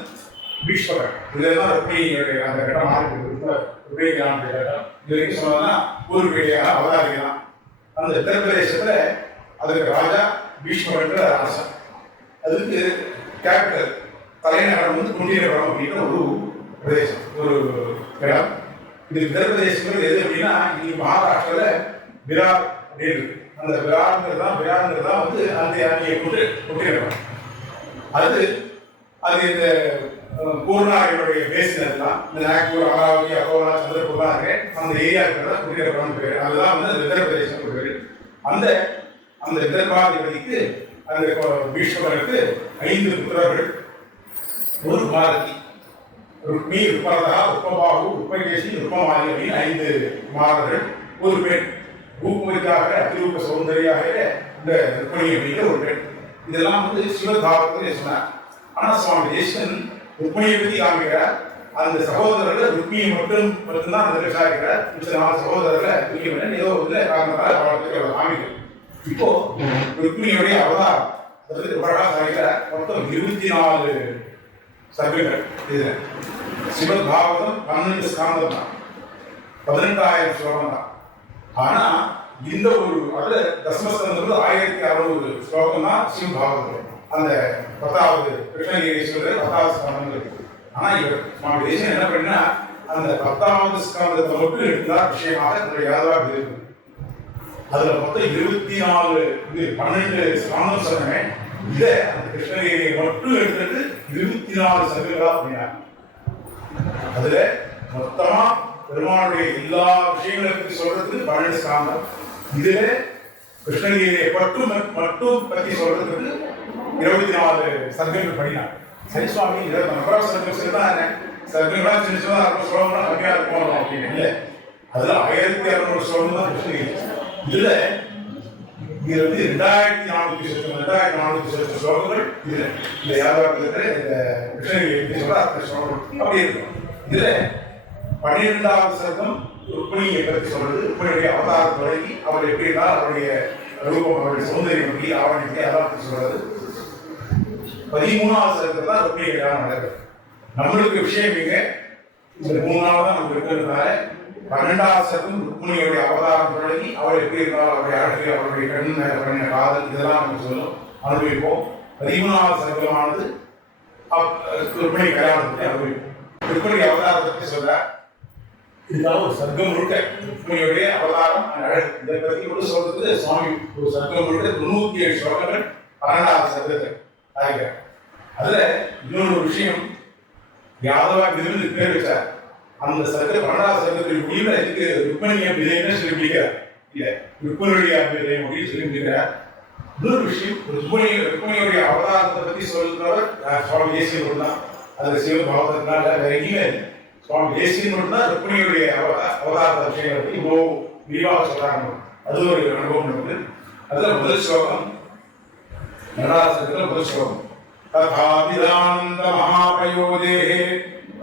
பீஷ்மகர். இதெல்லாம் ருக்மிணியுடைய அந்த கட்டமாக இருக்குது. ருக்மிணியான கட்டம் இது வரைக்கும் சொன்னதுன்னா பூர்வீகையாக அவதாரிக்கலாம். அந்த உத்தரப்பிரதேசத்துல அதுக்கு ராஜா பீஷ்மகன்ற அரசன். அதுக்கு கேபிட்டல் தலைநகரம் வந்து குண்டீரபுரம் அப்படின்ற ஒரு பிரதேசம், ஒரு இடம். இது உத்தரப்பிரதேசங்கிறது எது அப்படின்னா இன்னைக்கு மகாராஷ்டிரால விரார் அப்படின்னு இருக்கு. அந்த விராருங்கிறது தான் வந்து அந்த அணியை குண்டீரபுரம். அது இந்த பூர்ணாரினுடைய பேசினது தான். இந்த நாக்பூர், அமராவதி, அகோலா, சந்திரபூர்லாம் இருக்கு. அந்த ஏரியா இருக்கிறதா குண்டீரபுரம் பேர். அதுதான் வந்து அந்த உத்தரப்பிரதேசம் பேர். அந்த விதர்பாதிபதிக்கு அந்த பீஷ்மகருக்கு 5 புத்திரர்கள், ஒரு குமாரதி. ருக்மி, ருக்மரதா, ருக்மபாஹு, ருக்மகேசி, ருக்மமாலி அப்படின்னு 5 குமாரர்கள், ஒரு பெண். ரூபமதியாக அதிரூப சௌந்தரியாக இந்த ருக்மணி அப்படிங்கிற ஒரு பெண். இதெல்லாம் வந்து சிவதாபத்தில் சொன்னார். ஆனால் சுவாமி தேசிகன் ருக்மணியை பற்றி காமிக்கிறார். அந்த சகோதரர்கள் ருக்மியை மட்டும்தான் அந்த விசாரிக்கிறார். 4 சகோதரர்கள் துல்லியமன் ஏதோ இல்லை காரணத்தால் அவர்களுக்கு காமிக்கிறார். இப்போ ருக்மிணியுடைய அவதாரம் மொத்தம் 24 சர்க்கங்கள். இதுல சிவத் பாகவதம் 12 ஸ்காந்தம் தான், 18,000 ஸ்லோகம் தான். ஆனா இந்த ஒரு அதுல தசமஸ்கந்தம் 1600 ஸ்லோகம் தான் சிவ பாகவதம். அந்த 10வது கிருஷ்ணகிரீஸ்வரர் 10வது ஸ்காந்தம் இருக்கு. ஆனா இவர் சுவாமி தேசிகன் என்ன பண்ணா அந்த 10வது ஸ்காந்தத்தை மட்டும் எடுத்தார் விஷயமாக தன்னுடைய யாதவா இருக்கு. அதுல மொத்தம் 12 ஸ்காந்தம் சொன்னேன். இதை அந்த கிருஷ்ணகிரியை மட்டும் எடுத்துட்டு 24 சர்க்கங்களா பண்ணினாங்க. அதுல மொத்தமா பெருமானுடைய எல்லா விஷயங்களை பத்தி சொல்றதுக்கு 12 ஸ்காந்தம். இதுல கிருஷ்ணகிரியை மட்டும் பத்தி சொல்றதுக்கு 24 சர்க்கங்கள் பண்ணினாங்க. சரி சுவாமி, இதை நம்ம சர்க்கங்கள் தான் சர்க்கங்களா சின்ன சின்னதா இருக்கும், ஸ்லோகம்னா கம்மியா இருக்கும் அப்படின்னு இல்லை. அதுல 1600 ஸ்லோகம் தான் கிருஷ்ணகிரி. இதுல இது வந்து 2400 ஸ்லோகங்கள். இதுல இந்த யாதவத்தில் இந்த கிருஷ்ணகிரி சொல்ற அத்தனை ஸ்லோகங்கள் அப்படி இருக்கும். இதுல 12வது சர்க்கம் ருக்மிணியை பற்றி சொல்றது. ருக்மிணியுடைய அவதாரம் தொடங்கி அவர் எப்படி இருந்தால் அவருடைய ரூபம், அவருடைய சௌந்தரியம் எப்படி ஆவணத்தை அதான் சொல்றது. 13வது சர்க்கம் தான் ருக்மிணி கல்யாணம் நடக்குது. நம்மளுக்கு விஷயம் இங்க இந்த 3வது தான் நமக்கு இருக்கிறதுனால 12வது சர்க்கம் ருக்மிணியுடைய அவதாரம் தொடங்கி அவர் எப்படி இருந்தால் அவருடைய அழகு, அவருடைய கண் பண்ணின காதல் இதெல்லாம் நமக்கு சொல்லும், அனுபவிப்போம். 13வது சர்க்கமானது ருக்மிணி கல்யாணத்தை அனுபவிப்போம். ருக்மிணி அவதாரத்தை பற்றி சொல்ற இதுதான் ஒரு சர்க்கம் முழுக்க ருக்மிணியுடைய அவதாரம் அழகு. இதை பற்றி கூட சொல்றது சுவாமி ஒரு சர்க்கம் முழுக்க 97 ஸ்லோகங்கள் 12வது சர்க்கத்தை ஆகிறார். அதுல இன்னொரு விஷயம், யாதவா விருது பேர் வச்சார். அந்த சர்க்க 12வது சர்க்கத்தின் முடிவில் இதுக்கு ருக்மிணிய விஜயன்னு சொல்லி முடிக்கிறார். இல்ல ருக்மிணியுடைய விஜயம் அப்படின்னு சொல்லி முடிக்கிறார். இன்னொரு விஷயம், ருக்மிணியுடைய அவதாரத்தை பற்றி சொல்றவர் சுவாமி தேசிகன் தான். அதுல சிவ பாவத்தினால வேற எங்கேயுமே சுவாமி தேசிகன் மட்டும்தான் ருக்மிணியுடைய அவதாரத்தை விஷயங்களை பற்றி இவ்வளோ விரிவாக சொல்றாங்க. அது ஒரு அனுபவம் இருக்குது. அதுல முதல் ஸ்லோகம் 12வது சர்க்கத்தில் முதல் ஸ்லோகம். ததாபிதானந்த மகாபயோதேஹே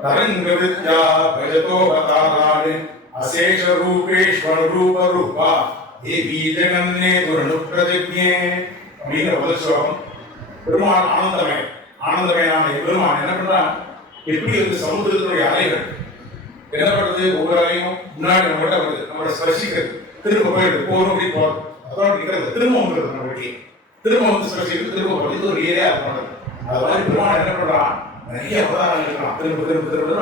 தரங்கவித்யா பஜதோ பதாராணி அசேஷ ரூபேஷ்வனுரூப ரூபா தேவி ஜெகன்னே துரணுப்ரதிஜ்ஞே அப்படிங்கிற முதல் ஸ்லோகம். பெருமாள் ஆனந்தமயனான பெருமான் என்ன பண்றான், எப்படி வந்து சமுத்திரத்தினுடைய அலைகள் என்ன பண்றது, ஒவ்வொரு அலையும் முன்னாடி நம்மகிட்ட வருது, நம்மளோட ஸ்பர்சிக்கிறது, திரும்ப போயிடுது, போகணும் அப்படி போகிறது, அதோட நிற்கிறது, திரும்ப வந்துடுது, நம்ம வீட்டில் திரும்ப வந்து ஸ்பர்சிக்கிறது, திரும்ப போகிறது. இது ஒரு ஏரியா பண்ணுறது. அது மாதிரி பெருமாள் என்ன பண்றான், நிறைய அவதாரம் இருக்கலாம், திரும்ப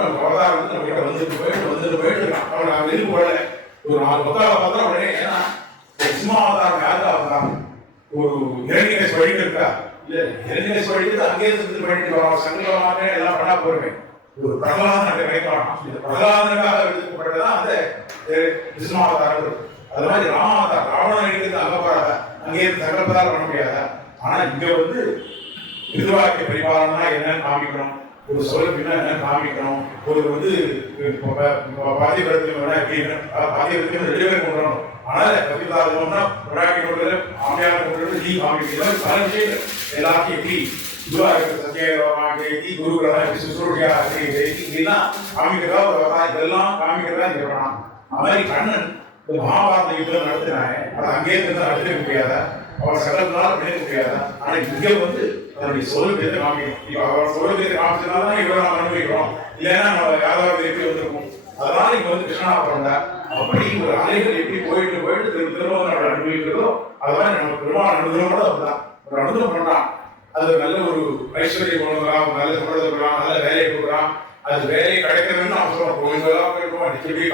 நம்ம அவதாரம் வந்து நம்ம கிட்ட வந்துட்டு போயிட்டு இருக்கான். அவன் நான் வெளியே போடல, ஒரு 4 பத்தாவத பார்த்தா உடனே, ஏன்னா ஒரு சிம்மா அவதாரம் யாருக்கு அவதாரம், ஒரு இரண்டினை வழிகள் இருக்கா இல்ல, இரண்டினை வழிகள் அங்கே இருந்து பண்ணிட்டு வரோம், சங்கமாக எல்லாம் பண்ணா போறேன். ஒரு பிரகலாதன் கிடைக்கலாம், இந்த பிரகலாதனுக்காக எடுக்கப்பட்டதான் அந்த விஷ்ணுவாவதாரம். அது மாதிரி ராமாவதாரம், ராவணன் எடுக்கிறது அங்க போறாத, அங்கே இருந்து சங்கல்பதாரம் பண்ண முடியாத. ஆனா இங்க வந்து திருவாக்கிய பரிபாலனா என்னன்னு காமிக்கணும், ஒரு சொல்லுன்னா என்னன்னு காமிக்கணும், ஒரு வந்து பாதிபடத்தில் பாதிபடத்தில் 2 பேர் கொண்டு வரணும். ஆனால் பதிவாகணும்னா விராட்டி கொண்டு ஆமையாக கொண்டு நீ காமிக்கணும். பல விஷயங்கள் எல்லாத்தையும் எப்படி இதுவா இருக்கு சத்தியி குருகுலம் சுசுருஷியா இதெல்லாம் காமிக்கிறதா இதெல்லாம் காமிக்கிறதா சொல்லலாம். அது மாதிரி கண்ணன் மகாபாரத யுத்தம் நடத்தினாங்க, அதை அங்கேயே இருந்து நடத்திக்க முடியாதா, அவர் சகலத்தினால பண்ணிக்க முடியாதா? ஆனா இங்க வந்து அதனுடைய சொல்லுக்கு காமிக்கணும். இப்ப அவர் சொல்லுக்கு காமிச்சதுனால இவ்வளவு நாம் அனுபவிக்கிறோம், இல்லைன்னா நம்ம யாராவது எப்படி வந்திருக்கும். அதனால இங்க வந்து கிருஷ்ணாபுரம் அப்படி ஒரு அலைகள் எப்படி போயிட்டு போயிட்டு திரும்ப நம்ம அனுபவிக்கிறதோ அதெல்லாம் நம்ம பெருமாள் அனுபவம் அப்படிதான் ஒரு அனுபவம் பண்றான். அது நல்ல ஒரு ஐஸ்வர்யம் கொடுக்குறான், நல்ல சம்பளத்தை கொடுக்குறான், நல்ல வேலையை கொடுக்குறான். அது வேலையை கிடைக்கிறதுன்னு அவசரம் கோயில்களாக போயிருக்கோம், அடிக்கடி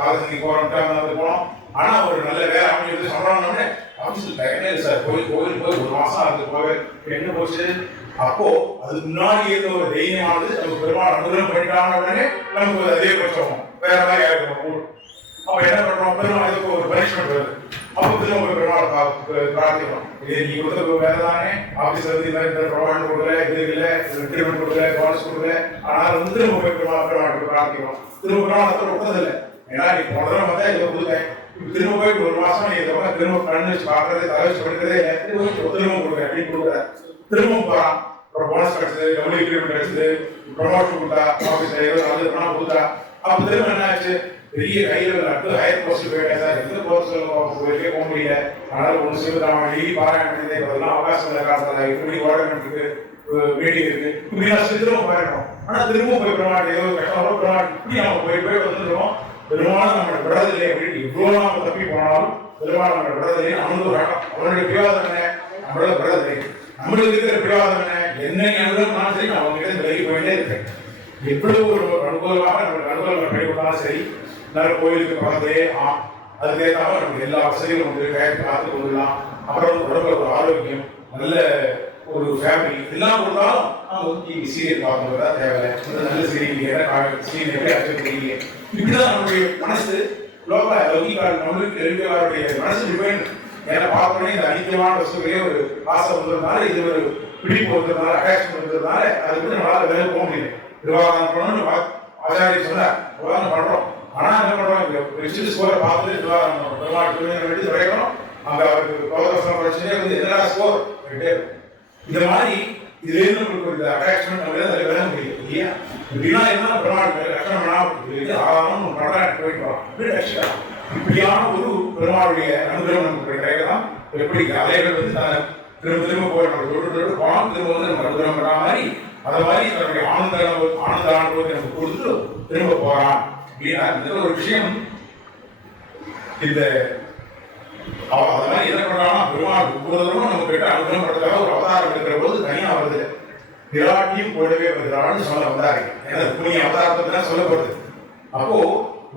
காலத்துக்கு போனோம். ஆனா ஒரு நல்ல வேலை அமைஞ்சது சம்பளம்னு ஆஃபீஸில் டைமே இல்லை சார். கோயில் போய் ஒரு மாசம் அது போக என்ன போச்சு. அப்போ அதுக்கு முன்னாடி இருந்த ஒரு தைரியமானது நம்ம பெருமாள் அனுகிரகம் பண்ணிட்டாங்க உடனே நமக்கு அதே பட்சம் வேற மாதிரி ஆயிருக்கும். அப்ப என்ன பண்றோம், பெருமாள் இதுக்கு ஒரு பனிஷ்மெண்ட் வருது. அப்போ திரும்ப பெருமாள் பிரார்த்திக்கிறோம், இது நீ கொடுத்த வேலை தானே, ஆஃபீஸ்ல வந்து இந்த ப்ரொவைட் கொடுக்கல, இது இல்லை ட்ரீட்மெண்ட் கொடுக்கல, போனஸ் கொடுக்கல, ஆனால் வந்து திரும்ப பெருமாள் பிரார்த்திக்கிறோம். திரும்ப பெருமாள் கொடுத்ததில்லை. ஏன்னா நீ போன தடவை வந்தா இதை கொடுத்தேன், திரும்ப போய் ஒரு மாசம் நீ இதை திரும்ப கண்ணு வச்சு பார்க்கறது, தலை வச்சு படிக்கிறதே திரும்ப கொடுக்குறேன் அப்படின்னு கொடுக்குற. திரும்ப போறான், ஒரு போனஸ் கிடைச்சது, டபுள் இன்க்ரிமெண்ட் கிடைச்சது, ப்ரொமோஷன் கொடுத்தா, ஆஃபீஸ் அது பணம் கொடுத்தா. அப்போ திரும்ப என்ன ஆச்சு, பெரிய கையில் ஹையர் போஸ்ட் போயிட்டேன் சார், எந்த போஸ்ட் போக முடியல, அதனால ஒன்று சிவராம டெய்லி பாராயணம் அதெல்லாம் அவகாசம் இல்லை காலத்தில் இப்படி ஓடணுக்கு மீட்டிங் இருக்கு, இப்படி திரும்ப போயிடணும். ஆனால் திரும்ப போய் பிரமாணம் ஏதோ கஷ்டம் பிரமாணம் இப்படி நம்ம போய் வந்துடுவோம். பெருமாள் நம்ம விடுறதில்லை அப்படின்னு இவ்வளோ நாம தப்பி போனாலும் பெருமாள் நம்ம விடுறதில்லை. அவனுக்கு ஒரு ரகம், அவனுடைய பிரிவாதம் என்ன, நம்மளோட விடுறதில்லை. நம்மளுக்கு இருக்கிற பிரிவாதம் என்ன அனுபவம் சரி, நான் அவங்க கிட்ட விலகி போயிட்டே இருக்கேன். எவ்வளவு ஒரு அனுகூலமாக நம்மளுக்கு அனுகூலம் கிடைக்கணும். சரி, நல்ல கோயிலுக்கு பக்கத்திலே அதுக்கு ஏற்றாம நமக்கு எல்லா வசதிகளும் வந்து காத்து கொள்ளலாம். அப்புறம் உடம்புல ஒரு ஆரோக்கியம், நல்ல ஒரு ஃபேமிலி எல்லாம் கொடுத்தாலும் நம்ம வந்து சீரியல் பார்க்கணுங்கிறதா தேவை. நல்ல சீரியல் சீரியல் எப்படி அச்சு தெரியல. இப்படிதான் நம்மளுடைய மனசு நம்மளுக்கு எழுதியவருடைய மனசு டிபெண்ட். ஏன்னா பார்க்கணும் இந்த அனித்தியமான வசதிகளே ஒரு ஆசை வந்ததுனால, இது ஒரு பிடிப்பு வந்ததுனால, அட்டாச்மெண்ட் வந்ததுனால அது வந்து நம்மளால வேலை போக முடியல. திருவாரணம் பண்ணணும்னு ஆச்சாரிய சொன்னார், திருவாரணம் பண்றோம். ஆனா என்ன பண்றோம், ஸ்கோரை பார்த்துட்டு திருவாரணம் பெருமாள் கிடைக்கணும். அங்க அவருக்கு கோதவசம் பிரச்சனையே வந்து எதிராக ஸ்கோர் இந்த மாதிரி இதுல இருந்து நம்மளுக்கு ஒரு அட்டாச்மெண்ட் நம்ம அதில் விளங்க முடியும் இல்லையா. இப்படின்னா என்ன பெருமாள் லட்சணம் ஆதாரம் படம் போயிட்டு வரோம் அப்படின்னு ரசிக்கலாம். இப்படியான ஒரு பெருமாளுடைய அனுகிரகம் நமக்கு கிடைக்கலாம். எப்படி அலைகள் வந்து திரும்ப திரும்ப போய் நம்ம தொட்டு போனோம், திரும்ப வந்து நம்ம அனுகிரகம் பண்ற மாதிரி அதை மாதிரி தன்னுடைய ஆனந்த அனுபவத்தை நமக்கு கொடுத்து திரும்ப போறான் அப்படின்னா இந்த ஒரு விஷயம். இந்த அதெல்லாம் என்ன பண்றாங்கன்னா பெருமாள் ஒவ்வொருவரும் நம்ம கிட்ட அனுகிரகம் பண்றதுக்காக ஒரு அவதாரம் இருக்கிற போது தனியா வருது. பிராட்டியும் கூடவே வருகிறான்னு சொல்ல வந்தாரு. ஏன்னா புனிய அவதாரத்தை தான் சொல்லப்படுது. அப்போ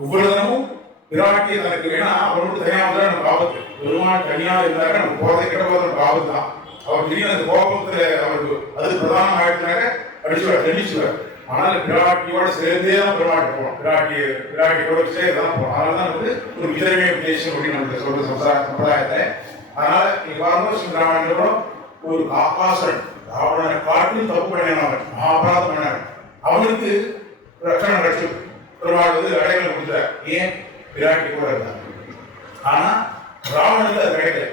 ஒவ்வொரு தினமும் பிராட்டியை தனக்கு வேணா அவருக்கு தனியாக வந்தா நமக்கு ஆபத்து. பெருமாள் தனியா இருந்தாக்க நம்ம போறதை கிட்ட போது நமக்கு ஆபத்து தான். அவர் திடீர்னு அந்த கோபத்துல அவருக்கு அது பிரதானம் ஆயிடுச்சுனாக்க அடிச்சுவார், தெளிச்சுவார். ஆனால் பிராட்டியோட சேர்ந்தே தான் பெருமாள் போகணும். பிராட்டியோட சேர்ந்துதான் போகணும். அதனாலதான் வந்து ஒரு விதமே உத்தேசம் அப்படின்னு நமக்கு சொல்ற சம்பிரதாயத்தை. அதனால நீங்க பாருங்க ராமாயணம் ஒரு காப்பாசன் ராவணனை காட்டிலும் தப்பு பண்ணினான், மகாபராதம் பண்ணார். அவனுக்கு ரட்சணம் கிடைச்சு பெருமாள் வந்து அடைகளை கொடுத்தார். ஏன், பிராட்டி கூட இருந்தார். ஆனா ராவணனுக்கு அது கிடைக்கல.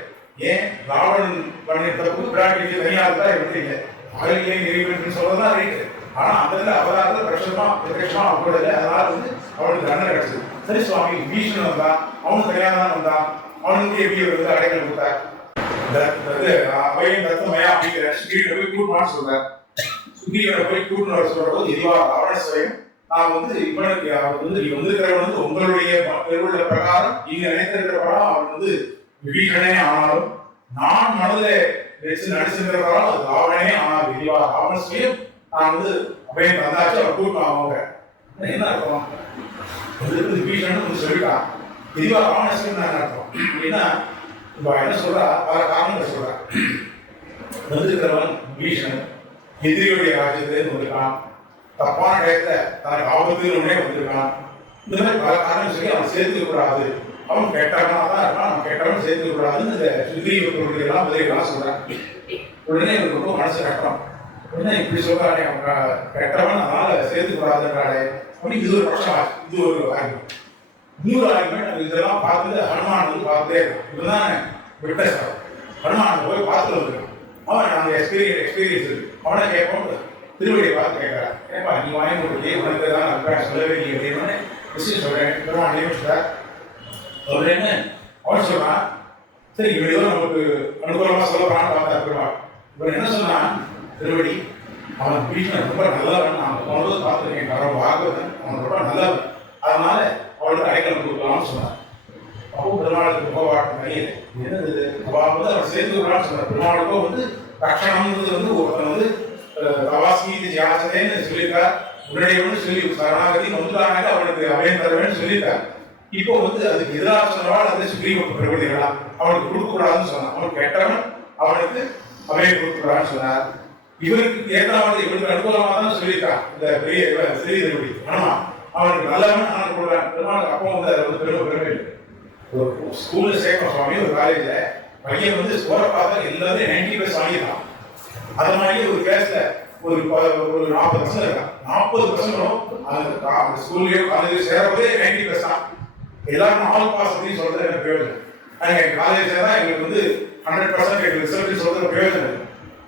ஏன், ராவணன் பண்ணிய தப்பு பிராட்டிக்கு தனியாக இருந்தா எப்படி இல்லை, அகலிலே நிறைவேற்று சொல்லதான் ரைட்டு. ஆனா அந்த அவதாரத்தை பிரச்சமா கூட இல்லை. அதனால வந்து அவனுக்கு தண்டனை கிடைச்சது. சரி சுவாமி பீஷ்மன் வந்தான், அவனுக்கு தனியாக தான் வந்தான், அவனுக்கு எப்படி வந்து அடைகள் கொடுத்தார். அவையின் தத்துவமையா அப்படிங்கிற சுக்ரீவனை போய் கூட்டணும்னு சொல்றார். சுக்ரீவனை போய் கூட்டணும் வர சொல்ற போது இதுவா ராவணஸ்வயம் நான் வந்து இவனுக்கு வந்து நீ வந்திருக்கிறவன் வந்து உங்களுடைய பெருவுள்ள பிரகாரம் நீங்க நினைத்திருக்கிற படம் அவன் வந்து விபீஷணனே ஆனாலும் நான் மனதில் வச்சு நடிச்சிருக்கிற படம் அது ராவணனே ஆனாலும் இதுவா ராவணஸ்வயம் நான் வந்து அவையின் தந்தாச்சு அவர் கூட்டம் அவங்க என்ன அர்த்தம், விபீஷணன் சொல்லிட்டான். இதுவா ராவணஸ்வயம் நான் அர்த்தம் அப்படின்னா என்ன சொல்றா, பல காரணங்கள் சொல்றா. வந்திருக்கிறவன் பீஷணன் எதிரியுடைய ராஜ்யத்திலிருந்து வந்திருக்கான், தப்பான இடத்துல தனக்கு ஆபத்துன்னு வந்திருக்கான். இந்த மாதிரி பல காரணங்கள் சொல்லி அவன் சேர்த்துக்க கூடாது, அவன் கெட்டவனா தான் இருக்கான், அவன் கெட்டவன் சேர்த்துக்க கூடாதுன்னு இந்த சுக்ரீவர்களுடைய எல்லாம் பதிலாம் சொல்றான். உடனே இவருக்கு ரொம்ப மனசு கஷ்டம். உடனே இப்படி சொல்றானே அவன் கெட்டவன் அதனால சேர்த்துக்க கூடாதுன்றாளே அப்படின்னு இது ஒரு பிரச்சனை ஆச்சு. இது ஒரு ஆர்குமெண்ட். இன்னொரு ஆர்குமெண்ட் இதெல்லாம் பார்த்துட்டு ஹனுமான் வந்து பார்த்துட்டே இருக்கும். இதுதான் விட்ட ஹனுமான் போய் பார்த்துட்டு வந்துருக்கான். அவன் அந்த எக்ஸ்பீரியன்ஸ் இருக்கு. அவனை கேட்போம், திருவடியை பார்த்து கேட்கறான், ஏப்பா நீ வாங்கி கொடுத்தே உனக்கு தான் நான் சொல்லவே இல்லை அப்படின்னு விஷயம் சொல்றேன். பெருமாள் நியமிச்சுட்டார் சொல்றேன்னு அவன் சொல்றான். சரி இவன் ஏதோ நமக்கு அனுகூலமா சொல்லப்படான்னு பார்த்தா பெருமாள். இவன் என்ன சொன்னான், திருவடி அவன் பீஷ்மன் ரொம்ப நல்லவன், நான் போனது பார்த்துருக்கேன், ரொம்ப வாக்குவன், அவன் ரொம்ப நல்லவன், அதனால அவளுக்கு அடைக்கலம் கொடுக்கலாம்னு சொன்னார். அப்போ பெருமாளுக்கு போவாட்டம் கையில் என்னது அவள் வந்து அவன் சேர்த்து விடலாம்னு சொன்னார். பெருமாளுக்கும் வந்து ரட்சணம்ன்றது வந்து ஒருத்தன் வந்து தவாஸ்மீதி ஜாசதேன்னு சொல்லியிருக்கார். உடனடியவனு சொல்லி சரணாகதி வந்துட்டாங்க அவனுக்கு அபயம் தருவேன்னு சொல்லியிருக்கார். இப்போ வந்து அதுக்கு எதிராக சொன்னவாள் அதை சுப்ரீம் பிரபதிகளா அவனுக்கு கொடுக்கக்கூடாதுன்னு சொன்னான். அவன் கெட்டவன், அவனுக்கு அபயம் கொடுக்கக்கூடாதுன்னு சொன்னார். இவருக்கு ஏற்ற மாதிரி இவனுக்கு அனுகூலமாக தான் சொல்லியிருக்கான் இந்த பெரிய சிறிய ஆனா அவனுக்கு நல்லவன் அவனுக்கு கொடுக்குறான். பெருமாளுக்கு அப்போ வந்து அதை வந்து பெருமை இல்லை. ஒரு ஸ்கூல்ல சேர்க்கணும் சுவாமி, ஒரு காலேஜ்ல பையன் வந்து ஸ்கோரை பார்த்தா எல்லாமே 90+ வாங்கிடலாம். அது மாதிரி ஒரு கிளாஸ்ல ஒரு 40% இருக்கான். 40% அந்த ஸ்கூல்லையோ காலேஜ் சேரப்பதே 90+ தான். எல்லாரும் ஆல் பாஸ் அப்படின்னு சொல்றது எனக்கு பிரயோஜனம். எங்க காலேஜ்ல தான் எங்களுக்கு வந்து 100% எங்களுக்கு ரிசல்ட் சொல்றது பிரயோஜனம்.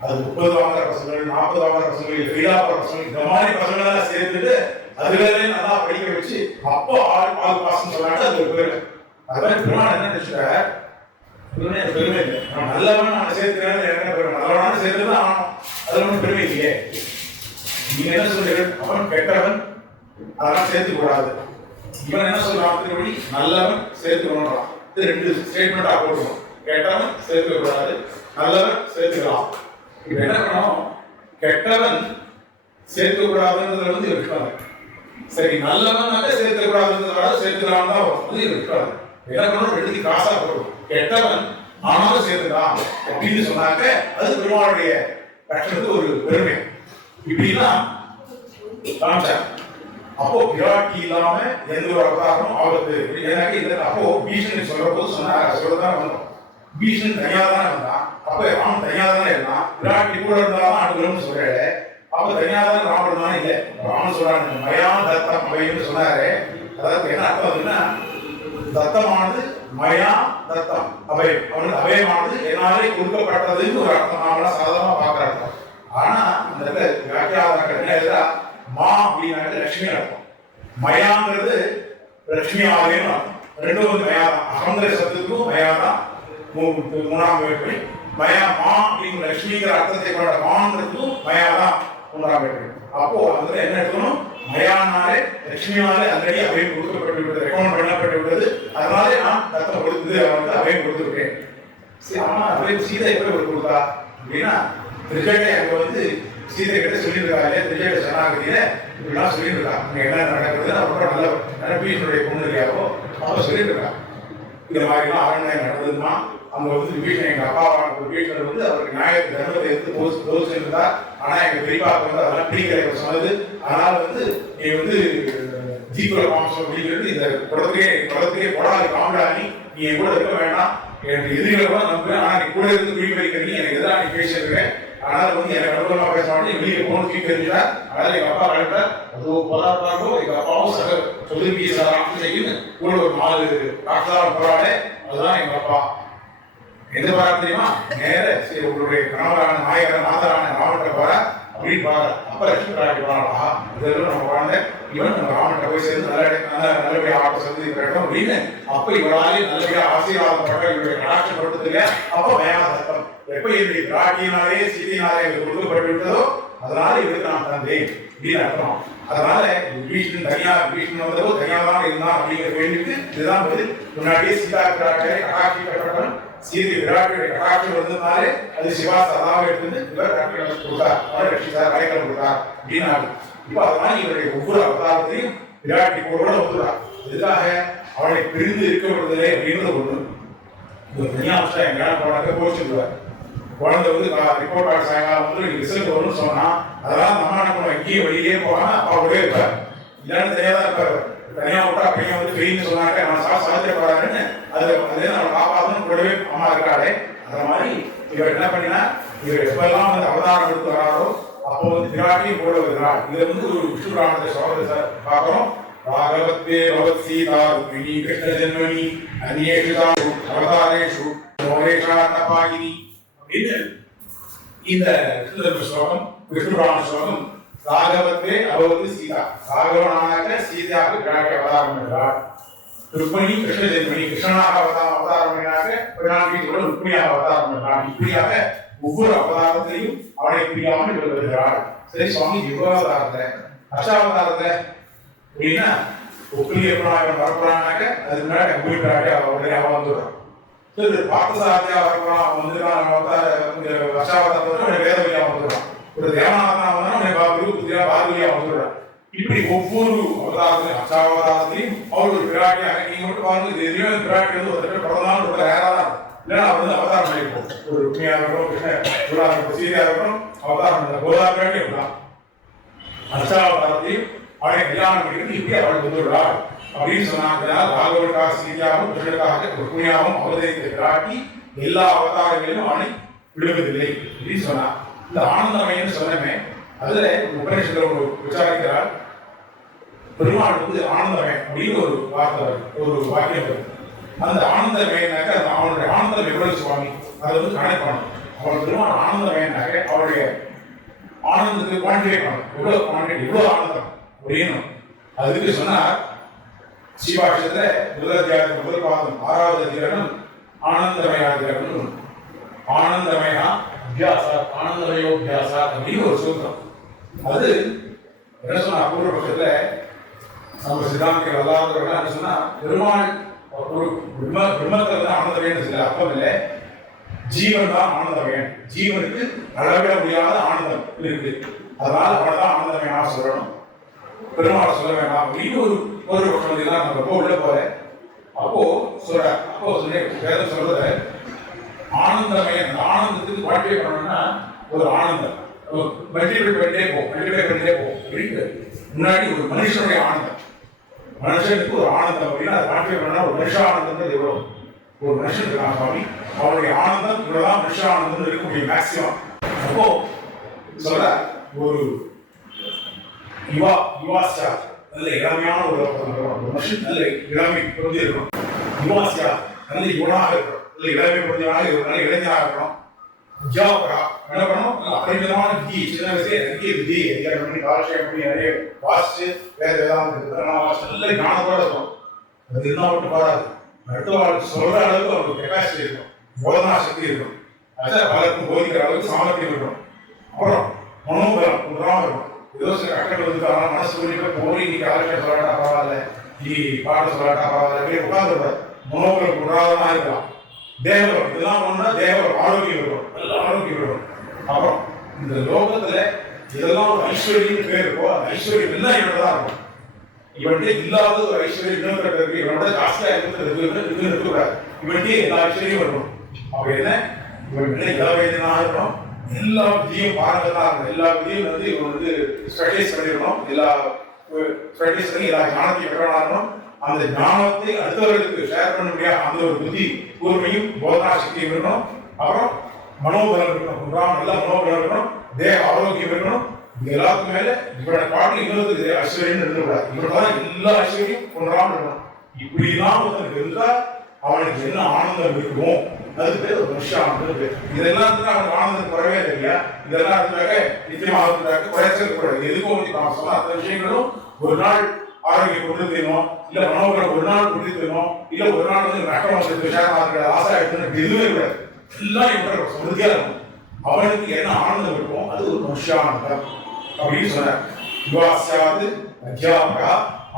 அது 30 வாங்குற பசங்கள், 40 வாங்குற பசங்கள், ஃபெயிலா போற பசங்கள், இந்த மாதிரி பசங்களெல்லாம் சேர்த்துட்டு அதுல நல்லா படிக்க வச்சு அப்போ ஆல் பாஸ்ன்னு சொன்னாங்க. அது ஒரு பெருமை. அதான் பெருமாள் என்ன நினைச்சார், பெருமை இல்லை, நான் நல்லவன் நான் சேர்த்துக்கிறேன், என்ன பெருமை, நல்லவனான சேர்த்துதான் ஆகணும், அது ஒன்றும் பெருமை இல்லையே. நீங்க என்ன சொல்றீங்க, அவன் கெட்டவன் அதெல்லாம் சேர்த்துக்க கூடாது. இவன் என்ன சொல்றான், திருப்படி நல்லவன் சேர்த்துக்கணும்ன்றான். இது 2 ஸ்டேட்மெண்டா போடுவோம். கெட்டவன் சேர்த்துக்க கூடாது, நல்லவன் சேர்த்துக்கலாம். இப்ப என்ன பண்ணணும், கெட்டவன் சேர்த்துக்க கூடாதுன்றதுல வந்து இருக்காங்க. சரி நல்லவன் சேர்த்துக்க கூடாதுன்றதால சேர்த்துக்கலாம் தான் வந்து இருக்காங்க. என்ன பண்ணணும், எழுதி காசா போடுவோம். கெட்டவன் ஆனாலும் சேர்த்துக்கலாம் அப்படின்னு சொன்னாக்க அது பெருமாளுடைய லட்சணத்துக்கு ஒரு பெருமை. இப்படின்னா காமிச்சாங்க. அப்போ விராட்டி இல்லாம எந்த ஒரு அவதாரமும் ஆபத்து. எனக்கு இந்த அப்போ பீஷ்ணன் சொல்ற போது சொன்னாங்க, சொல்லதான் வந்தோம். பீஷ்ணன் தனியா தானே வந்தான், அப்ப ராமன் தனியா தானே இருந்தான், விராட்டி கூட இருந்தாலும் அனுகூலம்னு சொல்றாரு. அப்ப தனியா தானே ராமன் இருந்தாலும் இல்லை. ராமன் சொல்றாங்க மயான் தத்தம் அவைன்னு சொன்னாரு. அதாவது என்ன அர்த்தம் அப்படின்னா, தத்தமானது மயா தத்தம் அபயம், அவனுக்கு அபயமானது என்னாலே கொடுக்கப்பட்டதுன்னு ஒரு அர்த்தம். நாமெல்லாம் சாதாரணமா பாக்குற அர்த்தம். ஆனா இந்த வியாக்கியாதாக்கள் என்ன எழுதுறா, மா அப்படின்னாக்க லட்சுமி அர்த்தம், மயாங்கிறது லட்சுமி ஆலயம் அர்த்தம். ரெண்டும் வந்து மயா தான். அகங்கிற சப்தத்துக்கும் மயா தான் 3ஆம் வேற்றுமை. மயா மா அப்படிங்கிற லட்சுமிங்கிற அர்த்தத்தை கொண்ட மாங்கிறதுக்கும் மயா தான் 3ஆம் வேற்றுமை. அப்போ அதுல என்ன எடுக்கணும், மயானாலே லட்சுமியாலே ஆல்ரெடி அபயம் கொடுக்கப்பட்டு விட்டது, ரெக்கமெண்ட் பண்ணப்பட்டு விட்டது. அதனாலே நான் தத்தம் கொடுத்தது, அவனுக்கு அபயம் கொடுத்து விட்டேன். சரி, ஆனா அபயம் சீதை எப்படி கொடுத்தா அப்படின்னா, திருச்சேட்டை அங்க வந்து சீதை கிட்ட சொல்லியிருக்காங்க, திருச்சேட்டை சரணாகதியில இப்படிலாம் சொல்லியிருக்கா, அங்க என்ன நடக்குதுன்னு ரொம்ப நல்ல நரபீஷனுடைய பொண்ணு இல்லையாவோ அப்ப சொல்லியிருக்கா. இந்த மாதிரிலாம் அரண்மனை நடந்ததுமா, அங்க வந்து விபீஷன் எங்க அப்பாவான விபீஷன் வந்து அவருக்கு நியாயத்தை தர்மத்தை எடுத்து தோசை இருந்தா, ஆனா எங்க பெரியப்பாக்கு வந்து அதெல்லாம் பிடிக்கிற சொன்னது. அதனால வந்து நீ வந்து ஜீக்குல மாம்சம் அப்படிங்கிறது இந்த குளத்திலே போடாது காமிடானி, நீ என் கூட இருக்க வேண்டாம், எனக்கு எதிரிகளை கூட நம்புவேன், ஆனா நீ கூட இருந்து குழி பறிக்கிறீங்க, எனக்கு எதிராக நீ பேசியிருக்கேன், அதனால வந்து எனக்கு அனுகூலமா பேச மாட்டேன், வெளியே போகணும் தூக்கி தெரிஞ்சா. அதனால எங்க அப்பா அழைப்பார், அது போராட்டாரோ எங்க அப்பாவும் சக சொல்லி செய்யுன்னு கூட ஒரு 4 டாக்டர் போராட. அதுதான் எங்க அப்பா. எந்த பாரா தெரியுமா, நேர சரி உங்களுடைய கணவரான நாயகர் நாதரான ராமன்கிட்ட போற அப்படின்னு பாரு. அப்ப லட்சுமி பிராட்டி போறாளா, இதெல்லாம் நம்ம குழந்தை இவன் நம்ம ராமன்கிட்ட போய் சேர்ந்து நல்லபடியா ஆட்ட சந்தி பெறணும் அப்படின்னு. அப்ப இவராலே நல்லபடியா ஆசீர்வாதம் பட்ட இவருடைய கடாட்சம் கொடுத்ததுங்க. அப்ப மேல சத்தம் எப்ப என்னுடைய பிராட்டியினாலே சீதையினாலே கொடுக்கப்பட்டு விட்டதோ அதனால இவருக்கு நான் தந்தேன் அப்படின்னு அர்த்தம். அதனால பீஷ்ணன் வந்ததோ தனியாதான் இருந்தான் அப்படிங்கிற கேள்விக்கு இதுதான் பதில். முன்னாடியே சீதா பிராட்டியை கடாட்சி கட்டப்படும், சீதை விராட்டியுடைய கடாட்சி வந்ததுனாலே அது சிவா சதாவை எடுத்து இவர் கொடுத்தார், அவரை ரட்சித்தார், அடைக்கலம் கொடுத்தார் அப்படின்னு ஆகும். இப்ப அதனால இவருடைய ஒவ்வொரு அவதாரத்தையும் விராட்டி கூட ஒப்புறார். இதுக்காக அவனை பிரிந்து இருக்க விடுதலை அப்படின்றது ஒண்ணு. ஒரு தனியாம்சம் எங்க போனாக்க போச்சுடுவார். குழந்தை வந்து ரிப்போர்ட் கார்டு சாயங்காலம் வந்து ரிசல்ட் வரும்னு சொன்னா அதெல்லாம் நம்ம என்ன பண்ணுவோம், எங்கேயும் வெளியே போகாம அப்பாவோடய இருப்பார், இல்லைன்னு தனியா தான் இருப்பார். தனியா விட்டா பையன் வந்து பெயின்னு சொன்னாக்க நான் சாதிச்சிட போறாருன்னு அதே நம்ம காப்பாற்றணும் கூடவே அம்மா இருக்காளே. அந்த மாதிரி இவர் என்ன பண்ணினா, இவர் எப்பெல்லாம் வந்து அவதாரம் எடுத்து வராரோ அப்போ வந்து விராட்டியும் கூட வருகிறார். இதை வந்து ஒரு விஷ்ணு புராணத்தை சொல்றதை பார்க்கிறோம். ராகவத்வே பவத் சீதா ருக்மிணி கிருஷ்ண ஜன்மணி அந்நேஷு அவதாரேஷு மோரேஷா தபாயினி அப்படின்னு இந்த ஸ்லோகம் விஷ்ணு புராண ஸ்லோகம் ராகவத்தே அவது சீதா ராகவனாக சீதாவுக்கு பிராட்டி அவதாரம் என்றார். ருக்மிணி கிருஷ்ண ஜென்மணி கிருஷ்ணனாக அவதாரம் பண்ணினாக பிராட்டியோடு ருக்மிணியாக அவதாரம் என்றார். இப்படியாக ஒவ்வொரு அவதாரத்தையும் அவனை பிரியாமல் இவர் வருகிறார். சரி சுவாமி யுகாவதாரத்தை அஷ்டாவதாரத்தை அப்படின்னா ஒப்பிலிய பிராணம் வரப்போறானாக்க அதுக்கு முன்னாடி அம்புலி பிராட்டி அவருடைய அவன் வந்துடுறான். சரி பார்த்தசாரதியா வரப்போறான் அவன் வந்துடுறான். அஷ்டாவதாரத்தை வேதவழியா வந்துடுறான். ஒரு தேவநாதனா வந்தா பார்வதியா வந்துடுறான். இப்படி ஒவ்வொரு அவதாரத்திலையும் அஷ்டாவதாரத்திலையும் அவர் ஒரு பிராட்டியாக நீங்க மட்டும் பாருங்க இது எதுவுமே பிராட்டி வந்து ஒரு பிறந்தாலும் ரொம்ப ரேராதான் இல்லைன்னா அவர் வந்து அவதாரம் பண்ணிருப்போம். ஒரு ருக்மிணியா இருக்கட்டும் கிருஷ்ண சீதையா இருக்கட்டும் அவதாரம் பண்ண கோதா பிராட்டி அப்படிதான் அஷ்டாவதாரத்தையும் அவனை கல்யாணம் பண்ணிட்டு இப்படி அவள் வந்துள்ளாள் அப்படின்னு சொன்னாங்க. ராகவனுக்காக சீதையாகவும் கிருஷ்ணனுக்காக ருக்மிணியாகவும் அவதரித்த பிராட்டி எல்லா அவதாரங்களிலும் அவனை விடுவதில்லை அப்படின்னு சொன்னார். இந்த ஆனந்தமயன்னு சொன்னமே அதுல உபநிஷத்துல ஒரு விசாரிக்கிறார். பெருமாள் வந்து ஆனந்தமயன் அப்படின்னு ஒரு வார்த்தை ஒரு வாக்கியம் இருக்கு. அந்த ஆனந்தமயனாக்க அவனுடைய ஆனந்தம் எவ்வளவு சுவாமி அதை வந்து கனெக்ட் பண்ணணும். அவன் பெருமாள் ஆனந்தமயனாக அவருடைய ஆனந்தத்துக்கு குவான்டிஃபை பண்ணணும். எவ்வளவு குவான்டிட்டி எவ்வளவு ஆனந்தம் அப்படின்னு அதுக்கு சொன்னார். ஸ்ரீபாஷ்யத்துல முதல் அத்தியாயத்தின் முதல் பாதம் 6வது அதிகரணம் ஆனந்தமயாதிகரணம் ஆனந்தமயா அபியாசா ஆனந்தமயோபியாசா அப்படின்னு ஒரு சூத்திரம். அது என்ன சொன்னா பூர்வ பட்சத்துல நம்ம சித்தாந்திகள் அல்லாதவர்கள் என்ன சொன்னா பெருமாள் ஒரு பிரம்மத்தை வந்து ஆனந்தமயன்னு சொல்ல அர்த்தம் இல்லை. ஜீவன் தான் ஆனந்தமயன். ஜீவனுக்கு அளவிட முடியாத ஆனந்தம் இருக்கு. அதனால அவனை தான் ஆனந்தமயனா சொல்லணும், பெருமாளை சொல்ல வேண்டாம் அப்படின்னு ஒரு பட்சம் தான் நம்ம ரொம்ப உள்ள போற அப்போ சொல்ற அப்போ வேதம் சொல்றத ஆனந்தமயன் ஆனந்தத்துக்கு குவான்டிஃபை பண்ணணும்னா ஒரு ஆனந்தம் மல்டிப்ளை பண்ணிட்டே போகும் அப்படின்னு முன்னாடி ஒரு மனுஷனுடைய ஆனந்தம் மனுஷனுக்கு ஒரு ஆனந்தம் அப்படின்னா அதை குவான்டிஃபை பண்ணா ஒரு மனுஷ ஆனந்தம்ன்றது எவ்வளவு ஒரு மனுஷன் இருக்கான் சுவாமி அவனுடைய ஆனந்தம் இவ்வளவுதான் மனுஷ ஆனந்தம் இருக்க முடியும் மேக்சிமம். அப்போ சொல்ற ஒரு யுவாசியா நல்ல இளமையான ஒரு மனுஷன் நல்ல இளமை பொருந்தி இருக்கணும். யுவாசியா நல்ல யுவனாக இருக்கணும், நல்ல இளமை பொருந்தியவனாக ஒரு நல்ல இளைஞராக இருக்கணும். வித்யாபரா என்ன பண்ணணும் அபரிமிதமான விதி சின்ன வயசுல நிறைய விதி பண்ணி காலட்சேபம் பண்ணி நிறைய வாசிச்சு வேற ஏதாவது நல்ல ஞானத்தோட இருக்கும். அது இருந்தா மட்டும் பாராது, அடுத்த வாழ்க்கை சொல்ற அளவுக்கு அவங்களுக்கு கெப்பாசிட்டி இருக்கும், போதனா சக்தி இருக்கும், பலருக்கும் போதிக்கிற அளவுக்கு சாமர்த்தியம் இருக்கும். அப்புறம் மனோபலம் ஒன்றாம இருக்கும். ஏதோ சில கட்டங்கள் வந்துட்டாங்க மனசு போய் இன்னைக்கு காலட்சேபம் சொல்லாட்டா பரவாயில்ல நீ பாட சொல்லாட்டா பரவாயில்ல உட்காந்துருப்பாரு. மனோபலம் ஒன்றாதான் இருக்கலாம். தேவரம் இதெல்லாம் ஒண்ணா தேவரம் ஆரோக்கியம் இருக்கும், நல்ல ஆரோக்கியம் இருக்கும். அப்புறம் இந்த லோகத்துல இதெல்லாம் ஒரு ஐஸ்வர்யம் பேர் இருக்கோ அந்த ஐஸ்வர்யம் எல்லாம் இவனதான் இருக்கும். இவன்கிட்ட இல்லாத ஒரு ஐஸ்வர்யம் இன்னொரு இருக்கு, இவனோட ஜாஸ்தியா இருக்கக்கூடாது. இவன்கிட்ட எல்லா ஐஸ்வர்யம் இருக்கணும். அப்ப என்ன இவன்கிட்ட இளவயதனாக இருக்கணும், எல்லா விதியும் பாரங்கதான் இருக்கணும், எல்லா விதியும் வந்து இவன் வந்து ஸ்பெஷலைஸ் பண்ணிருக்கணும், எல்லா ஸ்பெஷலைஸ் பண்ணி எல்லா ஞானத்தையும் பெறவனா இருக்கணும். அந்த ஞானத்தை அடுத்தவர்களுக்கு ஷேர் பண்ண முடியாது அந்த ஒரு புத்தி கூர்மையும் போதனா சக்தியும் இருக்கணும். அப்புறம் மனோபலம் இருக்கணும், நல்ல மனோபலம் இருக்கணும், தேக ஆரோக்கியம் இருக்கணும். இது எல்லாத்துக்கும் மேல இவனோட பாட்டில் இன்னொரு ஐஸ்வர்யம் இருக்கக்கூடாது. இவனோட எல்லா ஐஸ்வர்யம் ஒன்றாம இருக்கணும். இப்படிலாம் ஒருத்தனுக்கு இருந்தா அவனுக்கு என்ன ஆனந்தம் இருக்குமோ அதுக்கு பேர் ஒரு மனுஷ ஆனந்தம் பேர். இதெல்லாம் அவனுக்கு ஆனந்தம் குறைவே இல்லையா, இதெல்லாம் இருந்தாக்க நிச்சயமாக குறைச்சல் கூடாது. எதுக்கும் நான் சொன்ன அந்த விஷயங்களும் ஒரு நாள் ஆரோக்கியம் கொண்டு தரணும், இல்ல மனோபலம் ஒரு நாள் கொண்டு தரணும், இல்ல ஒரு நாள் வந்து நஷ்டம் ஆசை ஆயிடுச்சு எதுவுமே கூடாது. எல்லாம் இவங்க உறுதியா இருக்கும். அவனுக்கு என்ன ஆனந்தம் இருக்கும் அது ஒரு மனுஷானந்தம் அப்படின்னு சொன்னார். யுவாசியாது அத்தியாபகா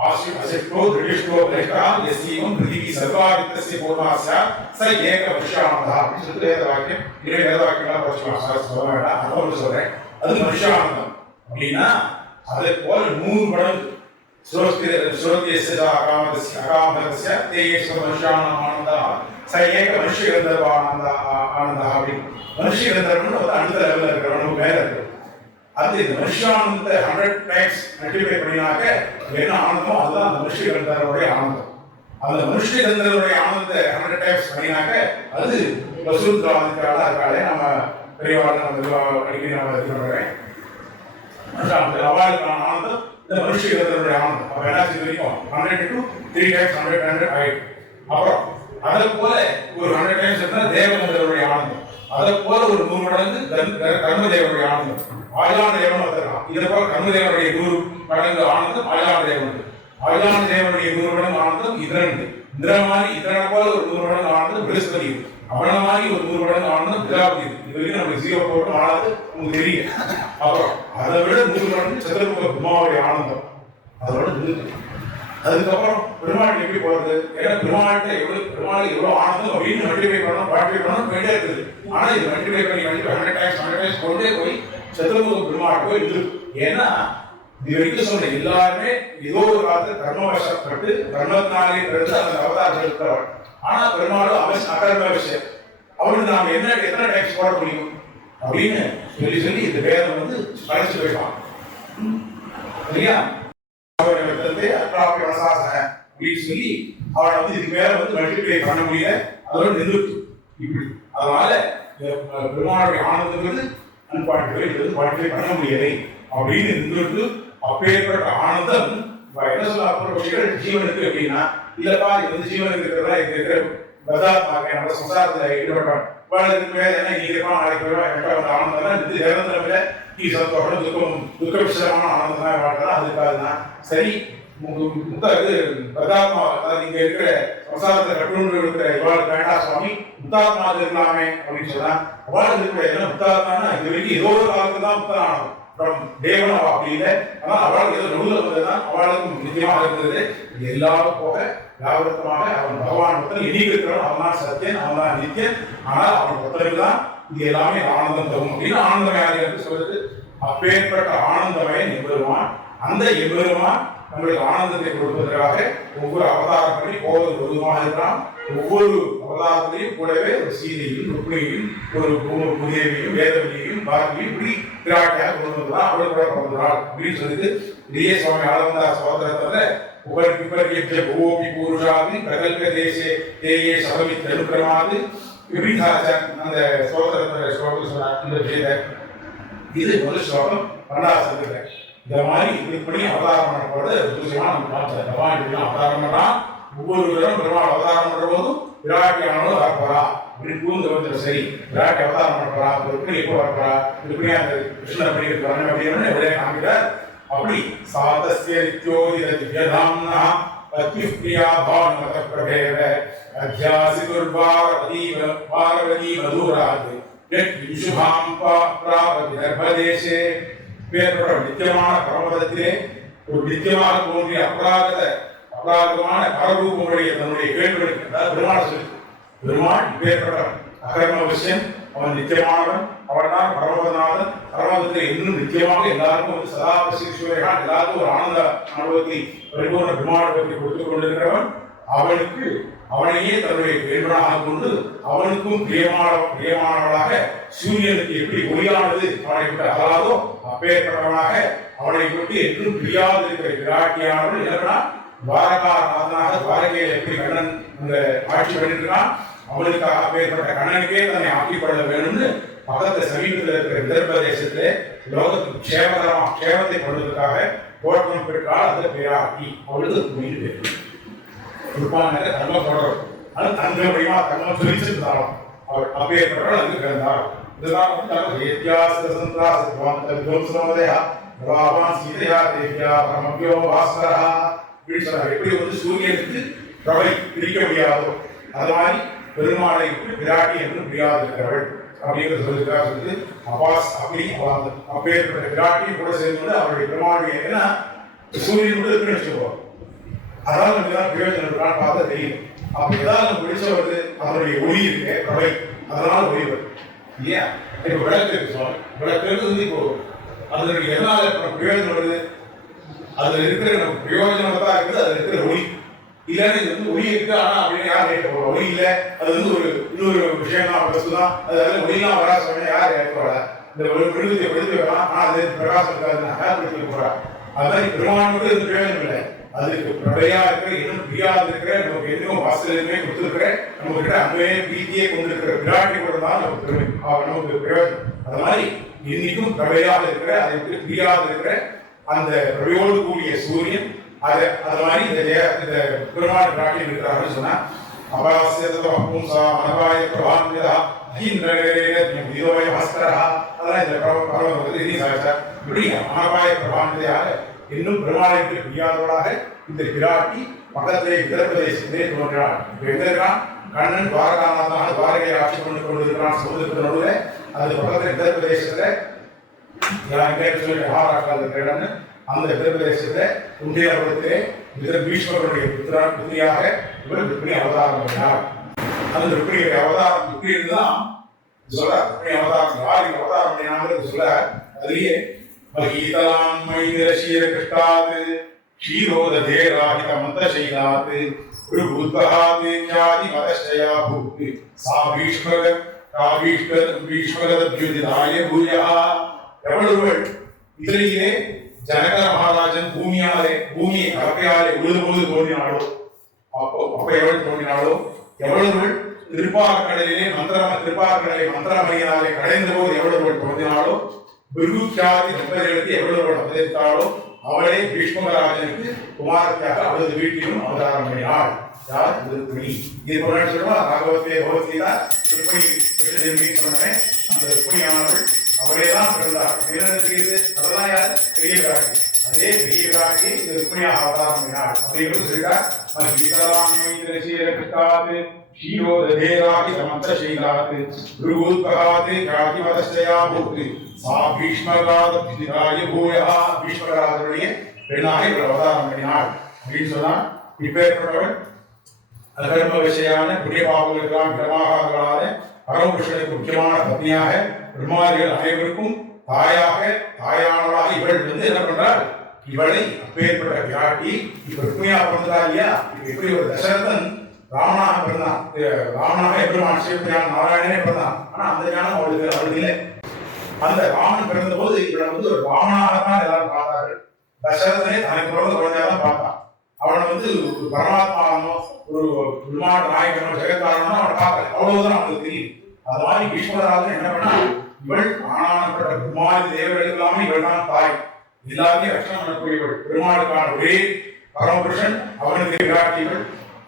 ஆசி அசக்தோ திருஷ்டோ பிரஷ்டா யசீவம் பிருதிவி சர்வாதித்தஸ்ய பூர்ணாஸ்யா ச ஏக மனுஷானந்தா அப்படின்னு சொல்லிட்டு வேத வாக்கியம் இதே வேத வாக்கியம்லாம் படிச்சுக்கலாம் சொல்ல வேண்டாம். அதை சொல்றேன் அது மனுஷானந்தம் அப்படின்னா அதை போல 100 மடங்கு சுரத்தியஸ்ய அகாமதஸ்ய அகாமதஸ்ய தேயேஷ மனுஷானாம் ஆனந்தா ச ஏக மனுஷ்ய கந்தர்வ ஆனந்தா அப்படின்னு மனுஷ்ய கந்தர்வன்னு அடுத்த லெவலில் இருக்கிறவனுக்கு மேல இருக்கு. அது இந்த மனுஷானந்தத்தை 100 டைம்ஸ் மல்டிப்ளை பண்ணினாக்க என்ன ஆனந்தமோ அதுதான் அந்த மனுஷ்ய கந்தர்வனுடைய ஆனந்தம். அந்த மனுஷ்ய கந்தர்வனுடைய ஆனந்தத்தை 100 டைம்ஸ் பண்ணினாக்க அது வசூத்ராதிக்கால இருக்காளே நம்ம பெரியவாள் நம்ம அடிக்கடி நம்ம இது பண்ணுறேன் அவளுக்கான ஆனந்தம் இந்த மனுஷ்ய கந்தர்வனுடைய ஆனந்தம். அப்போ என்ன செய்ய வரைக்கும் 100 to 3 times 100 ஆயிடும். அப்புறம் அதை போல ஒரு 100 டைம்ஸ் இருந்தால் தேவகந்தருடைய ஆனந்தம் அதை போல ஒரு 100 மடங்கு கர்மதேவனுடைய ஆனந்தம். ஆயுளான தேவன் வந்திருக்கான். இதை போல கர்மதேவனுடைய 100 மடங்கு ஆனந்தம் ஆயுளான தேவனுக்கு. ஆயுளான தேவனுடைய 100 மடங்கு ஆனந்தம் இந்திரனுக்கு. இந்திரன் மாதிரி இந்திரனை போல ஒரு 100 மடங்கு ஆனந்தம் பிரகஸ்பதி. அவனை மாதிரி ஒரு 100 மடங்கு ஆனந்தம் பிரஜாபதி. இது வரைக்கும் நமக்கு 0 போட்டு ஆனது உங்களுக்கு தெரியும். அப்புறம் அதை விட 100 மடங்கு சதுர்முக பிரம்மாவுடைய ஆனந்தம் அதோட இருக்கு. அதுக்கப்புறம் பெருமாள் எப்படி போறது? ஏன்னா பெருமாள்கிட்ட பெருமாள் எவ்வளவு ஆனந்தம் அப்படின்னு மல்டிப்ளை பண்ணணும் போயிட்டே இருக்குது. ஆனா இது மல்டிப்ளை பண்ணி 100 டைம்ஸ் கொண்டே போய் சதுர்முக பெருமாள் போய் இருக்கு. ஏன்னா இது வரைக்கும் சொன்ன எல்லாருமே ஏதோ ஒரு காலத்தில் கர்மவசப்பட்டு கர்மத்தினாலே பிறந்து அந்த அவதாரம் இருக்கிறவர். ஆனா பெருமாளும் அவசியம் அகர்ம விஷயம். அவருக்கு நாம எத்தனை டைம்ஸ் போட முடியும் அப்படின்னு சொல்லி இந்த வேதம் வந்து மறைச்சு போயிடுவான் இல்லையா? சொல்லி அவனை வந்து இதுக்கு மேல வந்து மல்டிப்ளை பண்ண முடியல, அதோட நிறுத்து இப்படி. அதனால பெருமாளுடைய ஆனந்தங்கிறது மல்டிப்ளை பண்ண முடியலை அப்படின்னு நிறுத்து. அப்பேற்பட்ட ஆனந்தம் என்ன சொல்ல அப்புறம் ஜீவனுக்கு அப்படின்னா இல்லப்பா இது வந்து ஜீவனுக்கு இருக்கிறதா இங்க இருக்கிற பதாத்மாக நம்ம சம்சாரத்துல ஈடுபட்டோம் வாழ்க்கை என்ன நீ இருப்பான் நாளைக்கு வருவான் ஆனந்தம் இது இறந்ததுல நீ சந்தோஷம் துக்க விஷயமான ஆனந்தமா வாழ்க்கலாம். அதுக்காகதான் சரி இது பதாத்மா அதாவது இங்க இருக்கிற சம்சாரத்தை கட்டுண்டு இருக்கிற இவாள் வேண்டாம் சுவாமி முத்தாத்மா இருக்கலாமே அப்படின்னு சொன்னா அவள் இருக்கிற என்ன முத்தாத்மானா இது வரைக்கும் ஏதோ ஒரு காலத்துல தான் முத்தானம் தேவனா அப்படி இல்லை. ஆனா அவளுக்கு ஏதோ நடுவில் வந்ததுதான் அவளுக்கும் நித்தியமாக இருந்தது. இது எல்லாரும் போக வியாபகமாக அவன் பகவான் ஒருத்தன் இனிக்கு இருக்கிறவன் அவன் தான் சத்தியன், அவன் தான் நித்தியன். ஆனால் அவன் ஒருத்தருக்கு தான் இது எல்லாமே ஆனந்தம் தரும் அப்படின்னு ஆனந்தமயம் என்று சொல்றது. அப்பேற்பட்ட ஆனந்தமயம் எம்பெருமான். அந்த எம்பெருமான் நம்மளுக்கு ஆனந்தத்தை கொடுப்பதற்காக ஒவ்வொரு அவதாரம் பண்ணி கோவில் பொதுவாக இருக்கிறான். ஒவ்வொரு அவதாரத்திலையும் கூடவே ஒரு சீதையும் ருக்மிணியும் ஒரு புதேவியும் வேதவியையும் பாரதியும் இப்படி திராட்டியாக கொண்டு வந்தான். அவள் கூட பிறந்தாள் அப்படின்னு சொல்லிட்டு இதே சுவாமி ஆளவந்தா சோதரத்துல கோபி பூருஷாதி பிரகல்ப தேசே தேயே சபவித் அனுக்கிரமாது இப்படின்னு அந்த சோதரத்துல ஸ்லோகத்தில் சொன்னார். இந்த வேத இது முதல் ஸ்லோகம் 2வது சங்கத்துல இந்த மாதிரி இப்படி அவதாரம் பண்ணப்படுறது புதுசமான நம்ம பார்த்தோம். பகவான் இப்படிலாம் அவதாரம் பண்ணா ஒவ்வொரு விதம் பெருமாள் அவதாரம் பண்ற போதும் விராட்டியானவரும் வரப்போறா இப்படி பூந்து வந்து சரி விராட்டி அவதாரம் பண்ணப்போறா எப்படி எப்போ வரப்போறா இப்படி அந்த கிருஷ்ணன் எப்படி இருக்கிறாங்க அப்படின்னு எவ்வளோ காமிக்கிறார். அப்படி சாதஸ்ய நித்யோதித திவ்யதாம்னா அத்யுப்ரியா பானுமத பிரபேத அத்யாசி துர்பாரவதீவ பார்வதி மதுராத் யத்யுஷுபாம் பிராபதி தர்பதேசே பேர்பட நித்தியமான பரமதத்திலே ஒரு நித்தியமாக தோன்றிய அபராதமான பரரூபமுடைய தன்னுடைய கேள்விகளுக்கு அதாவது பெருமாள் சொல்லி பெருமாள் பேர்பட்டவன் அகர்ம விஷயம். அவன் நித்தியமானவன். அவன் தான் பரமபதநாதன். பரமபதத்தில் இன்னும் நித்தியமாக எல்லாருக்கும் வந்து சதாபசிஸ்வரர்கள் எல்லாருக்கும் ஒரு ஆனந்த அனுபவத்தை பரிபூர்ண பெருமாளத்தை கொடுத்துக் கொண்டிருக்கிறவன். அவனுக்கு அவனையே தன்னுடைய வேண்டுவனாக கொண்டு அவனுக்கும் பிரியமானவனாக சூரியனுக்கு எப்படி ஒளியானது அவனை விட்டு அகலாதோ அப்பேற்பட்டவனாக அவனை விட்டு என்றும் பிரியாது இருக்கிற விராட்டியானவன் இல்லைன்னா துவாரகாநாதனாக துவாரகையில் எப்படி கண்ணன் அந்த ஆட்சி பண்ணிருக்கிறான் அவனுக்காக அப்பேற்பட்ட கண்ணனுக்கே தன்னை ஆக்கிக்கொள்ள வேணும்னு பக்கத்துல சமீபத்தில் இருக்கிற விதர்ப தேசத்திலே லோகத்துக்கு க்ஷேமத்தை கொள்வதற்காக தோற்றம் பெற்றால் அந்த விராட்டி அவளுக்கு மீது பேர் இருப்பாங்க தர்ம தொடரும். அது தன்மை வழிமா தர்மம் சொல்லிச்சிருந்தாலும் அவர் அப்பேற்பட்டவர்கள் அங்கு பிறந்தார். இதுதான் வந்து சீதையா தேவியா பரமபியோ பாஸ்கரா அப்படின்னு சொன்னார். எப்படி வந்து சூரியனுக்கு பிரபை பிரிக்க முடியாதோ அது மாதிரி பெருமாளை விராட்டி என்று பிரியாது இருக்கிறவள் அப்படிங்கிற சொல்லிட்டு அப்பாஸ் அப்படி அப்பேற்பட்ட விராட்டி கூட சேர்ந்து அவருடைய பெருமாளுடைய ஏன்னா சூரியன் கூட இருக்குன்னு வச்சுக்குவோம். அதாவது நமக்கு பிரயோஜனம் பார்த்தா தெரியும். அப்ப ஏதாவது நம்ம பிடிச்ச வருது அதனுடைய ஒளி இருக்கு பிரபை அதனால ஒளி வருது இல்லையா? இப்ப விளக்கு இருக்கு சொல்லுவாங்க. விளக்கு வந்து இப்போ அதனுடைய எதனால பிரயோஜனம் வருது அதுல இருக்கிற நம்ம பிரயோஜனம் தான் இருக்குது. அதுல இருக்கிற ஒளி இல்லைன்னா இது வந்து ஒளி இருக்கு ஆனா அப்படின்னு யார் கேட்க போறோம்? ஒளி இல்லை அது வந்து ஒரு இன்னொரு விஷயம் தான் பசு தான். அதாவது ஒளிலாம் வரா சொன்னா யார் கேட்க போறா? இந்த விடுதலை விடுதலை வரலாம் ஆனா அது பிரகாசம் இருக்காதுன்னா யார் விடுதலை போறா? அது மாதிரி பெருமான் மட்டும் இது பிரயோஜனம் இல்லை. அதுக்கு பிரபையா இருக்கிற இன்னும் பிரியாது இருக்கிற நமக்கு எதுவும் வாசலுமே கொடுத்துருக்கிற நம்ம கிட்ட அங்கே பீதியே கொண்டிருக்கிற விராட்டி கூட தான் நமக்கு பெருமை நமக்கு பிரயோஜனம். அது மாதிரி இன்னைக்கும் பிரபையாக இருக்கிற அதை விட்டு பிரியாது இருக்கிற அந்த பிரபையோடு கூடிய சூரியன் அது மாதிரி இந்த பெருமாள் விராட்டி இருக்கிறாருன்னு சொன்னா அபாஸ்யதோ பும்சா மனவாய பிரபான்விதா அஹிந்திரகரேக விதோய பாஸ்கரஹ அதெல்லாம் இந்த பரவம் வந்து இது சாச்சா இப்படி மனவாய பிரபான்விதையாக இன்னும் பெருமாளுக்கு பிரியாதவளாக இந்த பிராட்டி பக்கத்திலே உத்தரப்பிரதேசத்திலே தோன்றாள். எங்கிருக்கான் கண்ணன் துவாரகாநாதனாக துவாரகையை ஆட்சி கொண்டிருக்கிறான் சமுதிரத்து நடுவில். அது பக்கத்தில் உத்தரப்பிரதேசத்துல மகாராஷ்டிராவில் இருக்கிற இடம்னு அந்த உத்தரப்பிரதேசத்துல குந்தியாபுரத்திலே பீஷ்மருடைய புத்திரியாக இவர் ருக்மிணி அவதாரம் பண்ணினார். அந்த ருக்மிணியுடைய அவதாரம் எப்படி இருந்துதான் சொல்ல ருக்மிணி அவதாரம் யாருக்கு அவதாரம் பண்ணினாங்கிறது சொல்ல அதுலயே மகீதலாம் மைந்திரசீர கிருஷ்டாது க்ஷீரோததே ராகித மந்தசைலாது பிரபுத்பகாது ஞாதி மதஸ்டயா பூத்து சா பீஷ்மகதத்யுதிதாய பூயா. எவ்வளவுகள் இதிலேயே ஜனகர மகாராஜன் பூமியை கலப்பையாலே உழுதுபோது தோன்றினாளோ அப்ப எவ்வளவு தோன்றினாளோ எவ்வளவுகள் திருப்பார்கடலிலே திருப்பார்கடலை மந்திரமையினாலே கடைந்த போது எவ்வளவுகள் தோன்றினாளோ பிருகுச்சாதி தம்பதிகளுக்கு எவ்வளவுகள் அவதரித்தாளோ அவளே பீஷ்மராஜனுக்கு குமாரத்தியாக அவளது வீட்டிலும் அவதாரம் பண்ணினாள். யார் ருக்மிணி. இது சொல்லுவா ராகவத்திலே பகவத்கீதா ருக்மிணி கிருஷ்ணஜென்மி சொன்னேன். அந்த ருக்மிணியானவள் அவளே தான் பிறந்தாள். என்ன தெரியுது அதெல்லாம் யார் பெரிய விராட்டி. அதே பெரிய விராட்டி இந்த ருக்மிணியாக அவதாரம் பண்ணினாள் அப்படிங்கிறது சொல்லிட்டா. ஷீரோதேராகி சமந்தசைலாத் ருகுத்பகாத் ஜாதி மதஸ்டயா பூத் சா பீஷ்மராஜாய பூயா. பீஷ்மராஜனுடைய பெண்ணாக இவர் அவதாரம் பண்ணினாள் அப்படின்னு சொன்னா இப்பேற்பட்டவள் அதர்ம விஷயான புண்ணிய பாவங்களுக்கெல்லாம் இடமாகாதவளான பரமபுருஷனுக்கு முக்கியமான பத்னியாக பிரம்மாதிகள் அனைவருக்கும் தாயானவளாக இவள் வந்து என்ன பண்றாள், இவளை அப்பேற்பட்ட விராட்டி இப்ப ருக்மிணியா பிறந்தா இல்லையா. இப்படி ஒரு தசரதன் ராமனாக பிறந்தான். ராமனாக எம்பெருமான் சிவபிரான் நாராயணனே பிறந்தான். ஆனா அந்த ஞானம் அவளுக்கு இல்லை. அந்த ராமன் பிறந்த போது இவளை வந்து ஒரு ராமனாகத்தான் எல்லாரும் பார்த்தார்கள். தசரதனே தனக்கு பிறந்த குழந்தையாதான் பார்த்தான். அவனை வந்து ஒரு பரமாத்மானோ ஒரு உள்நாட நாயகனோ ஜெகத்தாரனோ அவனை பார்க்கல. அவ்வளவுதான் அவனுக்கு தெரியும். அது மாதிரி பீஷ்மராஜன் என்ன பண்ணா, இவள் ஆனானப்பட்ட பெருமாள் தேவர்கள் இல்லாமல் இவள் தான் தாய். எல்லாத்தையும் ரட்சணம் பண்ணக்கூடியவள். பெருமாளுக்கான ஒரே பரமபுருஷன் அவனுக்கு விராட்டிகள்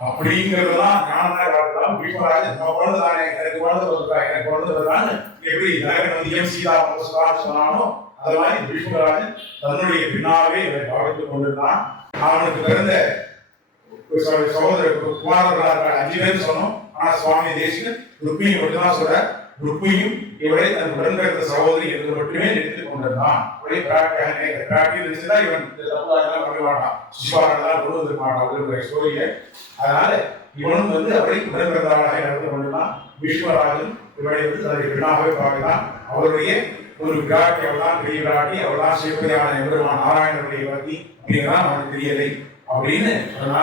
அப்படிங்கிறதுதான் ஞானத்தை காட்டலாம். பீஷ்மராஜன் நம்ம குழந்தை தானே, எனக்கு குழந்தை வருதா, எனக்கு குழந்தை வருதான்னு எப்படி ஜனகன் சீதா சொன்னானோ அது மாதிரி பீஷ்மராஜன் தன்னுடைய பின்னாவே இவரை பாவித்துக் கொண்டிருந்தான். அவனுக்கு பிறந்த சகோதர குமாரர்களாக 5 பேர் சொன்னோம். ஆனா சுவாமி தேசிகன் ருக்மிணி மட்டும்தான் சொல்ற. ருக்மிணியும் இவரை தன் உடன் பிறந்த சகோதரி என்று மட்டுமே நினைத்துக் கொண்டிருந்தான். ஒரே பிராட்டி நினைச்சுதான் இவன் சமுதாயம் பண்ண மாட்டான், சிவாரெல்லாம் கொண்டு வந்துருக்க மாட்டான் ஒரு ஸ்டோரிய. அதனால இவனும் வந்து அவரை உடன் பிறந்தவளாக நடந்து கொண்டிருந்தான். பீஷ்மராஜன் இவரை வந்து தன்னுடைய பெண்ணாகவே பார்க்கலாம். அவருடைய ஒரு விராட்டி அவள்தான் பெரிய விராட்டி, அவள்தான் சிவபெருமான எம்பெருமான் நாராயணனுடைய பத்தி அப்படிங்கிறதான் அவனுக்கு தெரியலை அப்படின்னு சொன்னா.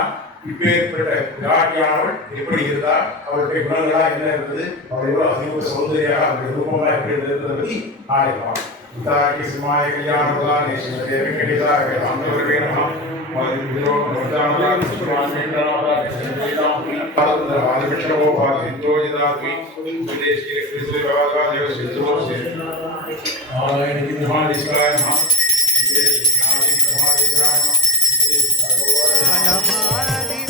இப்பேற்பட்ட விராட்டியானவள் எப்படி இருந்தால், அவருடைய குணங்களா என்ன இருந்தது, அவள் எவ்வளவு அதிக சௌந்தரியாக அவருடைய ரூபங்களா எப்படி இருந்தது பற்றி நாளை பார்ப்போம். இத்தாக்கி சிமாய கல்யாணம் நேசிமதே வெங்கடேசாய ராமதேவரே நமः. வனமாளதி